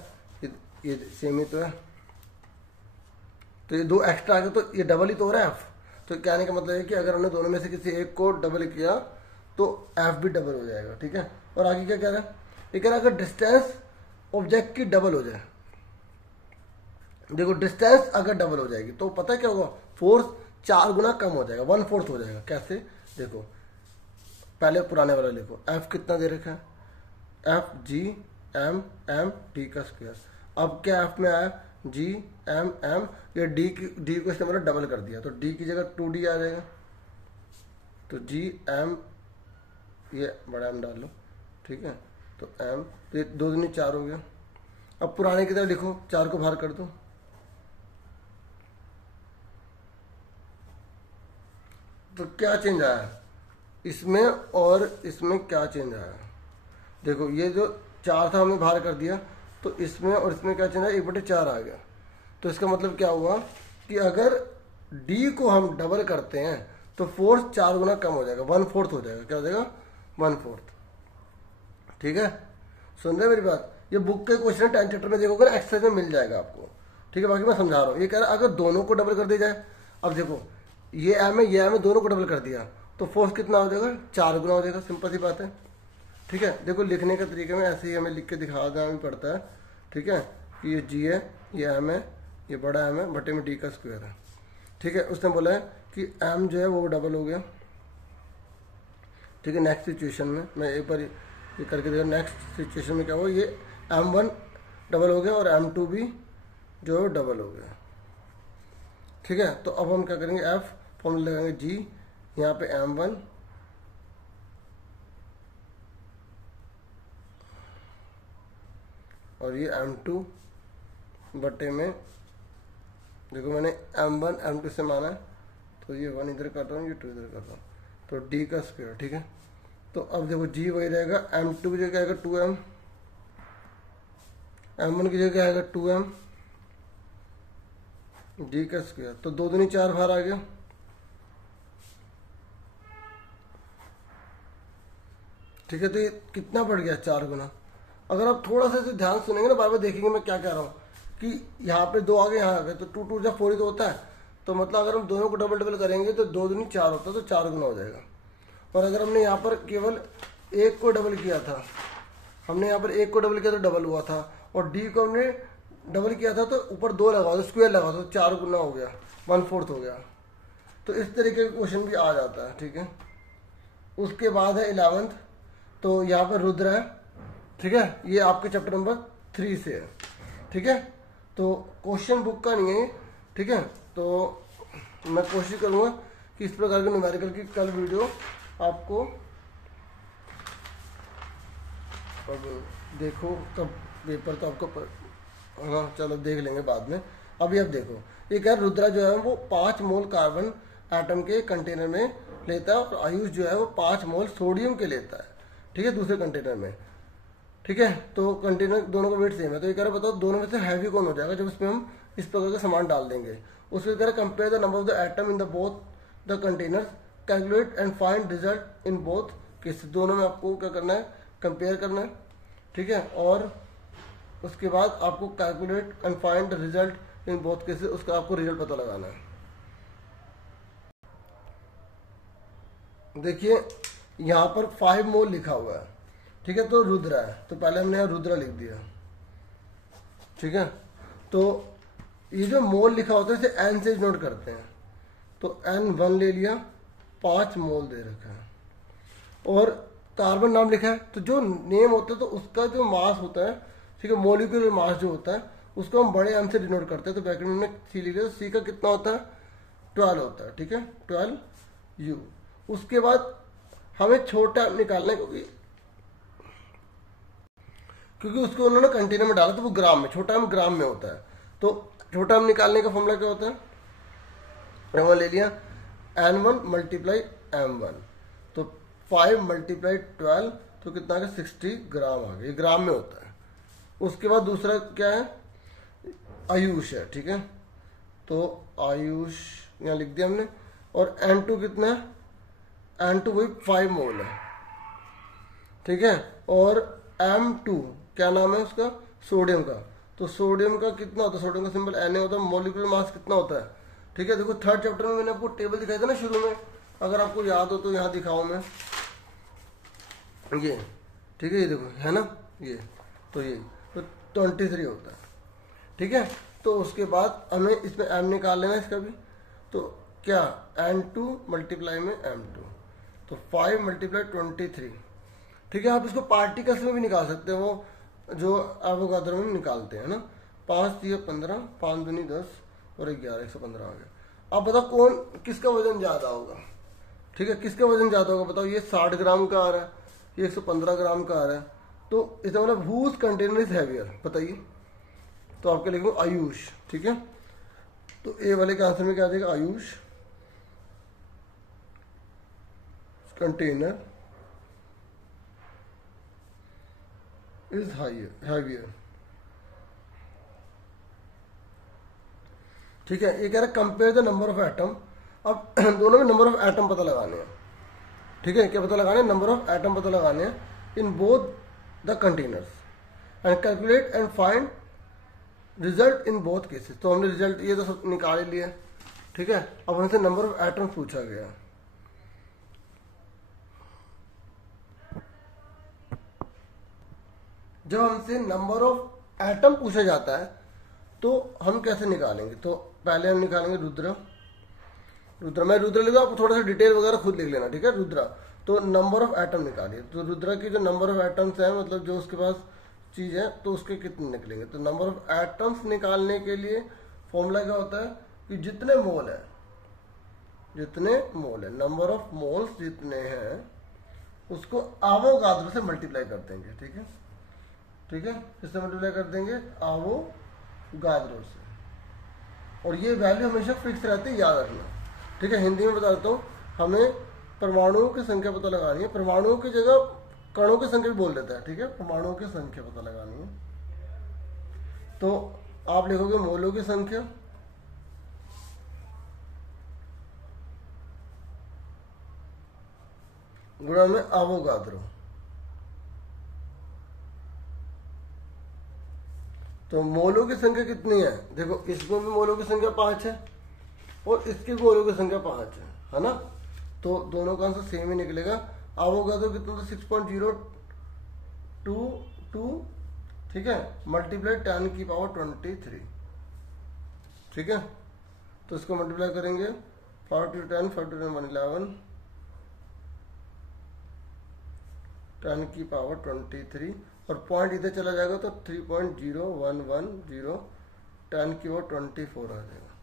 ये सेम ही तो है, तो ये दो एक्स्ट्रा आ गया तो ये डबल ही तो हो रहा है एफ। तो कहने का मतलब है कि अगर हमने दोनों में से किसी एक को डबल किया तो एफ भी डबल हो जाएगा, ठीक है। और आगे क्या कह रहा है, ये कह रहा है अगर डिस्टेंस ऑब्जेक्ट की डबल हो जाए, देखो डिस्टेंस अगर डबल हो जाएगी तो पता है क्या होगा, फोर्स 4 गुना कम हो जाएगा, 1/4 हो जाएगा। कैसे, देखो पहले पुराने वाला लिखो, एफ कितना दे रखा है, F G M M D का स्क्वायर। अब क्या एफ में आया जी एम एम, ये डी को इसने मतलब डबल कर दिया, तो डी की जगह 2d आ जाएगा, तो जी एम, ये बड़ा एम डाल लो, ठीक है, तो एम, तो ये 2 दूनी 4 हो गया। अब पुराने की तरह लिखो, 4 को बाहर कर दो, तो क्या चेंज आया इसमें और इसमें, क्या चेंज आया देखो, ये जो 4 था हमने बाहर कर दिया, तो इसमें और इसमें क्या चेंज आया, 1/4 आ गया। तो इसका मतलब क्या हुआ कि अगर d को हम डबल करते हैं तो फोर्स 4 गुना कम हो जाएगा, 1/4 हो जाएगा, क्या हो जाएगा 1/4। ठीक है, सुन रहे मेरी बात, ये बुक के क्वेश्चन 10th चैप्टर में देखोगे ना, एक्सरसाइज में मिल जाएगा आपको, ठीक है। बाकी मैं समझा रहा हूँ, ये कह रहा है अगर दोनों को डबल कर दिया जाए, अब देखो ये एम है ये एम है, दोनों को डबल कर दिया तो फोर्स कितना हो जाएगा, 4 गुना हो जाएगा, सिंपल सी बात है। ठीक है, देखो लिखने के तरीके में ऐसे ही हमें लिख के दिखा देना भी पड़ता है, ठीक है, कि ये जी है, ये एम है, ये बड़ा एम है, बटे में डी का स्क्वायर है। ठीक है, उसने बोला है कि एम जो है वो डबल हो गया। ठीक है, नेक्स्ट सिचुएशन में मैं एक बार ये करके देखा, नेक्स्ट सिचुएशन में क्या हुआ, ये m1 डबल हो गया और m2 भी जो है डबल हो गया। ठीक है, तो अब हम क्या करेंगे, f फॉर्मूला लगाएंगे g, यहाँ पे m1 और ये m2 बटे में, देखो मैंने m1 m2 से माना है, तो ये 1 इधर कर रहा हूँ, ये 2 इधर कर रहा हूँ, तो d का स्क्वायर। ठीक है, तो अब देखो g वही रहेगा, m2 की जगह आएगा 2m, m1 की जगह आएगा 2m, d का स्क्वायर, तो 2 दूनी 4 बाहर आ गया। ठीक है, तो ये कितना बढ़ गया, 4 गुना। अगर आप थोड़ा सा इसे ध्यान सुनेंगे ना, बार बार देखेंगे मैं क्या कह रहा हूँ, कि यहाँ पे 2 आ गए, यहाँ आ गए, तो 2 2 जब 4 ही तो होता है, तो मतलब अगर हम दोनों को डबल डबल करेंगे तो 2 दूनी 4 होता है, तो 4 गुना हो जाएगा। और अगर हमने यहाँ पर केवल एक को डबल किया था, हमने यहाँ पर एक को डबल किया तो डबल हुआ था, और डी को हमने डबल किया था तो ऊपर 2 लगा दो, स्क्वायर लगा दो, 4 गुना हो गया, 1/4 हो गया। तो इस तरीके का क्वेश्चन भी आ जाता है। ठीक है, उसके बाद है 11th, तो यहाँ पर रुद्र है। ठीक है, ये आपके चैप्टर नंबर 3 से है। ठीक है, तो क्वेश्चन बुक का नहीं है। ठीक है, तो मैं कोशिश करूँगा कि इस प्रकार के न्यूमेरिकल की कल वीडियो आपको, अब देखो तब पेपर तो आपको हाँ चलो देख लेंगे बाद में। अभी अब देखो, ये क्या, रुद्रा जो है वो 5 मोल कार्बन एटम के कंटेनर में लेता है, और आयुष जो है वो 5 मोल सोडियम के लेता है। ठीक है, दूसरे कंटेनर में। ठीक है, तो कंटेनर दोनों का वेट सेम है, तो ये कह रहा बताओ दोनों में से हैवी कौन हो जाएगा जब इसमें हम इस प्रकार का सामान डाल देंगे। उसके कह रहा compare the number of the atom in the both the containers, calculate and find result in both case. दोनों में आपको क्या करना है, कंपेयर करना है। ठीक है, और उसके बाद आपको calculate and find result in both cases, उसका आपको रिजल्ट पता लगाना है। देखिए यहाँ पर 5 मोल लिखा हुआ है। ठीक है, तो रुद्रा है, तो पहले हमने यहाँ रुद्रा लिख दिया। ठीक है, तो ये जो मोल लिखा होता है इसे एन से नोट करते हैं, तो N1 ले लिया, 5 मोल दे रखा है, और कार्बन नाम लिखा है, तो जो नेम होता है तो उसका जो मास होता है, ठीक है, मॉलिक्यूलर मास जो होता है उसको हम बड़े एम से डिनोट करते हैं। तो ब्रैकेट में सी लिख लिया, तो सी का कितना होता है, 12 होता है। ठीक है, 12U। उसके बाद हमें छोटा एम निकालना है, क्योंकि उसको उन्होंने कंटेनर में डाला तो वो ग्राम में, छोटा एम ग्राम में होता है। तो छोटा एम निकालने का फॉर्मूला क्या होता है, M1 ले लिया, N1 मल्टीप्लाई M1, तो 5 मल्टीप्लाई 12, तो कितना आ गया, 60 ग्राम आ गया, ये ग्राम में होता है। उसके बाद दूसरा क्या है, आयुष है। ठीक है, तो आयुष यहाँ लिख दिया हमने, और N2 कितना है, N2 वही 5 मोल है। ठीक है, और M2 क्या नाम है उसका, सोडियम का, तो सोडियम का कितना होता है, सोडियम का सिंबल Na होता है, मॉलिक्यूलर मास कितना होता है। ठीक है, देखो 3rd चैप्टर में मैंने आपको टेबल दिखाया था ना शुरू में, अगर आपको याद हो तो यहाँ दिखाऊं मैं, ये ठीक है, ये देखो है ना, ये तो 23 होता है। ठीक है, तो उसके बाद हमें इसमें M निकाल लेना इसका भी, तो क्या N2 मल्टीप्लाई में M2, तो 5 मल्टीप्लाई 23, ठीक है, आप इसको पार्टिकल्स में भी निकाल सकते हो, वो जो एवोगाद्रो में निकालते हैं ना। 5 दिए 15, 5 दूनी 10 और 11, 115 आ गया। अब बताओ कौन किसका वजन ज्यादा होगा। ठीक है, किसका वजन ज्यादा होगा बताओ। ये 60 ग्राम का आ रहा है, ये 115 ग्राम का आ रहा है, तो इसका मतलब हुज कंटेनर इज हैवियर, बताइए। तो आपके लिखो आयुष। ठीक है, तो ए वाले के आंसर में क्या आ जाएगा, आयुष कंटेनर इज हैवियर। ठीक है, ये कह रहा है compare the number of atom. अब दोनों में नंबर ऑफ एटम पता लगाने हैं। ठीक है, क्या पता लगाने हैं, नंबर ऑफ एटम पता लगाने हैं in both the containers and calculate and find result in both cases. तो हमने रिजल्ट ये तो सब निकाल लिया। ठीक है, अब हमसे नंबर ऑफ एटम पूछा गया। जब हमसे नंबर ऑफ एटम पूछा जाता है तो हम कैसे निकालेंगे, तो पहले हम निकालेंगे रुद्र। मैं रुद्र लिखा, आप थोड़ा सा डिटेल वगैरह खुद लिख लेना। ठीक है, रुद्र तो नंबर ऑफ एटम निकालिए। तो रुद्र की जो नंबर ऑफ एटम्स है, मतलब जो उसके पास चीज है, तो उसके कितने निकलेंगे। तो नंबर ऑफ एटम्स निकालने के लिए फॉर्मूला क्या होता है कि जितने मोल है, नंबर ऑफ मोल्स जितने हैं उसको एवोगाद्रो से मल्टीप्लाई कर देंगे। ठीक है, किससे मल्टीप्लाई कर देंगे, एवोगाद्रो से। और ये वैल्यू हमेशा फिक्स रहती है, याद रखना। ठीक है, हिंदी में बता देता हूँ, हमें परमाणुओं की संख्या पता लगानी है। परमाणुओं की जगह कणों की संख्या भी बोल देता है। ठीक है, परमाणुओं की संख्या पता लगानी है। तो आप लिखोगे मोलों की संख्या गुणा में एवोगाद्रो। तो मोलों की संख्या कितनी है, देखो इसमें भी मोलों की संख्या 5 है और इसकी भी मोलों की संख्या 5 है ना। तो दोनों का आंसर सेम ही निकलेगा। एवोगाद्रो कितना था, 6.022। ठीक है, मल्टीप्लाई 10 की पावर 23। ठीक है, तो इसको मल्टीप्लाई करेंगे 40 10 40 111 10 की पावर 23 और पॉइंट इधर चला जाएगा तो 3.0110 10 की पावर 24 आ जाएगा।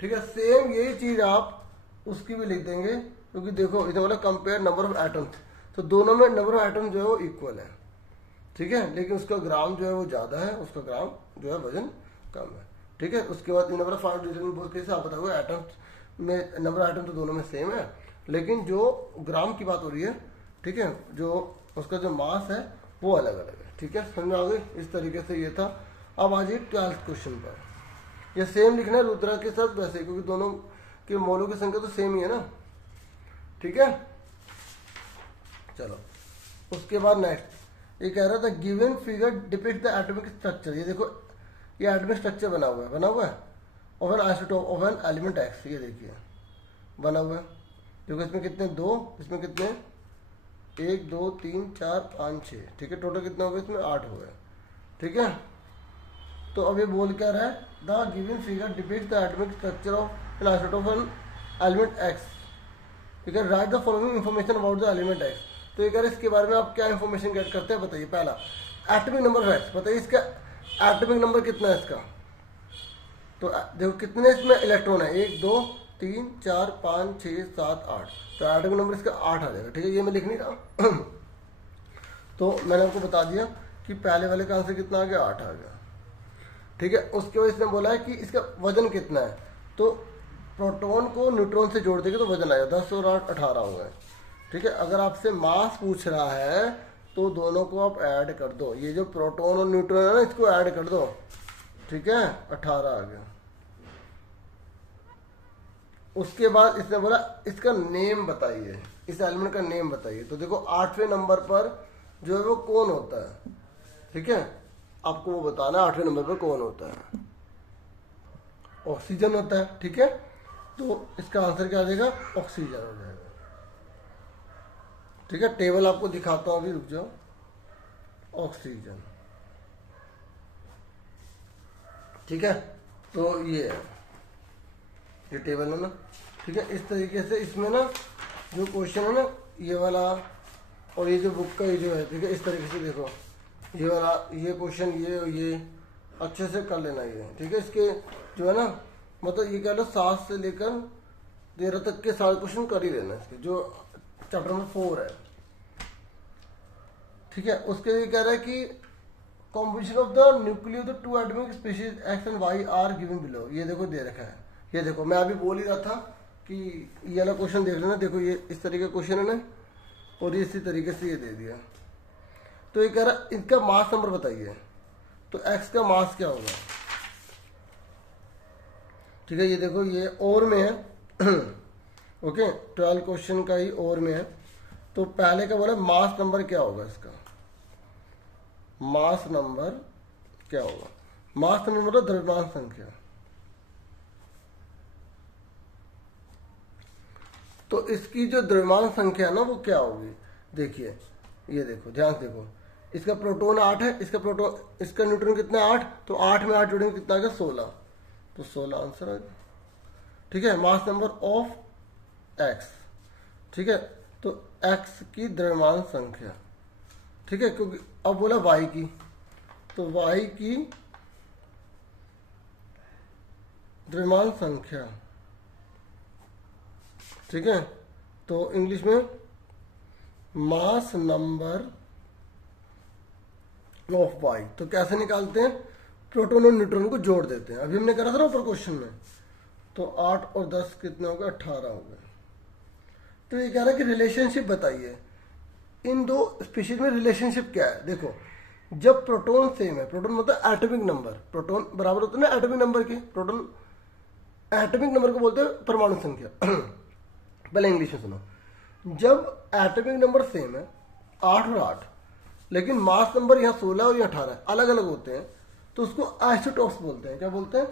ठीक है, सेम यही चीज आप उसकी भी लिख देंगे, क्योंकि देखो इधर वाला कंपेयर नंबर ऑफ एटम्स, तो दोनों में नंबर ऑफ एटम जो है वो इक्वल है। ठीक है, लेकिन उसका ग्राम जो है वो ज्यादा है, उसका ग्राम जो है वजन कम है। ठीक है, उसके बाद नंबर ऑफ बोल कैसे आप बताओगे, एटम्स में नंबर ऑफ एटम तो दोनों में सेम है, लेकिन जो ग्राम की बात हो रही है, ठीक है, जो उसका जो मास है वो अलग अलग है। ठीक है, समझ में आ गई। इस तरीके से ये था। अब आ जाइए 12th क्वेश्चन पर। ये सेम लिखना है रुद्रा के साथ वैसे, क्योंकि दोनों के मोलों की संख्या तो सेम ही है ना। ठीक है, चलो उसके बाद नेक्स्ट ये कह रहा था given figure depict the atomic structure. ये देखो ये एटॉमिक स्ट्रक्चर बना हुआ है of N isotope of an element x. ये देखिए बना हुआ है, देखो इसमें कितने 2, इसमें कितने 1 2 3 4 5 6। ठीक है, टोटल कितने हो गए इसमें 8 हो गए। ठीक है, तो अब ये बोल क्या रहा है, the given figure depict the atomic structure of N isotope of an element x. ठीक है, right the following information about the element x. तो ये कह रहे इसके बारे में आप क्या इन्फॉर्मेशन गेट करते हैं, बताइए। पहला एटॉमिक नंबर ऑफ एक्स, बताइए इसका एटॉमिक नंबर कितना है इसका। तो देखो कितने इसमें इलेक्ट्रॉन है, 1 2 3 4 5 6 7 8। तो एटॉमिक नंबर इसका 8 आ जाएगा। ठीक है, ये मैं लिख नहीं रहा तो मैंने आपको बता दिया कि पहले वाले का आंसर कितना आ गया, 8 आ गया। ठीक है, उसके बाद इसने बोला है कि इसका वजन कितना है। तो प्रोटॉन को न्यूट्रॉन से जोड़ देंगे तो वजन आएगा 10 और 8 18 हो गए। ठीक है, अगर आपसे मास पूछ रहा है तो दोनों को आप ऐड कर दो, ये जो प्रोटॉन और न्यूट्रॉन है ना इसको ऐड कर दो। ठीक है, 18 आ गया। उसके बाद इसने बोला इसका नेम बताइए, इस एलिमेंट का नेम बताइए। तो देखो 8वें नंबर पर जो है वो कौन होता है। ठीक है, आपको वो बताना 8वें नंबर पर कौन होता है, ऑक्सीजन होता है। ठीक है, तो इसका आंसर क्या आ जाएगा, ऑक्सीजन हो जाएगा। ठीक है, टेबल आपको दिखाता हूं अभी, रुक जाओ। ऑक्सीजन, ठीक है, तो ये है, ये टेबल है ना। ठीक है, इस तरीके से इसमें ना जो क्वेश्चन है ना ये वाला और ये जो बुक का ये जो है, ठीक है, इस तरीके से देखो, ये वाला ये क्वेश्चन ये अच्छे से कर लेना ये, ठीक है। इसके जो है ना, मतलब ये कह लो 7 से लेकर 13 तक के सारे क्वेश्चन कर ही लेना इसके, जो चैप्टर नंबर 4 है, ठीक है। उसके लिए कह रहा है कि composition of the nuclear the two atomic species X and Y are given below. ये देखो दे रखा है, ये देखो मैं अभी बोल ही रहा था कि ये वाला क्वेश्चन देख लेना। देखो ये इस तरीके का क्वेश्चन है ना, और ये इसी तरीके से ये दे दिया। तो ये कह रहा है इनका मास नंबर बताइए, तो एक्स का मास क्या होगा, ठीक है। ये देखो ये और में है ओके, 12 क्वेश्चन का ही और में है। तो पहले का बोला मास नंबर क्या होगा, इसका मास नंबर क्या होगा। मास नंबर मतलब द्रव्यमान संख्या। तो इसकी जो द्रव्यमान संख्या है ना वो क्या होगी, देखिए ये देखो ध्यान से देखो, इसका प्रोटॉन 8 है, इसका न्यूट्रॉन कितना है 8, तो 8 में 8 जोड़ेंगे कितना आ गया 16, तो 16 आंसर आ गया, ठीक है। मास नंबर ऑफ एक्स, ठीक है, तो एक्स की द्रव्यमान संख्या, ठीक है, क्योंकि अब बोला वाई की, तो वाई की द्रव्यमान संख्या, ठीक है। तो इंग्लिश में मास नंबर ऑफ वाई, तो कैसे निकालते हैं, प्रोटॉन और न्यूट्रॉन को जोड़ देते हैं। अभी हमने करा था ना ऊपर क्वेश्चन में, तो 8 और 10 कितने हो गए, 18 हो गए। तो ये कह रहा है कि रिलेशनशिप बताइए, इन दो स्पीशीज में रिलेशनशिप क्या है। देखो जब प्रोटॉन सेम है, प्रोटॉन मतलब एटॉमिक नंबर, प्रोटॉन बराबर होता है ना एटॉमिक नंबर के, प्रोटॉन एटॉमिक नंबर को बोलते हैं परमाणु संख्या पहले इंग्लिश में सुनो, जब एटॉमिक नंबर सेम है 8 और 8, लेकिन मास नंबर यहाँ 16 और यहाँ 18 अलग अलग होते हैं, तो उसको आइसोटॉप्स बोलते हैं। क्या बोलते हैं,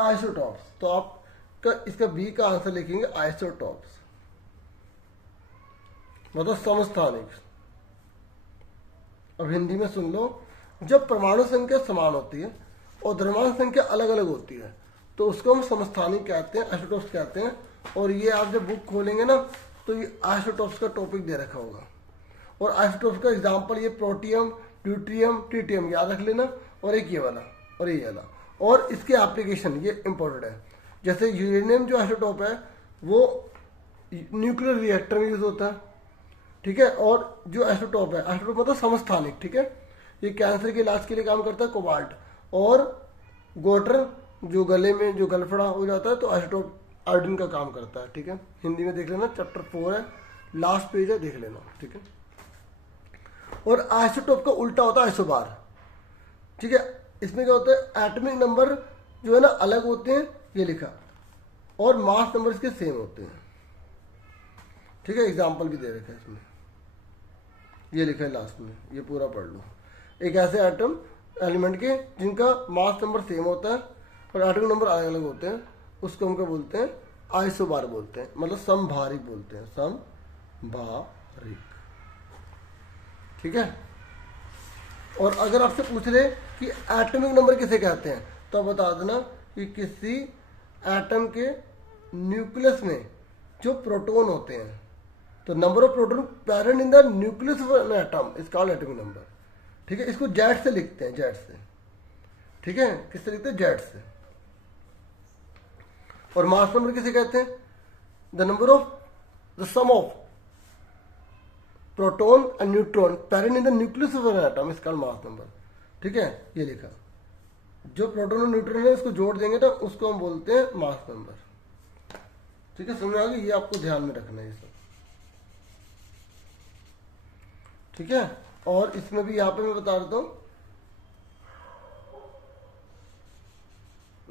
आइसोटॉप्स। तो आप इसका बी का आंसर लिखेंगे आइसोटॉप्स, मतलब समस्थानिक। अब हिंदी में सुन लो, जब परमाणु संख्या समान होती है और द्रव्यमान संख्या अलग अलग होती है, तो उसको हम समस्थानिक कहते हैं, आइसोटॉप्स कहते हैं। और ये आप जब बुक खोलेंगे ना, तो ये आइसोटॉप्स का टॉपिक दे रखा होगा, और आइसोटॉप्स का एग्जांपल ये प्रोटियम, ड्यूट्रियम, ट्रिटियम याद रख लेना, और एक ये वाला और ये वाला। और इसके एप्लीकेशन ये इंपॉर्टेंट है, जैसे यूरेनियम जो आइसोटॉप है वो न्यूक्लियर रिएक्टर में यूज होता है, ठीक है। और जो आइसोटॉप है, आइसोटॉप मतलब समस्थानिक, ठीक है, ये कैंसर के इलाज के लिए काम करता है, कोबाल्ट। और गोटर जो गले में जो गलफड़ा हो जाता है, तो आइसोटॉप आयोडीन का काम करता है, ठीक है। हिंदी में देख लेना, चैप्टर 4 है, लास्ट पेज है, देख लेना, ठीक है। और आइसोटॉप का उल्टा होता है आइसोबार, ठीक है। इसमें क्या होता है, एटॉमिक नंबर जो है ना अलग होते हैं, ये लिखा, और मास नंबर इसके सेम होते हैं, ठीक है। एग्जाम्पल भी दे रखा है इसमें, ये लिखा है लास्ट में, ये पूरा पढ़ लो। एक ऐसे एटम एलिमेंट के जिनका मास नंबर सेम होता है और एटॉमिक नंबर अलग अलग होते हैं, उसको हम क्या बोलते हैं, आइसोबार बोलते हैं, मतलब समभारिक बोलते हैं, समभारिक, ठीक है। और अगर आपसे पूछ ले कि एटॉमिक नंबर किसे कहते हैं, तो बता देना कि किसी एटम के न्यूक्लियस में जो प्रोटॉन होते हैं, तो number of proton present in the nucleus of an atom is called atomic number, ठीक है। इसको जेड से लिखते हैं, जेड से, ठीक है। किससे लिखते हैं, जेड से। और मास नंबर किसे कहते हैं, the number of the sum of proton and neutron present in the nucleus of an atom is called mass number, ठीक है। ये लिखा, जो प्रोटॉन और न्यूट्रॉन है उसको जोड़ देंगे तो उसको हम बोलते हैं मास नंबर, ठीक है। समझ आ गई, ये आपको ध्यान में रखना है ये सब, ठीक है। और इसमें भी यहाँ पे मैं बता देता हूँ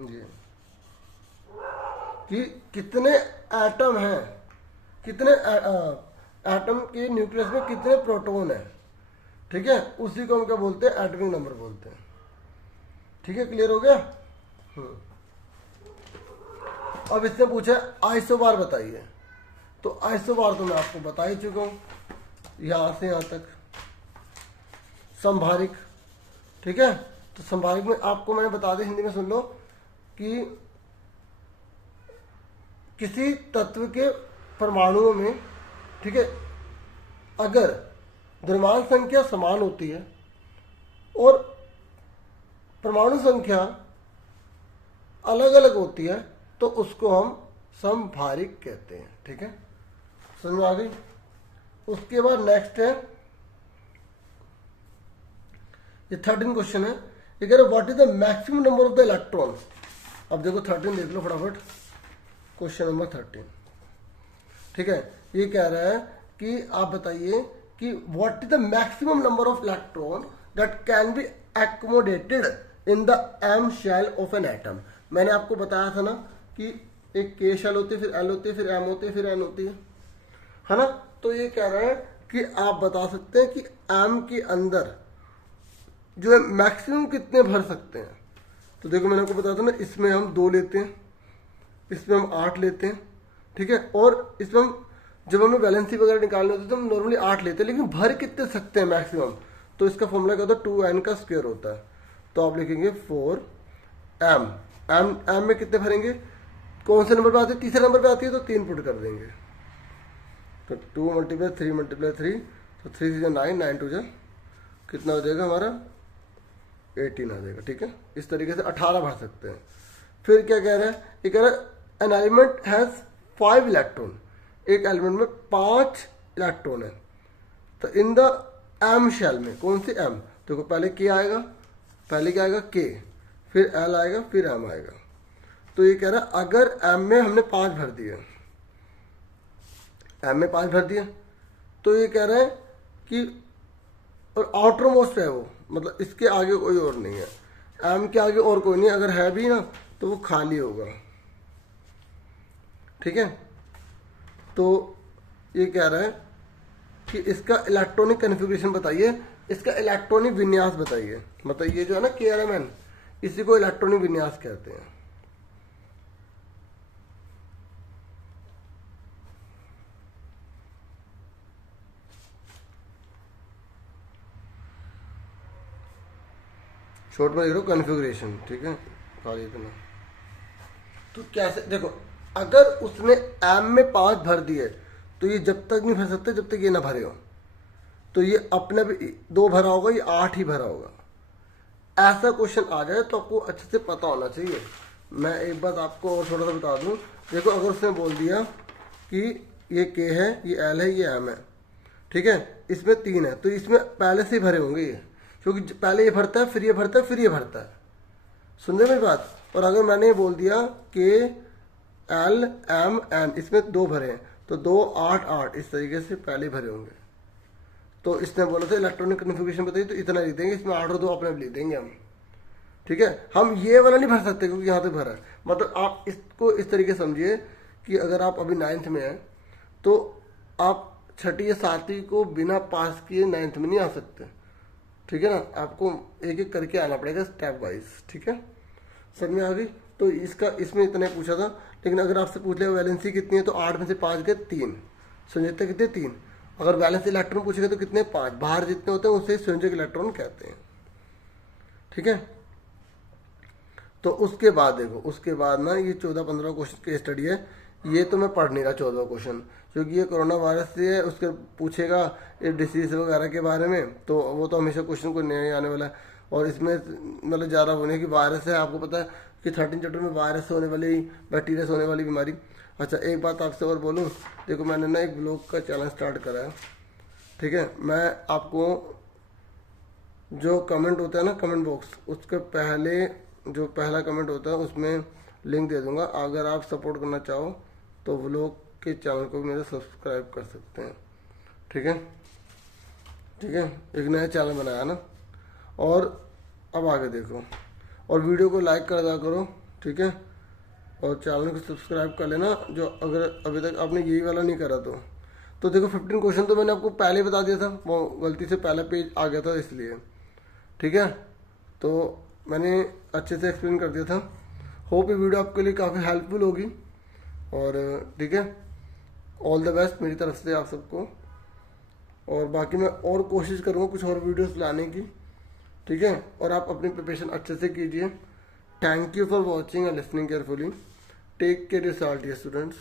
ये कि कितने एटम हैं, कितने एटम के न्यूक्लियस में कितने प्रोटॉन है, ठीक है। उसी को हम क्या बोलते हैं, एटॉमिक नंबर बोलते हैं, ठीक है। क्लियर हो गया। अब इसने पूछा आइसोबार बताइए, तो आइसोबार तो मैं आपको बता ही चुका हूं, यहां से यहां तक। संभारिक, ठीक है। तो संभारिक में आपको मैंने बता दिया, हिंदी में सुन लो कि किसी तत्व के परमाणुओं में, ठीक है, अगर द्रव्यमान संख्या समान होती है और परमाणु संख्या अलग अलग होती है तो उसको हम समभारिक कहते हैं। ठीक है, समझ में आ गई। उसके बाद नेक्स्ट है ये 13 क्वेश्चन है। ये कह रहे what is the maximum number of the electron. अब देखो 13 देख लो फटाफट, क्वेश्चन नंबर 13। ठीक है, ये कह रहा है कि आप बताइए कि what is the maximum number of electron that can be accommodated in the M shell of an atom. मैंने आपको बताया था ना कि एक के शेल होती है, फिर एल होती है, फिर एम होती है, फिर एन होती है ना। तो ये कह रहा है कि आप बता सकते हैं कि एम के अंदर जो है मैक्सिमम कितने भर सकते हैं। तो देखो मैंने आपको बताया था ना, इसमें हम 2 लेते हैं, इसमें हम 8 लेते हैं। ठीक है, और इसमें हम जब हमें वैलेंसी वगैरह निकालनी होती है तो हम नॉर्मली 8 लेते हैं, लेकिन भर कितने सकते हैं मैक्सिमम। तो इसका फॉर्मूला क्या होता है, 2n का स्क्वायर होता है। तो आप लिखेंगे 4m। एम में कितने भरेंगे, कौन से नंबर पे आती है, तीसरे नंबर पे आती है तो 3 पुट कर देंगे। तो 2 × 3 × 3, तो 3 से 9, 9 2 कितना हो जाएगा हमारा 18 आ जाएगा। ठीक है, इस तरीके से 18 भर सकते हैं। फिर क्या कह रहा है, ये कह रहा है एन एलिमेंट हैज 5 इलेक्ट्रॉन। एक एलिमेंट में 5 इलेक्ट्रॉन है। तो इन द एम शेल में, कौन सी एम, देखो पहले के आएगा, पहले क्या आएगा के, फिर एल आएगा, फिर एम आएगा। तो ये कह रहा है अगर एम में हमने 5 भर दिए, एम में 5 भर दिए, तो ये कह रहा है कि और आउटर मोस्ट है वो, मतलब इसके आगे कोई और नहीं है, एम के आगे और कोई नहीं, अगर है भी ना तो वो खाली होगा। ठीक है, तो ये कह रहा है कि इसका इलेक्ट्रॉनिक कन्फिग्रेशन बताइए, इसका इलेक्ट्रॉनिक विन्यास बताइए। मतलब ये जो है ना KRMN, इसी को इलेक्ट्रॉनिक विन्यास कहते हैं। शॉर्ट में लिख लो कन्फिग्रेशन। ठीक है, खाली इतना। तो कैसे, देखो अगर उसने एम में 5 भर दिए तो ये जब तक नहीं भर सकते जब तक ये ना भरे हो। तो ये अपने भी 2 भरा होगा, ये 8 ही भरा होगा। ऐसा क्वेश्चन आ जाए तो आपको अच्छे से पता होना चाहिए। मैं एक बात आपको और थोड़ा सा बता दूं, देखो अगर उसने बोल दिया कि ये के है, ये एल है, ये एम है, ठीक है, इसमें 3 है, तो इसमें पहले से ही भरे होंगे ये, क्योंकि पहले ये भरता है, फिर ये भरता है, फिर ये भरता है। सुन रहे मेरी बात। और अगर मैंने ये बोल दिया के एल एम एन, इसमें 2 भरे हैं, तो 2 8 8 इस तरीके से पहले भरे होंगे। तो इसने बोला था इलेक्ट्रॉनिक कन्फिग्रेशन बताइए, तो इतना लिख देंगे, इसमें 8 और 2 अपने लिख देंगे हम। ठीक है, हम ये वाला नहीं भर सकते क्योंकि यहाँ तक भरा है। मतलब आप इसको इस तरीके समझिए कि अगर आप अभी 9th में हैं तो आप 6ठी या 7वीं को बिना पास किए 9th में नहीं आ सकते। ठीक है ना, आपको एक एक करके आना पड़ेगा स्टेप वाइज। ठीक है, समझ में आ गई। तो इसका इसमें इतना पूछा था, लेकिन अगर आपसे पूछ लिया वैलेंसी कितनी है तो 8 में से 5 गए 3, संयोजकता कितने 3। अगर वैलेंस इलेक्ट्रॉन पूछेगा तो कितने 5, बाहर जितने होते हैं उसे संयोजक इलेक्ट्रॉन कहते हैं। ठीक है, तो उसके बाद देखो, उसके बाद ना ये 14-15 क्वेश्चन की स्टडी है। ये तो मैं पढ़ नहीं रहा 14 क्वेश्चन, क्योंकि ये कोरोना वायरस से है, उसके पूछेगा ये डिसीज वगैरह के बारे में, तो वो तो हमेशा क्वेश्चन को नहीं आने वाला है। और इसमें मतलब ज़्यादा होने की वायरस है, आपको पता है कि 13 चैप्टर में वायरस से होने वाली, बैक्टीरिया से होने वाली बीमारी। अच्छा एक बात आपसे और बोलूँ, देखो मैंने ना एक ब्लॉग का चैनल स्टार्ट करा है। ठीक है, मैं आपको जो कमेंट होता है ना कमेंट बॉक्स, उसके पहले जो पहला कमेंट होता है उसमें लिंक दे दूंगा। अगर आप सपोर्ट करना चाहो तो व्लॉग के चैनल को भी मेरे सब्सक्राइब कर सकते हैं। ठीक है, ठीक है, एक नया चैनल बनाया ना। और अब आगे देखो, और वीडियो को लाइक कर दिया करो। ठीक है, और चैनल को सब्सक्राइब कर लेना, जो अगर अभी तक आपने यही वाला नहीं करा तो देखो 15 क्वेश्चन तो मैंने आपको पहले बता दिया था, वो गलती से पहला पेज आ गया था इसलिए। ठीक है, तो मैंने अच्छे से एक्सप्लेन कर दिया था। होप ये वीडियो आपके लिए काफ़ी हेल्पफुल होगी। और ठीक है, ऑल द बेस्ट मेरी तरफ से आप सबको। और बाकी मैं और कोशिश करूँगा कुछ और वीडियोस लाने की। ठीक है, और आप अपनी प्रिपरेशन अच्छे से कीजिए। Thank you for watching and listening carefully. Take care yourself dear students.